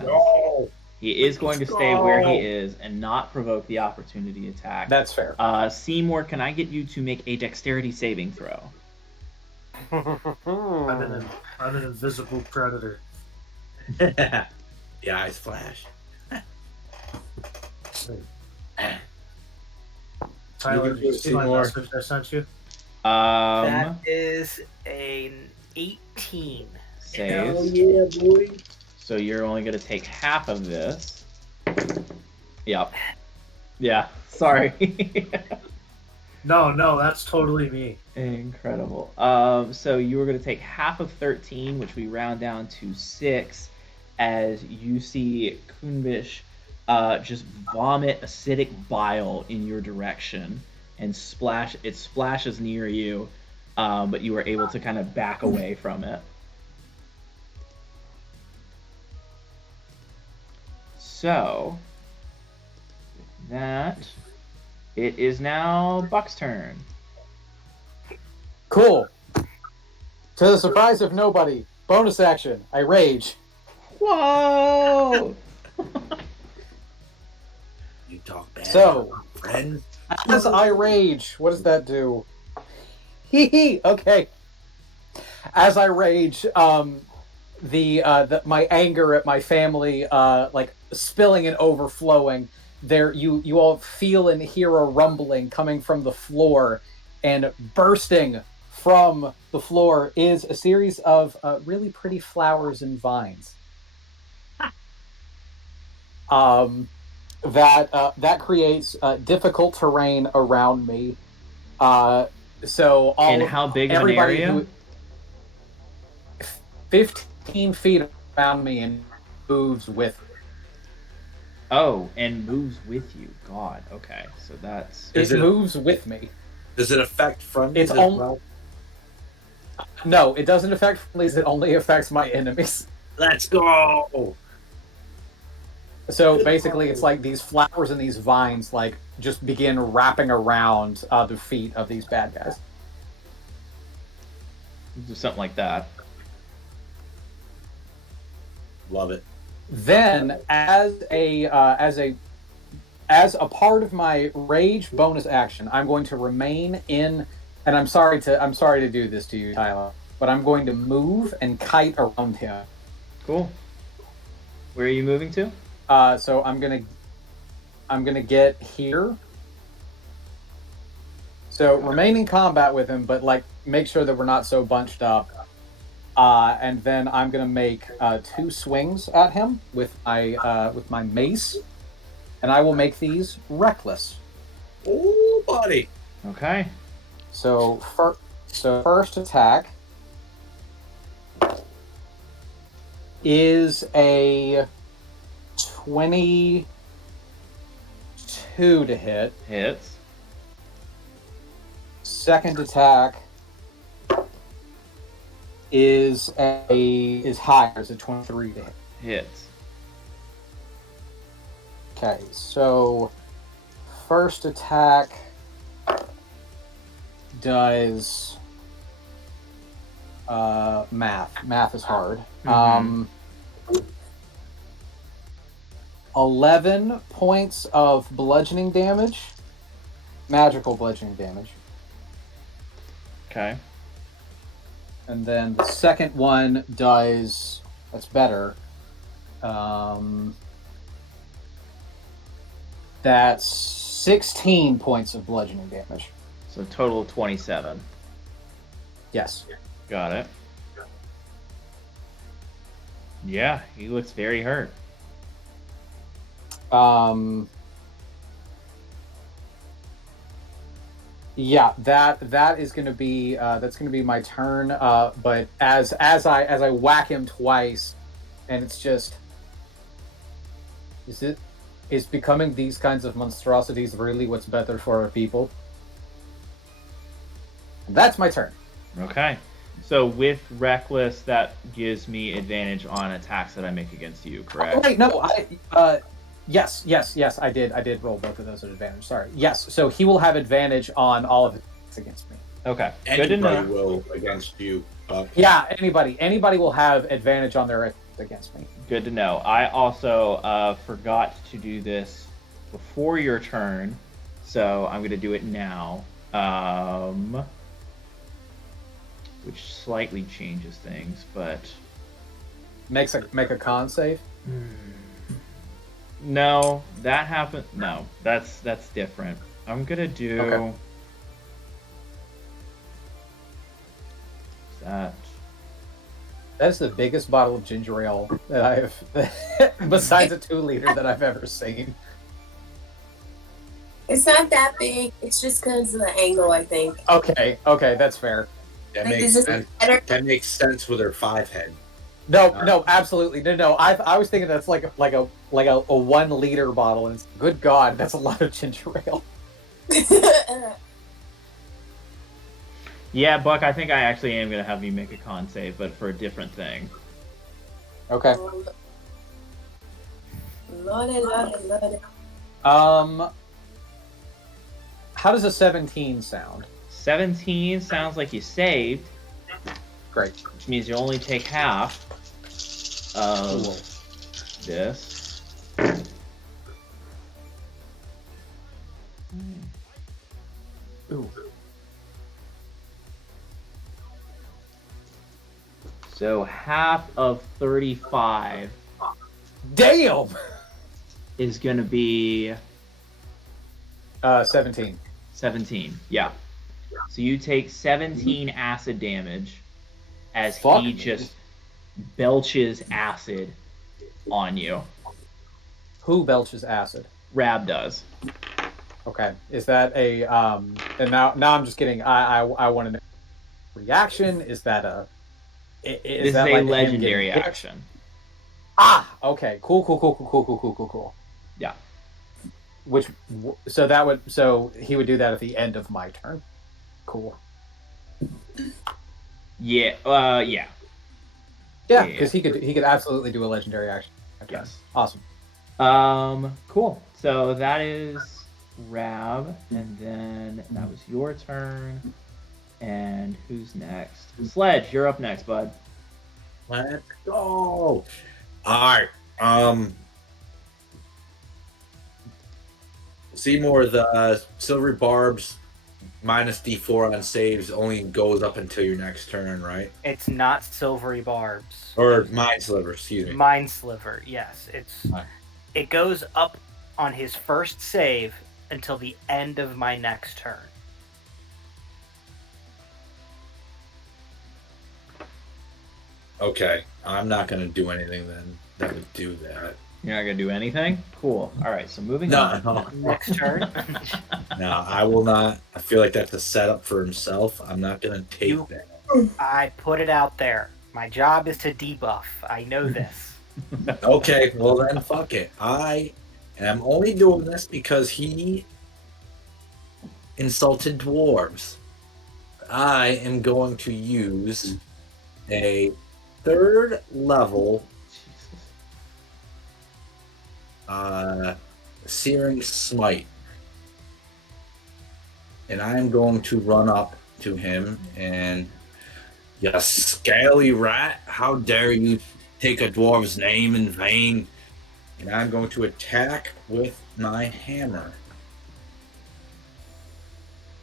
he is going to stay where he is and not provoke the opportunity attack. That's fair. Seymour, can I get you to make a dexterity saving throw? I'm an invisible predator. The eyes flash. Tyler, did you see my Seymour. message I sent you? That is an 18. Saves. yeah, boy. So you're only going to take half of this. Yep. Yeah. Sorry. No, that's totally me. Incredible. So you were going to take half of 13, which we round down to 6, as you see Kunbish just vomit acidic bile in your direction and it splashes near you, but you were able to kind of back away from it. So, with that, it is now Buck's turn. Cool. To the surprise of nobody, bonus action. I rage. Whoa! You talk bad. So, friend. as I rage, what does that do? Hee hee. Okay. As I rage, my anger at my family, like spilling and overflowing, there you all feel and hear a rumbling coming from the floor, and bursting from the floor is a series of really pretty flowers and vines. That creates difficult terrain around me. So And how big of an everybody area? who 15 feet around me and moves with. Oh, and moves with you. God. Okay, so that's It moves with me. Does it affect friendlies It's as well? No, it doesn't affect friendlies. It only affects my enemies. Let's go. So basically, it's like these flowers and these vines like just begin wrapping around the feet of these bad guys. something like that. Love it. Then, as a part of my rage bonus action, I'm going to remain in. And I'm sorry to do this to you, Tyler, but I'm going to move and kite around him. Cool. Where are you moving to? So I'm gonna get here. So remain in combat with him, but like make sure that we're not so bunched up. And then I'm gonna make 2 swings at him with my mace, and I will make these reckless. Oh, buddy. Okay. So first attack is a 22 to hit. Hits. Second attack is higher, is a 23 to hit. Hits. Okay, so first attack does math. Math is hard. Mhm. 11 points of bludgeoning damage, magical bludgeoning damage. Okay. And then the second one does, that's better. That's 16 points of bludgeoning damage. So total of 27. Yes. Got it. Yeah, he looks very hurt. Yeah, that is going to be that's going to be my turn. But as I whack him twice, and it's just, is becoming these kinds of monstrosities really what's better for our people? And that's my turn. Okay. So with Reckless, that gives me advantage on attacks that I make against you, correct? Oh, wait, no, yes, I did roll both of those at advantage. Sorry. Yes, so he will have advantage on all of his attacks against me. Okay. Good to Anybody know. will against you. Yeah, anybody will have advantage on their attacks against me. Good to know. I also forgot to do this before your turn, so I'm going to do it now. Which slightly changes things, but Make a con save. no, that happened. No, that's different. I'm gonna do Okay. that. That's the biggest bottle of ginger ale that I have, besides a 2-liter, that I've ever seen. It's not that big. It's just because of the angle, I think. Okay, that's fair. That Like, makes is this sense. better? That makes sense with her 5 head. No, absolutely no. I was thinking that's like a 1-liter bottle, and it's, good God, that's a lot of ginger ale. Yeah, Buck, I think I actually am gonna have you make a con save, but for a different thing. Okay. Lordy. How does a 17 sound? 17 sounds like you saved, Great. which means you only take half of this. Ooh. So half of 35 Damn. is going to be 17. 17. Yeah. So you take 17 acid damage as Fuck he me. just belches acid on you. Who belches acid? Rab does. Okay. Is that a and now I'm just getting I want to know reaction. Is that is This is that a like him getting legendary hit? action. Ah, okay. Cool. Yeah. So he would do that at the end of my turn. Cool. Yeah. Yeah. Yeah, because he could absolutely do a legendary action. Okay. Yes. Awesome. Cool. So that is Rab, and then that was your turn. And who's next? Sledge, you're up next, bud. Let's go. All right. Seymour, the silvery barbs minus D4 on saves only goes up until your next turn, right? It's not silvery barbs. Or mind sliver, excuse me. Mind sliver, yes. It goes up on his first save until the end of my next turn. Okay, I'm not gonna do anything then that would do that. You're not gonna do anything? Cool. All right, so moving on. No, Next turn. no, I will not. I feel like that's a setup for himself. I'm not gonna take that. I put it out there. My job is to debuff. I know this. Okay, well then, fuck it. I am only doing this because he insulted dwarves. I am going to use a 3rd level Searing Smite. And I'm going to run up to him and, you scaly rat, how dare you take a dwarf's name in vain? And I'm going to attack with my hammer.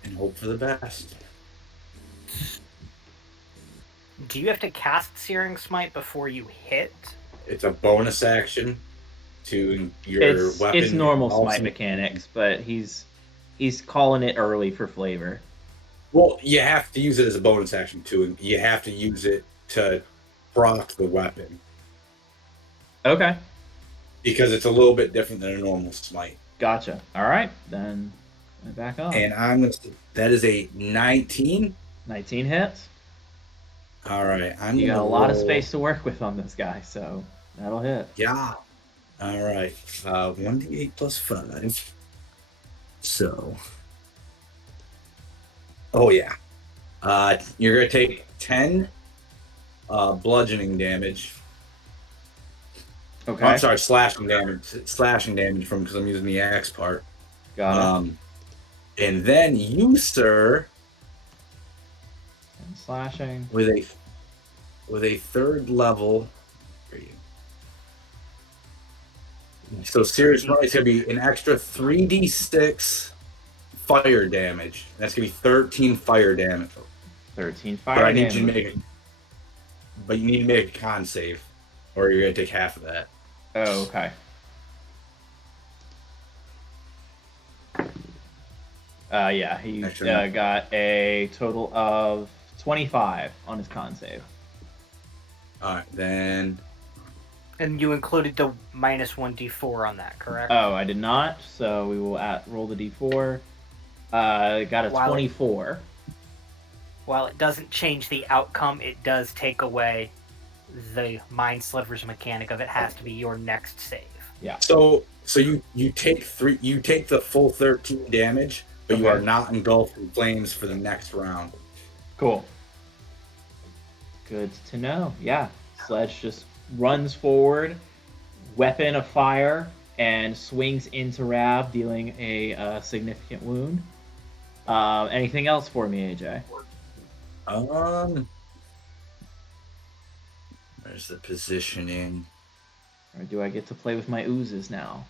And hope for the best. Do you have to cast Searing Smite before you hit? It's a bonus action to your weapon. It's normal smite mechanics, but he's calling it early for flavor. Well, you have to use it as a bonus action too, and you have to use it to proc the weapon. Okay. Because it's a little bit different than a normal smite. Gotcha. All right, then back up. And that is a 19. 19 hits. All right, you got a lot of space to work with on this guy, so that'll hit. Yeah. All right. 1d8 plus 5. So. Oh yeah. You're gonna take 10 bludgeoning damage. Okay. Oh, I'm sorry, slashing damage from because I'm using the axe part. Got it. And then you, sir, and slashing with a 3rd level. Where are you? So Serious Smite's gonna be an extra 3d6 fire damage. That's gonna be 13 fire damage. 13 fire but I damage. need you to make but you need to make a con save, or you're gonna take half of that. Oh, okay. Yeah, he got a total of 25 on his con save. All right, then. And you included the minus 1d4 on that, correct? Oh, I did not. So we will roll the d4. Got a 24. While it doesn't change the outcome, it does take away the Mind Sliver's mechanic of it has to be your next save. Yeah. So you take the full 13 damage, but you are not engulfed in flames for the next round. Cool. Good to know. Yeah. Sledge just runs forward, weapon of fire, and swings into Rab, dealing a significant wound. Anything else for me, AJ? Where's the positioning? Or do I get to play with my oozes now?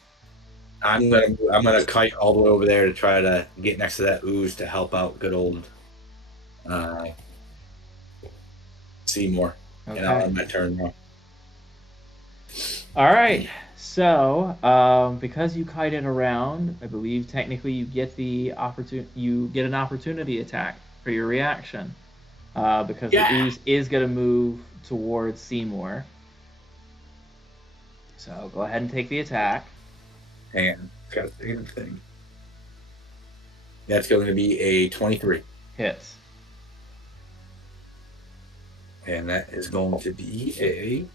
I'm gonna kite all the way over there to try to get next to that ooze to help out good old Seymour. Okay. And I'll end my turn now. All right. So, because you kited around, I believe technically you get an opportunity attack for your reaction. Because the ooze is going to move towards Seymour. So go ahead and take the attack. Hang on. Got to say the thing. That's going to be a 23. Hits. And that is going to be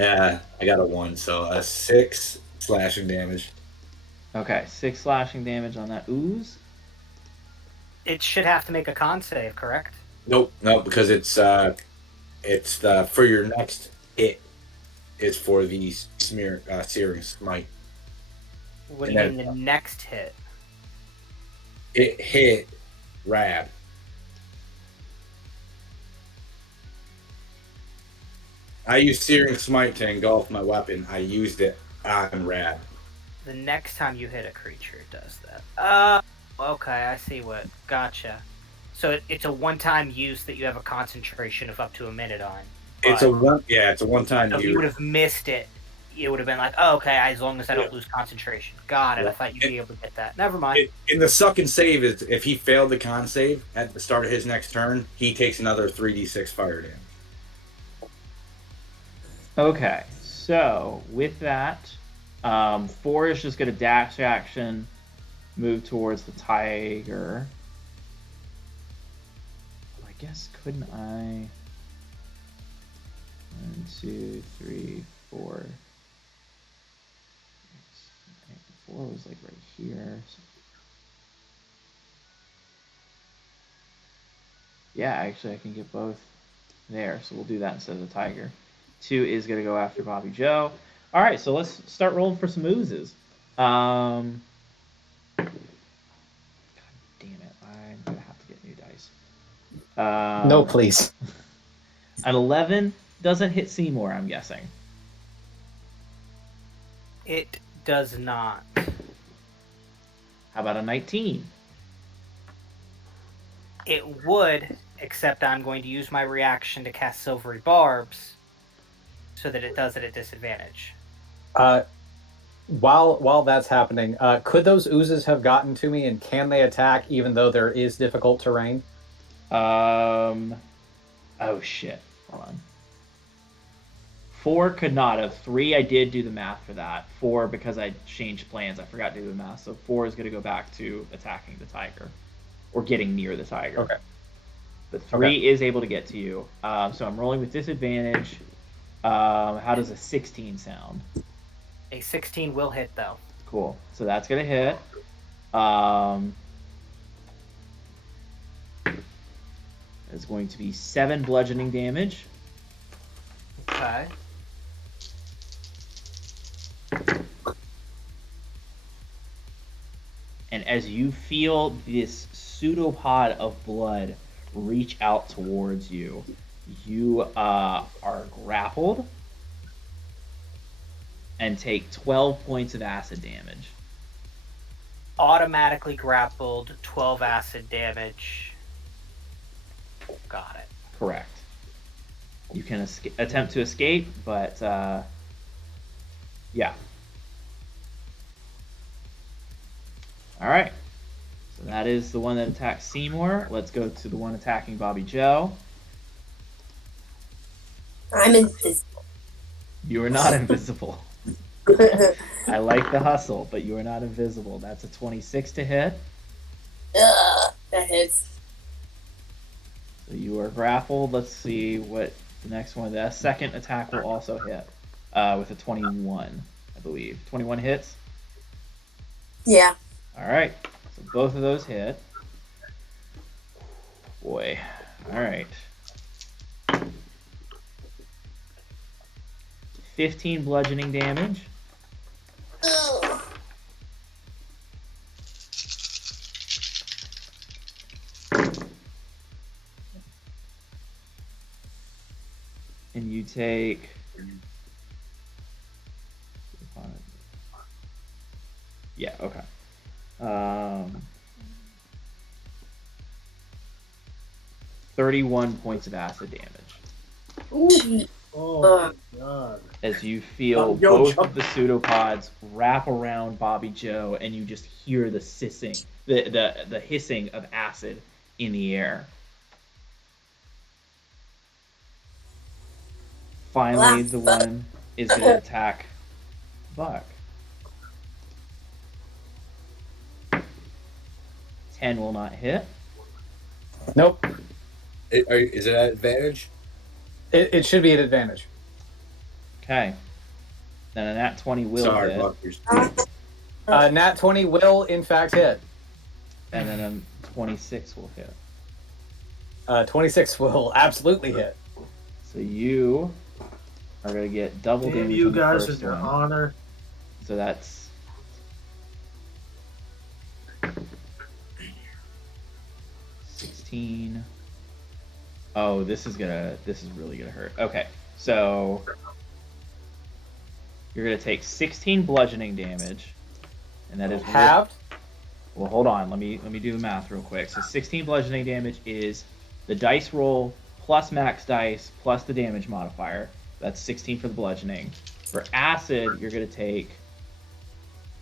I got a 1, so a 6 slashing damage. Okay, 6 slashing damage on that ooze. It should have to make a con save, correct? Nope, because it's for your next hit. It's for the searing smite. What do you mean the next hit? It hit Rad. I used Searing Smite to engulf my weapon. I used it on Rad. The next time you hit a creature, it does that. Okay, I see what. Gotcha. So it's a one-time use that you have a concentration of up to a minute on. It's a one-time use. If you would have missed it, it would have been like, oh, okay, as long as I don't lose concentration. Got it. I thought you'd be able to get that. Never mind. In the suck and save, is if he failed the con save at the start of his next turn, he takes another 3d6 fire damage. Okay, so with that, 4 is just going to dash action, move towards the tiger. I guess couldn't I? 1, 2, 3, 4. 4 was like right here. Yeah, actually, I can get both there, so we'll do that instead of the tiger. 2 is going to go after Bobby Joe. All right, so let's start rolling for some oozes. God damn it. I'm going to have to get new dice. No, please. An 11 doesn't hit Seymour, I'm guessing. It does not. How about a 19? It would, except I'm going to use my reaction to cast Silvery Barbs so that it does it at disadvantage. While that's happening, could those oozes have gotten to me, and can they attack even though there is difficult terrain? Oh shit. Hold on. 4 could not have. 3, I did do the math for that. 4, because I changed plans, I forgot to do the math. So 4 is going to go back to attacking the tiger. Or getting near the tiger. Okay. But 3 is able to get to you. So I'm rolling with disadvantage. How does a 16 sound? A 16 will hit, though. Cool. So that's going to hit. It's going to be 7 bludgeoning damage. Okay. And as you feel this pseudopod of blood reach out towards you, you are grappled and take 12 points of acid damage. Automatically grappled, 12 acid damage. Got it. Correct. You can attempt to escape, but yeah. All right. So that is the one that attacks Seymour. Let's go to the one attacking Bobby Joe. I'm invisible. You are not invisible. I like the hustle, but you are not invisible. That's a 26 to hit. That hits. So you are grappled. Let's see what the next one. The second attack will also hit with a 21, I believe. 21 hits? Yeah. All right. So both of those hit. Boy. All right. 15 bludgeoning damage. Ugh. And you take... Yeah, okay. 31 points of acid damage. Ooh. Oh, God. as you feel Bobby Joe both jump. of the pseudopods wrap around Bobby Joe, and you just hear the hissing, the hissing of acid in the air. Finally, the one is going to attack Buck. 10 will not hit. Nope. Is it at advantage? It should be an advantage. Okay. Then a nat 20 will Sorry, hit. Buck. You're Nat 20 will, in fact, hit. And then a 26 will hit. 26 will absolutely hit. So you are going to get double Damn damage you on the guys first and your one. honor. So that's 16. Oh, this is really gonna hurt. Okay, so you're gonna take 16 bludgeoning damage, and that is Halved. Well, hold on. Let me do the math real quick. So 16 bludgeoning damage is the dice roll plus max dice plus the damage modifier. That's 16 for the bludgeoning. For acid, you're gonna take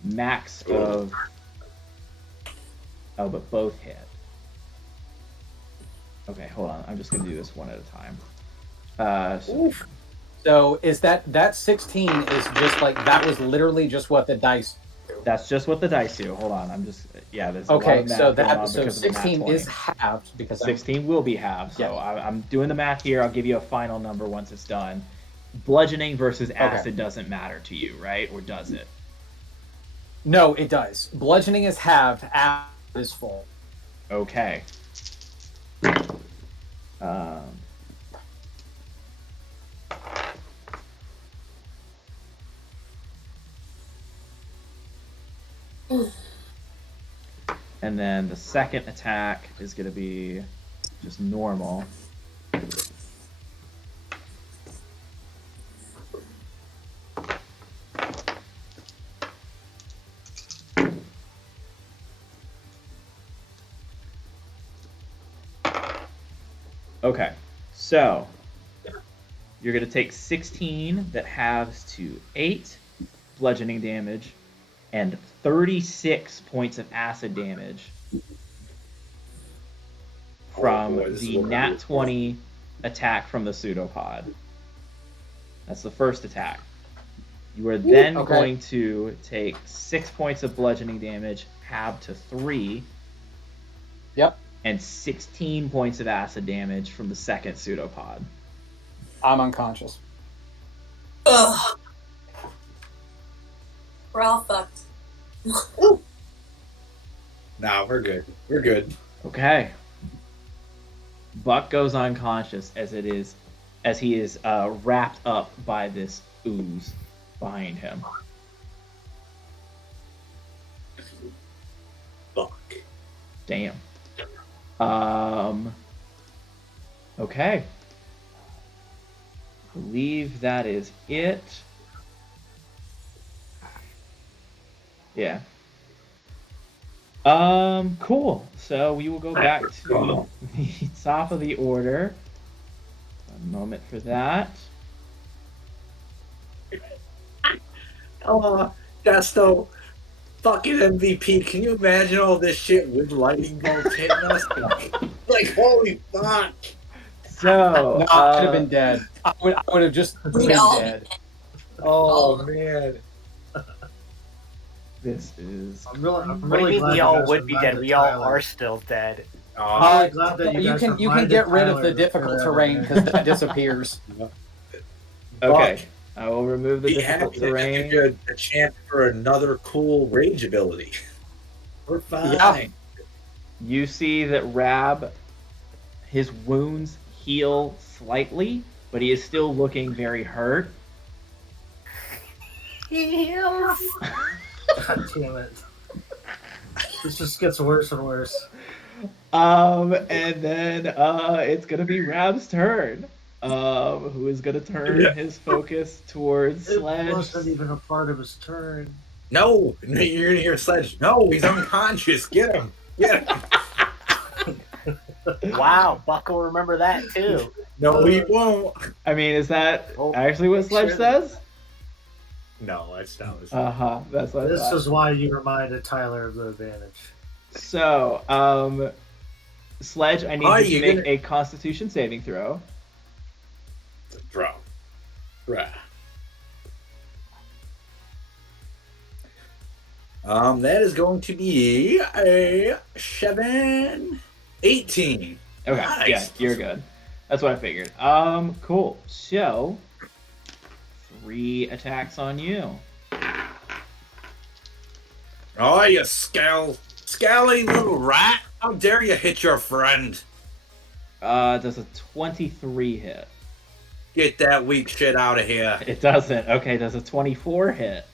max of. Oh, but both hit. Okay, hold on. I'm just gonna do this one at a time. So is that 16 is just like that was literally just what the dice do. That's just what the dice do. Hold on. I'm just there's a lot Okay, of math so going on that so because of the nat 16 20. is halved because 16 will be halved. So Yeah. I'm doing the math here. I'll give you a final number once it's done. Bludgeoning versus acid doesn't matter to you, right? Or does it? No, it does. Bludgeoning is halved, acid is full. Okay. And then the second attack is going to be just normal. Okay, so you're going to take 16 that halves to 8 bludgeoning damage and 36 points of acid damage from the nat 20 attack from the pseudopod. That's the first attack. You are then going to take 6 points of bludgeoning damage, halved to 3. Yep. And 16 points of acid damage from the second pseudopod. I'm unconscious. Ugh. We're all fucked. Nah, we're good. We're good. Okay. Buck goes unconscious as he is wrapped up by this ooze behind him. Fuck. Damn. Okay. I believe that is it. Yeah. Cool. So we will go back to the top of the order. A moment for that. Oh, that's the fucking MVP. Can you imagine all this shit with lightning bolts hitting us? Like, holy fuck. So No, I would have been dead. I would have just been all dead. Oh, man. this is I'm really What do really you mean glad we you all guys would be dead? reminded We all Tyler. are still dead. I'm really glad that you guys can reminded get rid of Tyler the that difficult they're terrain ever because that disappears. okay. I will remove the Be difficult happy that terrain. gives you a chance for another cool rage ability. We're fine. Yeah. You see that Rab, his wounds heal slightly, but he is still looking very hurt. Heals. God damn it. This just gets worse and worse. And then it's gonna be Rab's turn. Who is gonna turn his focus towards It Sledge? wasn't even a part of his turn. No, you're gonna hear Sledge. No, he's unconscious. Get him. Get him. Wow, Buck will remember that too. No, we won't. I mean, is that Oh, actually what Sledge sure. says? No, that's not. That's what I This thought. is why you reminded Tyler of the advantage. So, Sledge, I need Are you to you make gonna- a Constitution saving throw. Throw. Right. That is going to be a 18. Okay, Nice. yeah, you're good. That's what I figured. Cool. So, 3 attacks on you. Oh, you scally little rat! How dare you hit your friend? Does a 23 hit? Get that weak shit out of here. It doesn't. Okay, does a 24 hit?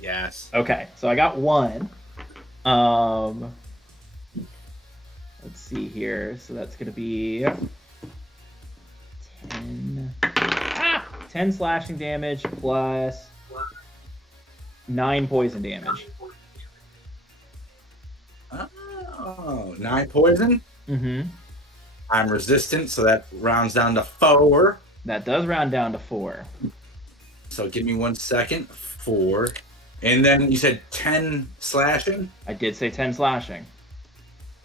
Yes. Okay, so I got 1. Let's see here. So that's gonna be 10. 10 slashing damage plus 9 poison damage. Oh, 9 poison. Mm-hmm. I'm resistant, so that rounds down to 4. That does round down to 4. So give me 1 second. 4. And then you said 10 slashing? I did say 10 slashing.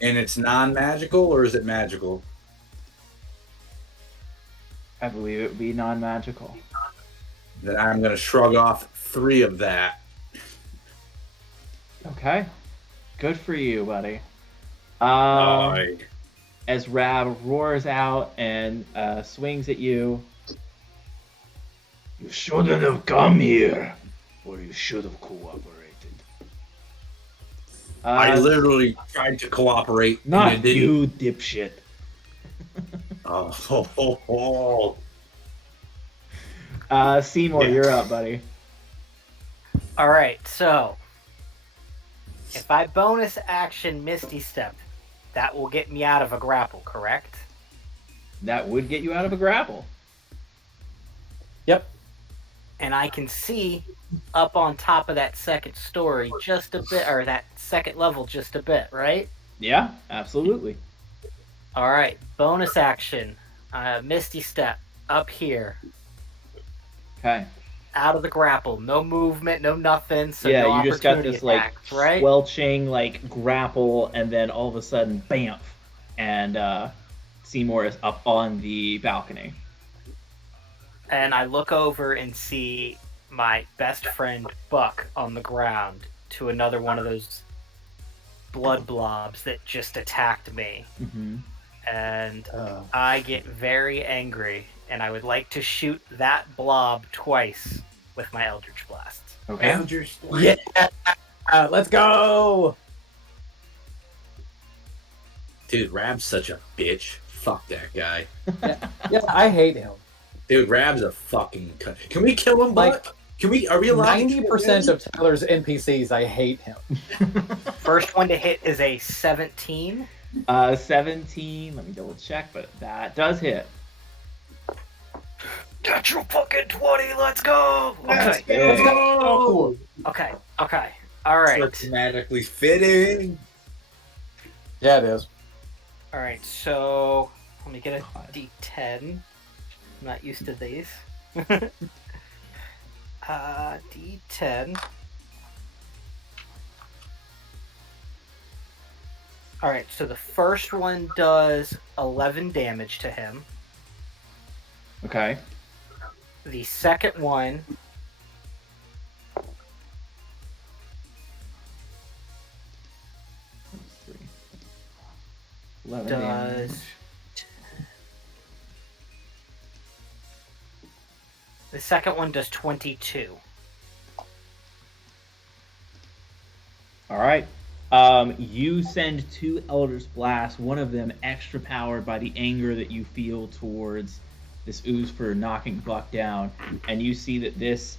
And it's non-magical, or is it magical? I believe it would be non-magical. Then I'm going to shrug off 3 of that. Okay. Good for you, buddy. Alright. As Rab roars out and swings at you. You shouldn't have come here, or you should have cooperated. I literally tried to cooperate. Not and it didn't. you, dipshit. Oh. Seymour, Yeah. you're up, buddy. All right, so if I bonus action Misty Step, that will get me out of a grapple, correct? That would get you out of a grapple. Yep. And I can see up on top of that second story just a bit, or that second level just a bit, right? Yeah, absolutely. All right, bonus action, Misty Step up here, Okay. out of the grapple, no movement, no nothing. So yeah, no you just got opportunity this like attacks, right? squelching like grapple, and then all of a sudden, bamf, and Seymour is up on the balcony. And I look over and see my best friend Buck on the ground to another one of those blood blobs that just attacked me. Mm-hmm. And I get very angry, and I would like to shoot that blob twice with my Eldritch Blast. Okay. Yeah. Let's go. Dude, Rab's such a bitch. Fuck that guy. Yeah, I hate him. Dude, Rab's a fucking cunt. Can we kill him, Like, Buck? Are we allowed to kill 90% him? of Tyler's NPCs, I hate him. First one to hit is a 17. 17. Let me double check, but that does hit. Natural fucking 20, let's go! Okay, Let's go! okay. Alright. Systematically fitting. Yeah, it is. Alright, so let me get a D10. I'm not used to these. D10. Alright, so the first one does 11 damage to him. Okay. The second one 11 does damage. the second one does 22. All right. You send 2 Eldritch Blasts, one of them extra powered by the anger that you feel towards this ooze for knocking Buck down, and you see that this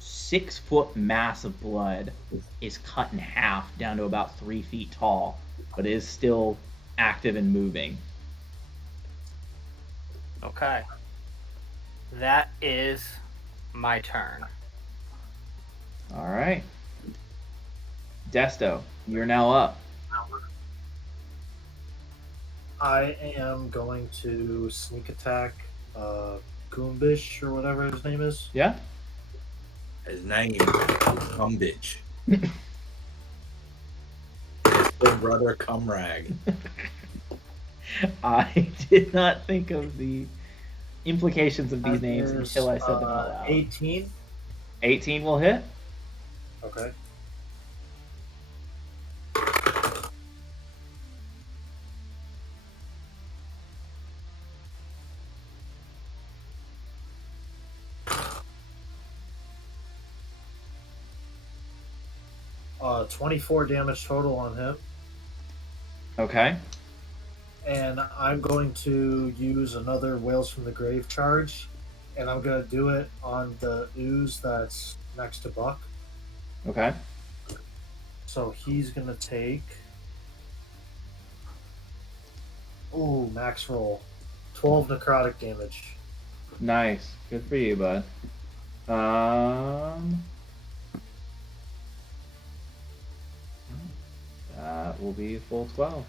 6-foot mass of blood is cut in half down to about 3 feet tall, but is still active and moving. Okay. That is my turn. All right. Desto, you're now up. I am going to sneak attack Goombish or whatever his name is. Yeah. His name is Cumbitch. His big brother Cumrag. I did not think of the implications of these That names is, until I said them out loud. 18. 18 will hit. Okay. Uh, 24 damage total on him. Okay. And I'm going to use another Whales from the Grave charge, and I'm going to do it on the ooze that's next to Buck. Okay. So he's going to take... Ooh, max roll. 12 necrotic damage. Nice. Good for you, bud. That will be full 12.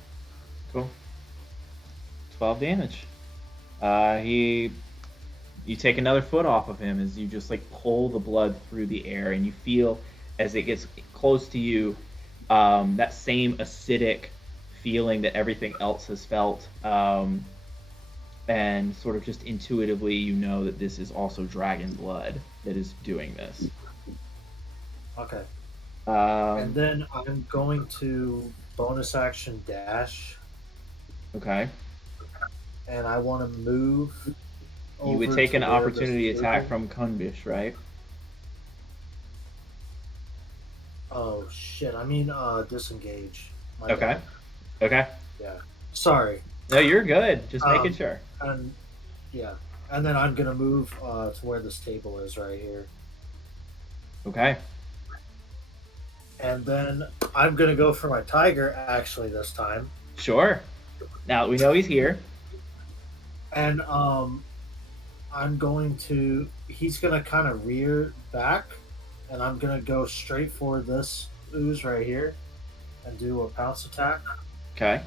Cool. 12 damage. You take another foot off of him as you just like pull the blood through the air, and you feel as it gets close to you, that same acidic feeling that everything else has felt, and sort of just intuitively you know that this is also dragon blood that is doing this. Okay. And then I'm going to bonus action dash, Okay. and I want to move. You would over take to an where opportunity this attack table- from Kunbish, right? Oh shit! I mean, disengage. My Okay. bad. Okay. Yeah. Sorry. No, you're good. Just making sure. And yeah, and then I'm gonna move to where this table is right here, Okay. and then I'm gonna go for my tiger actually this time, Sure. Now we know he's here. and I'm going to. He's gonna kind of rear back, and I'm gonna go straight for this ooze right here, and do a pounce attack. Okay.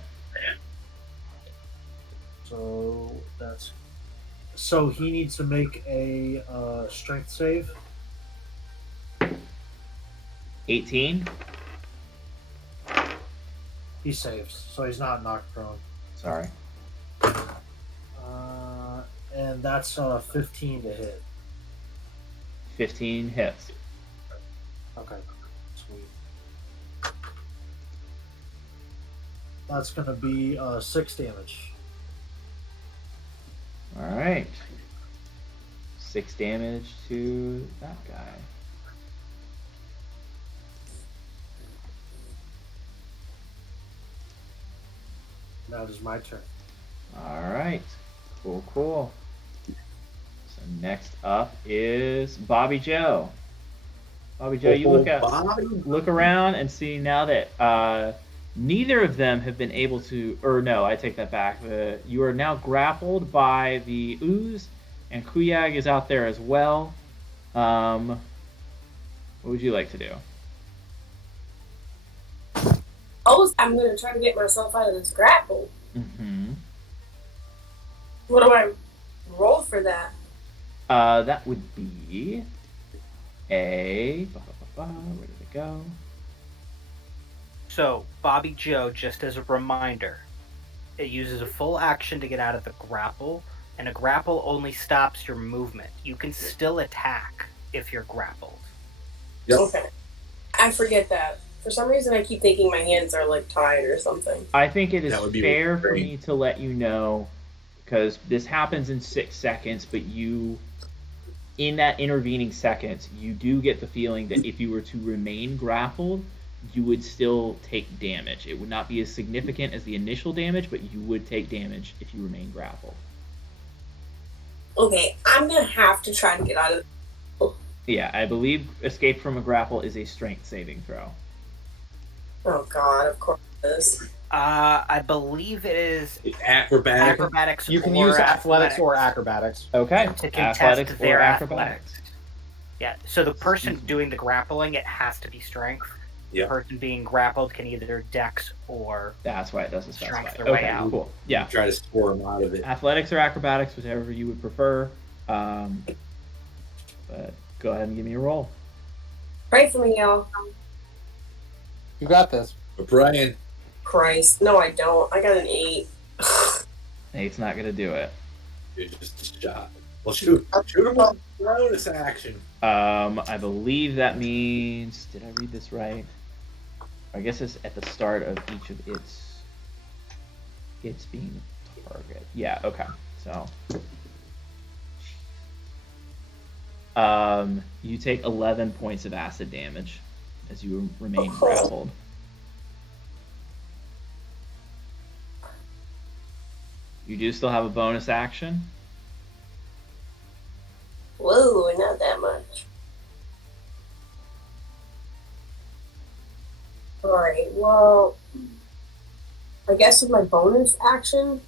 So that's. So he needs to make a strength save. 18. He saves, so he's not knocked prone. Sorry. And that's 15 to hit. 15 hits. Okay, sweet. That's gonna be 6 damage. All right. 6 damage to that guy. Now it is my turn. All right. Cool, cool. So next up is Bobby Joe. Bobby Joe, you look around and see now that neither of them have been able to, or no, I take that back. You are now grappled by the ooze, and Kuyag is out there as well. What would you like to do? I'm gonna try to get myself out of this grapple. Mm-hmm. What do I roll for that? That would be a. Where did it go? So, Bobby Joe, just as a reminder, it uses a full action to get out of the grapple, and a grapple only stops your movement. You can still attack if you're grappled. Yep. Okay. I forget that. For some reason, I keep thinking my hands are like tied or something. I think it is That would be fair for great. me to let you know, because this happens in 6 seconds, but in that intervening seconds, you do get the feeling that if you were to remain grappled, you would still take damage. It would not be as significant as the initial damage, but you would take damage if you remain grappled. Okay, I'm gonna have to try to get out of. Yeah, I believe escape from a grapple is a strength saving throw. Oh God, of course it is. I believe it is Acrobatic. acrobatics. You can or use athletics or acrobatics. Okay, to contest athletics or their acrobatics. athletics. Yeah, so the person doing the grappling, it has to be strength. Yeah. person being grappled can either dex or That's why it doesn't specify. strength their way Okay, out. cool. Yeah. Try to score him out of it. Athletics or acrobatics, whichever you would prefer. But go ahead and give me a roll. Pray for me, y'all. You got this. We're praying. Christ. No, I don't. I got an 8. Eight's not gonna do it. You're just shot. Well, shoot him up. Bonus action. I believe that means. Did I read this right? I guess it's at the start of each of its being target. Yeah. Okay. So. You take 11 points of acid damage as you remain grappled. You do still have a bonus action. Whoa, not that much. Alright, well, I guess with my bonus action,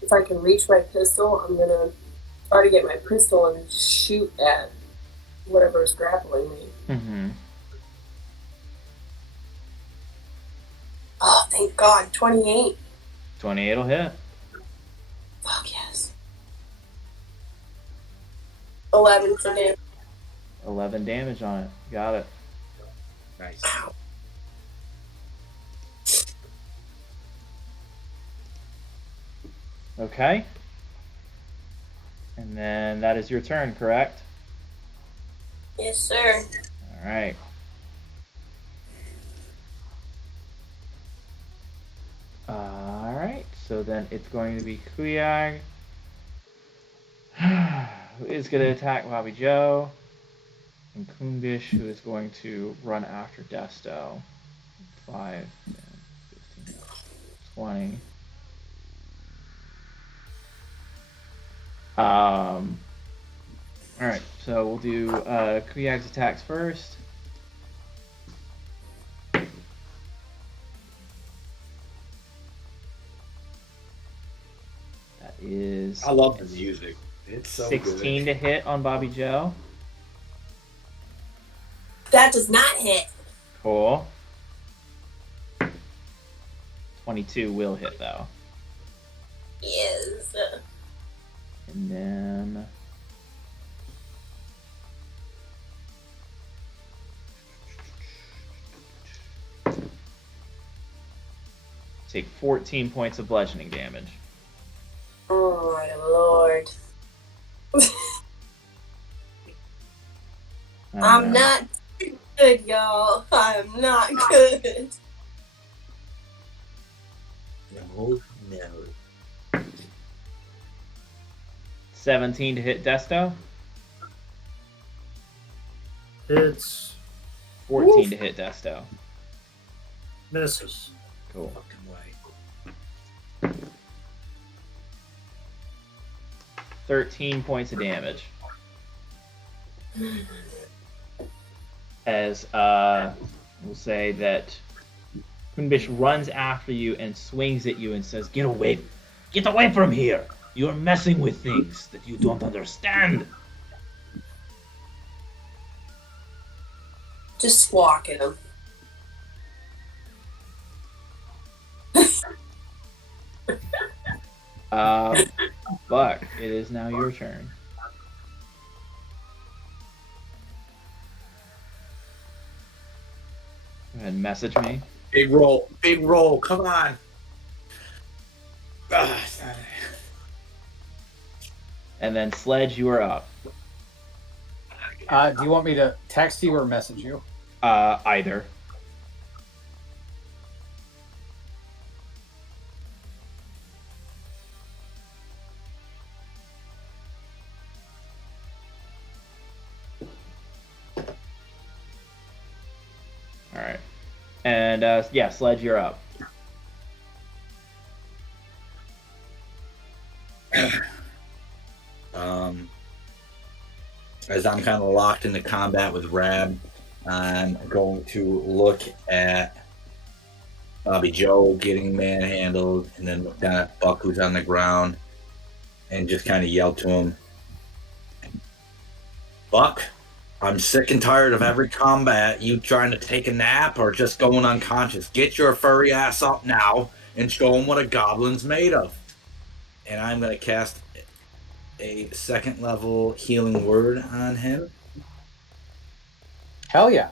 if I can reach my pistol, I'm gonna try to get my pistol and shoot at whatever's grappling me. Mm-hmm. Oh, thank God. 28. 28 will hit. Fuck yes. 11 for damage. 11 damage on it. Got it. Nice. Okay. And then that is your turn, correct? Yes, sir. All right. All right. So then it's going to be Kuyag, who is going to attack Bobby Joe, and Kundish, who is going to run after Desto. 5, 10, 15, 20. All right, so we'll do Kuyag's attacks first. That is I love the music. It's so 16 good. to hit on Bobby Joe. That does not hit. Cool. 22 will hit though. Yes. And then take 14 points of bludgeoning damage. Oh my lord. I'm not good, y'all. I'm not good. No, no. 17 to hit Desto. It's 14 Oof. to hit Desto. misses. Cool. Fucking way. 13 points of damage. As we'll say that Kunbish runs after you and swings at you and says, Get away from here! You're messing with things that you don't understand! Just walk at him. Buck, it is now your turn. Go ahead and message me. Big roll, come on. And then Sledge, you are up. Do you want me to text you or message you? Either. All right. And yeah, Sledge, you're up. As I'm kind of locked into combat with Rab, I'm going to look at Bobby Joe getting manhandled, and then look down at Buck, who's on the ground, and just kind of yell to him, Buck, I'm sick and tired of every combat you trying to take a nap or just going unconscious. Get your furry ass up now and show him what a goblin's made of. And I'm going to cast a second level healing word on him. Hell yeah.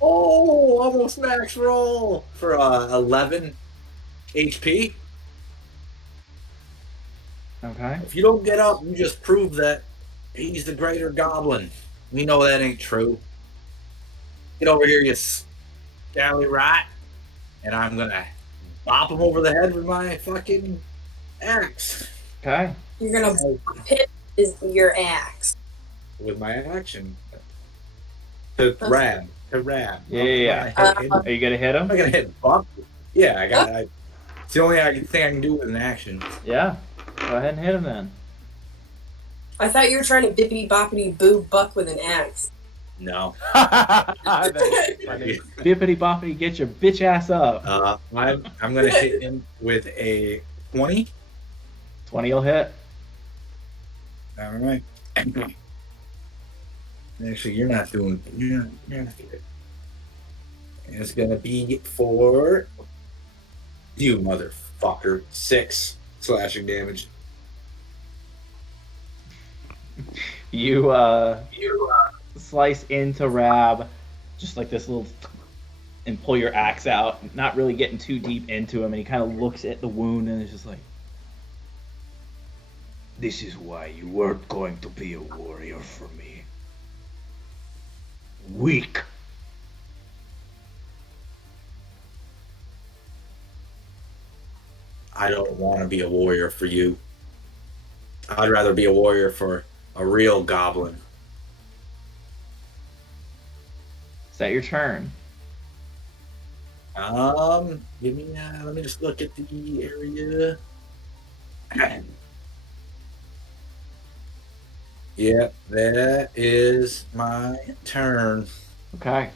Oh, almost max roll for 11 HP. Okay. If you don't get up, you just prove that he's the greater goblin. We know that ain't true. Get over here, you scally rat. And I'm going to bop him over the head with my fucking axe. Okay. You're gonna hit your axe. With my action. To ram. Yeah. Are you gonna hit I'm him? not gonna hit Buck. Yeah, it's the only thing I can do with an action. Yeah. Go ahead and hit him then. I thought you were trying to bippity boppity boo Buck with an axe. No. That's funny. Bippity boppity, get your bitch ass up. I'm gonna hit him with a 20. 20 will hit. All right. Actually, you're not doing it. It's gonna be for you, motherfucker. 6 slashing damage. You slice into Rab, just like this little, and pull your axe out, not really getting too deep into him, and he kind of looks at the wound and is just like, "This is why you weren't going to be a warrior for me. Weak." I don't want to be a warrior for you. I'd rather be a warrior for a real goblin. Is that your turn? Give me. Let me just look at the area. Yep, that is my turn. Okay.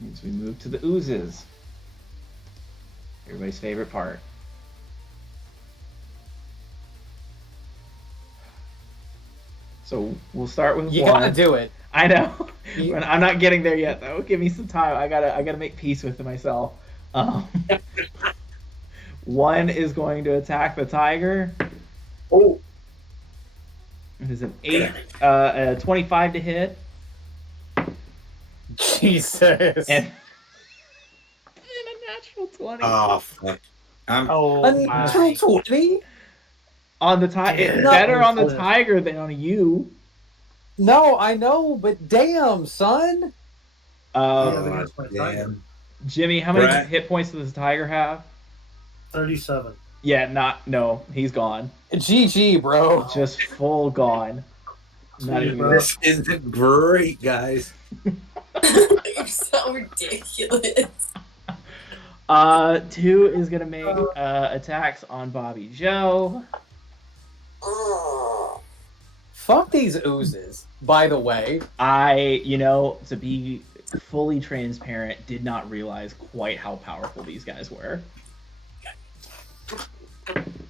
Means we move to the oozes. Everybody's favorite part. So we'll start with You one. gotta do it. I know. You- I'm not getting there yet, though. Give me some time. I gotta make peace with myself. One is going to attack the tiger. Oh, It is an 25 to hit, Jesus. and a natural 20 oh fuck! Oh A my! natural 20? on the tiger. It's No. better on the tiger than on you. No, I know, but damn, son. Um, That's my tiger. damn. Jimmy, how many Right. hit points does this tiger have? 37. Yeah, no, he's gone. GG, bro. Just full gone. Not See, even. bro. This isn't great, guys. You're so ridiculous. 2 is gonna make attacks on Bobby Joe. Fuck these oozes, by the way. To be fully transparent, did not realize quite how powerful these guys were.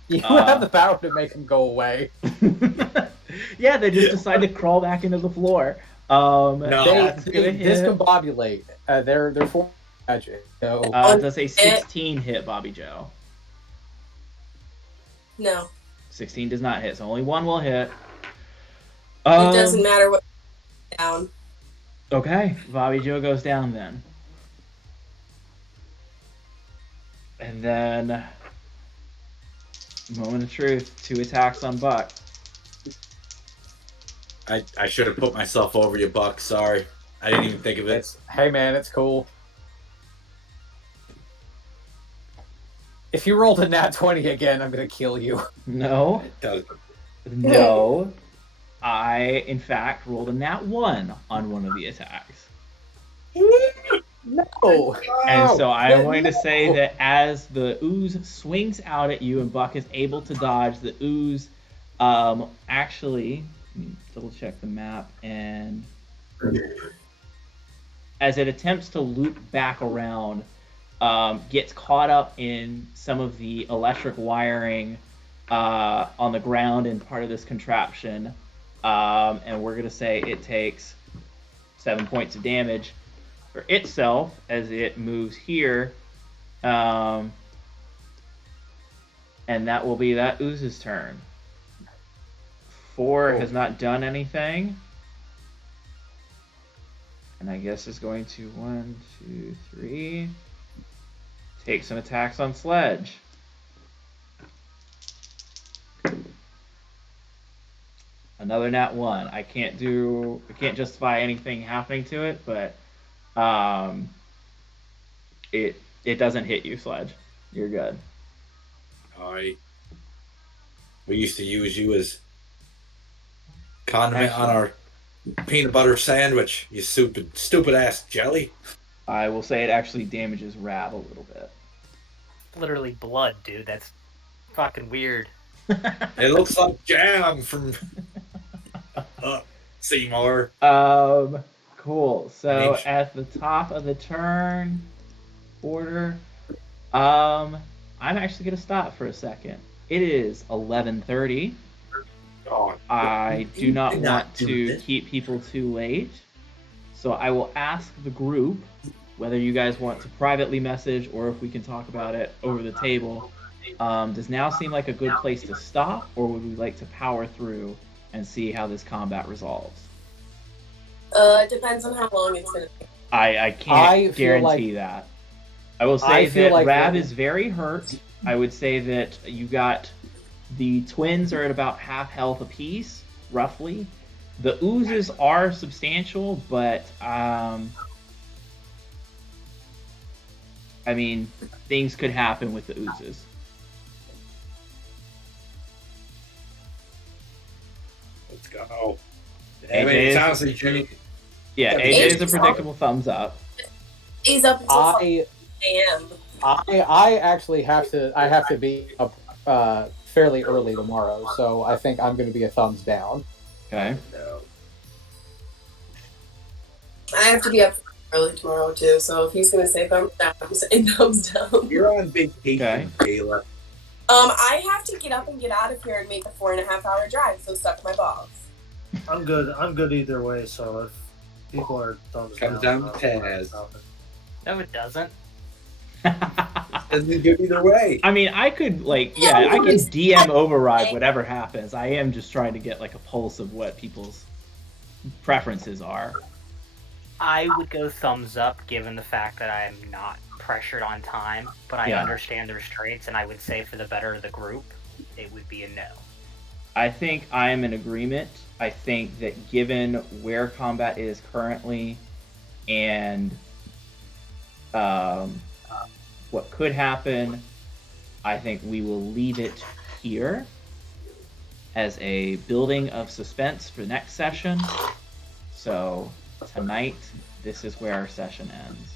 You have the power to make them go away. Yeah, they just decide to crawl back into the floor. That's They gonna hit. discombobulate. They're for magic. So Does a 16 hit Bobby Joe? No, 16 does not hit, so only one will hit. it doesn't matter what down. Okay, Bobby Joe goes down then. And then, moment of truth, 2 attacks on Buck. I should have put myself over you, Buck. Sorry, I didn't even think of it. hey man, it's cool. If you rolled a nat 20 again, I'm gonna kill you. No, It does. no. I, in fact, rolled a nat 1 on one of the attacks. No. And so I'm going to say that as the ooze swings out at you and Buck is able to dodge, the ooze actually, let me double check the map, and as it attempts to loop back around, gets caught up in some of the electric wiring on the ground in part of this contraption, and we're gonna say it takes 7 points of damage for itself as it moves here, and that will be that ooze's turn. 4 has not done anything. And I guess it's going to 1, 2, 3. Take some attacks on Sledge. Another nat 1. I can't justify anything happening to it, but it doesn't hit you, Sledge. You're good. We used to use you as condiment on our peanut butter sandwich, you stupid ass jelly. I will say it actually damages Rab a little bit. Literally blood, dude. That's fucking weird. It looks like jam from Seymour. Cool. So at the top of the turn order, I'm actually gonna stop for a second. It is 11:30. Oh, I do not want to keep people too late, so I will ask the group whether you guys want to privately message or if we can talk about it over the table. Does now seem like a good place to stop, or would we like to power through and see how this combat resolves? It depends on how long it's going to take. I can't guarantee that. I will say that Rab is very hurt. I would say that you got... The twins are at about half health apiece, roughly. The oozes are substantial, but I mean, things could happen with the oozes. Let's go. AJ is a predictable thumbs up. He's up until 5 a.m. I actually have to be up fairly early tomorrow, so I think I'm going to be a thumbs down. Okay. I have to be up early tomorrow too, so if he's going to say thumbs down, I'm saying thumbs down. You're on vacation, Kayla. I have to get up and get out of here and make a 4.5-hour drive, so suck my balls. I'm good either way, so if people are thumbs Comes down down to Taz. No, it doesn't. Doesn't good either way. I mean, I could I can DM override whatever happens. I am just trying to get like a pulse of what people's preferences are. I would go thumbs up given the fact that I am not pressured on time, but I understand the restraints, and I would say for the better of the group, it would be a no. I think I am in agreement. I think that given where combat is currently and what could happen, I think we will leave it here as a building of suspense for next session. So tonight, this is where our session ends.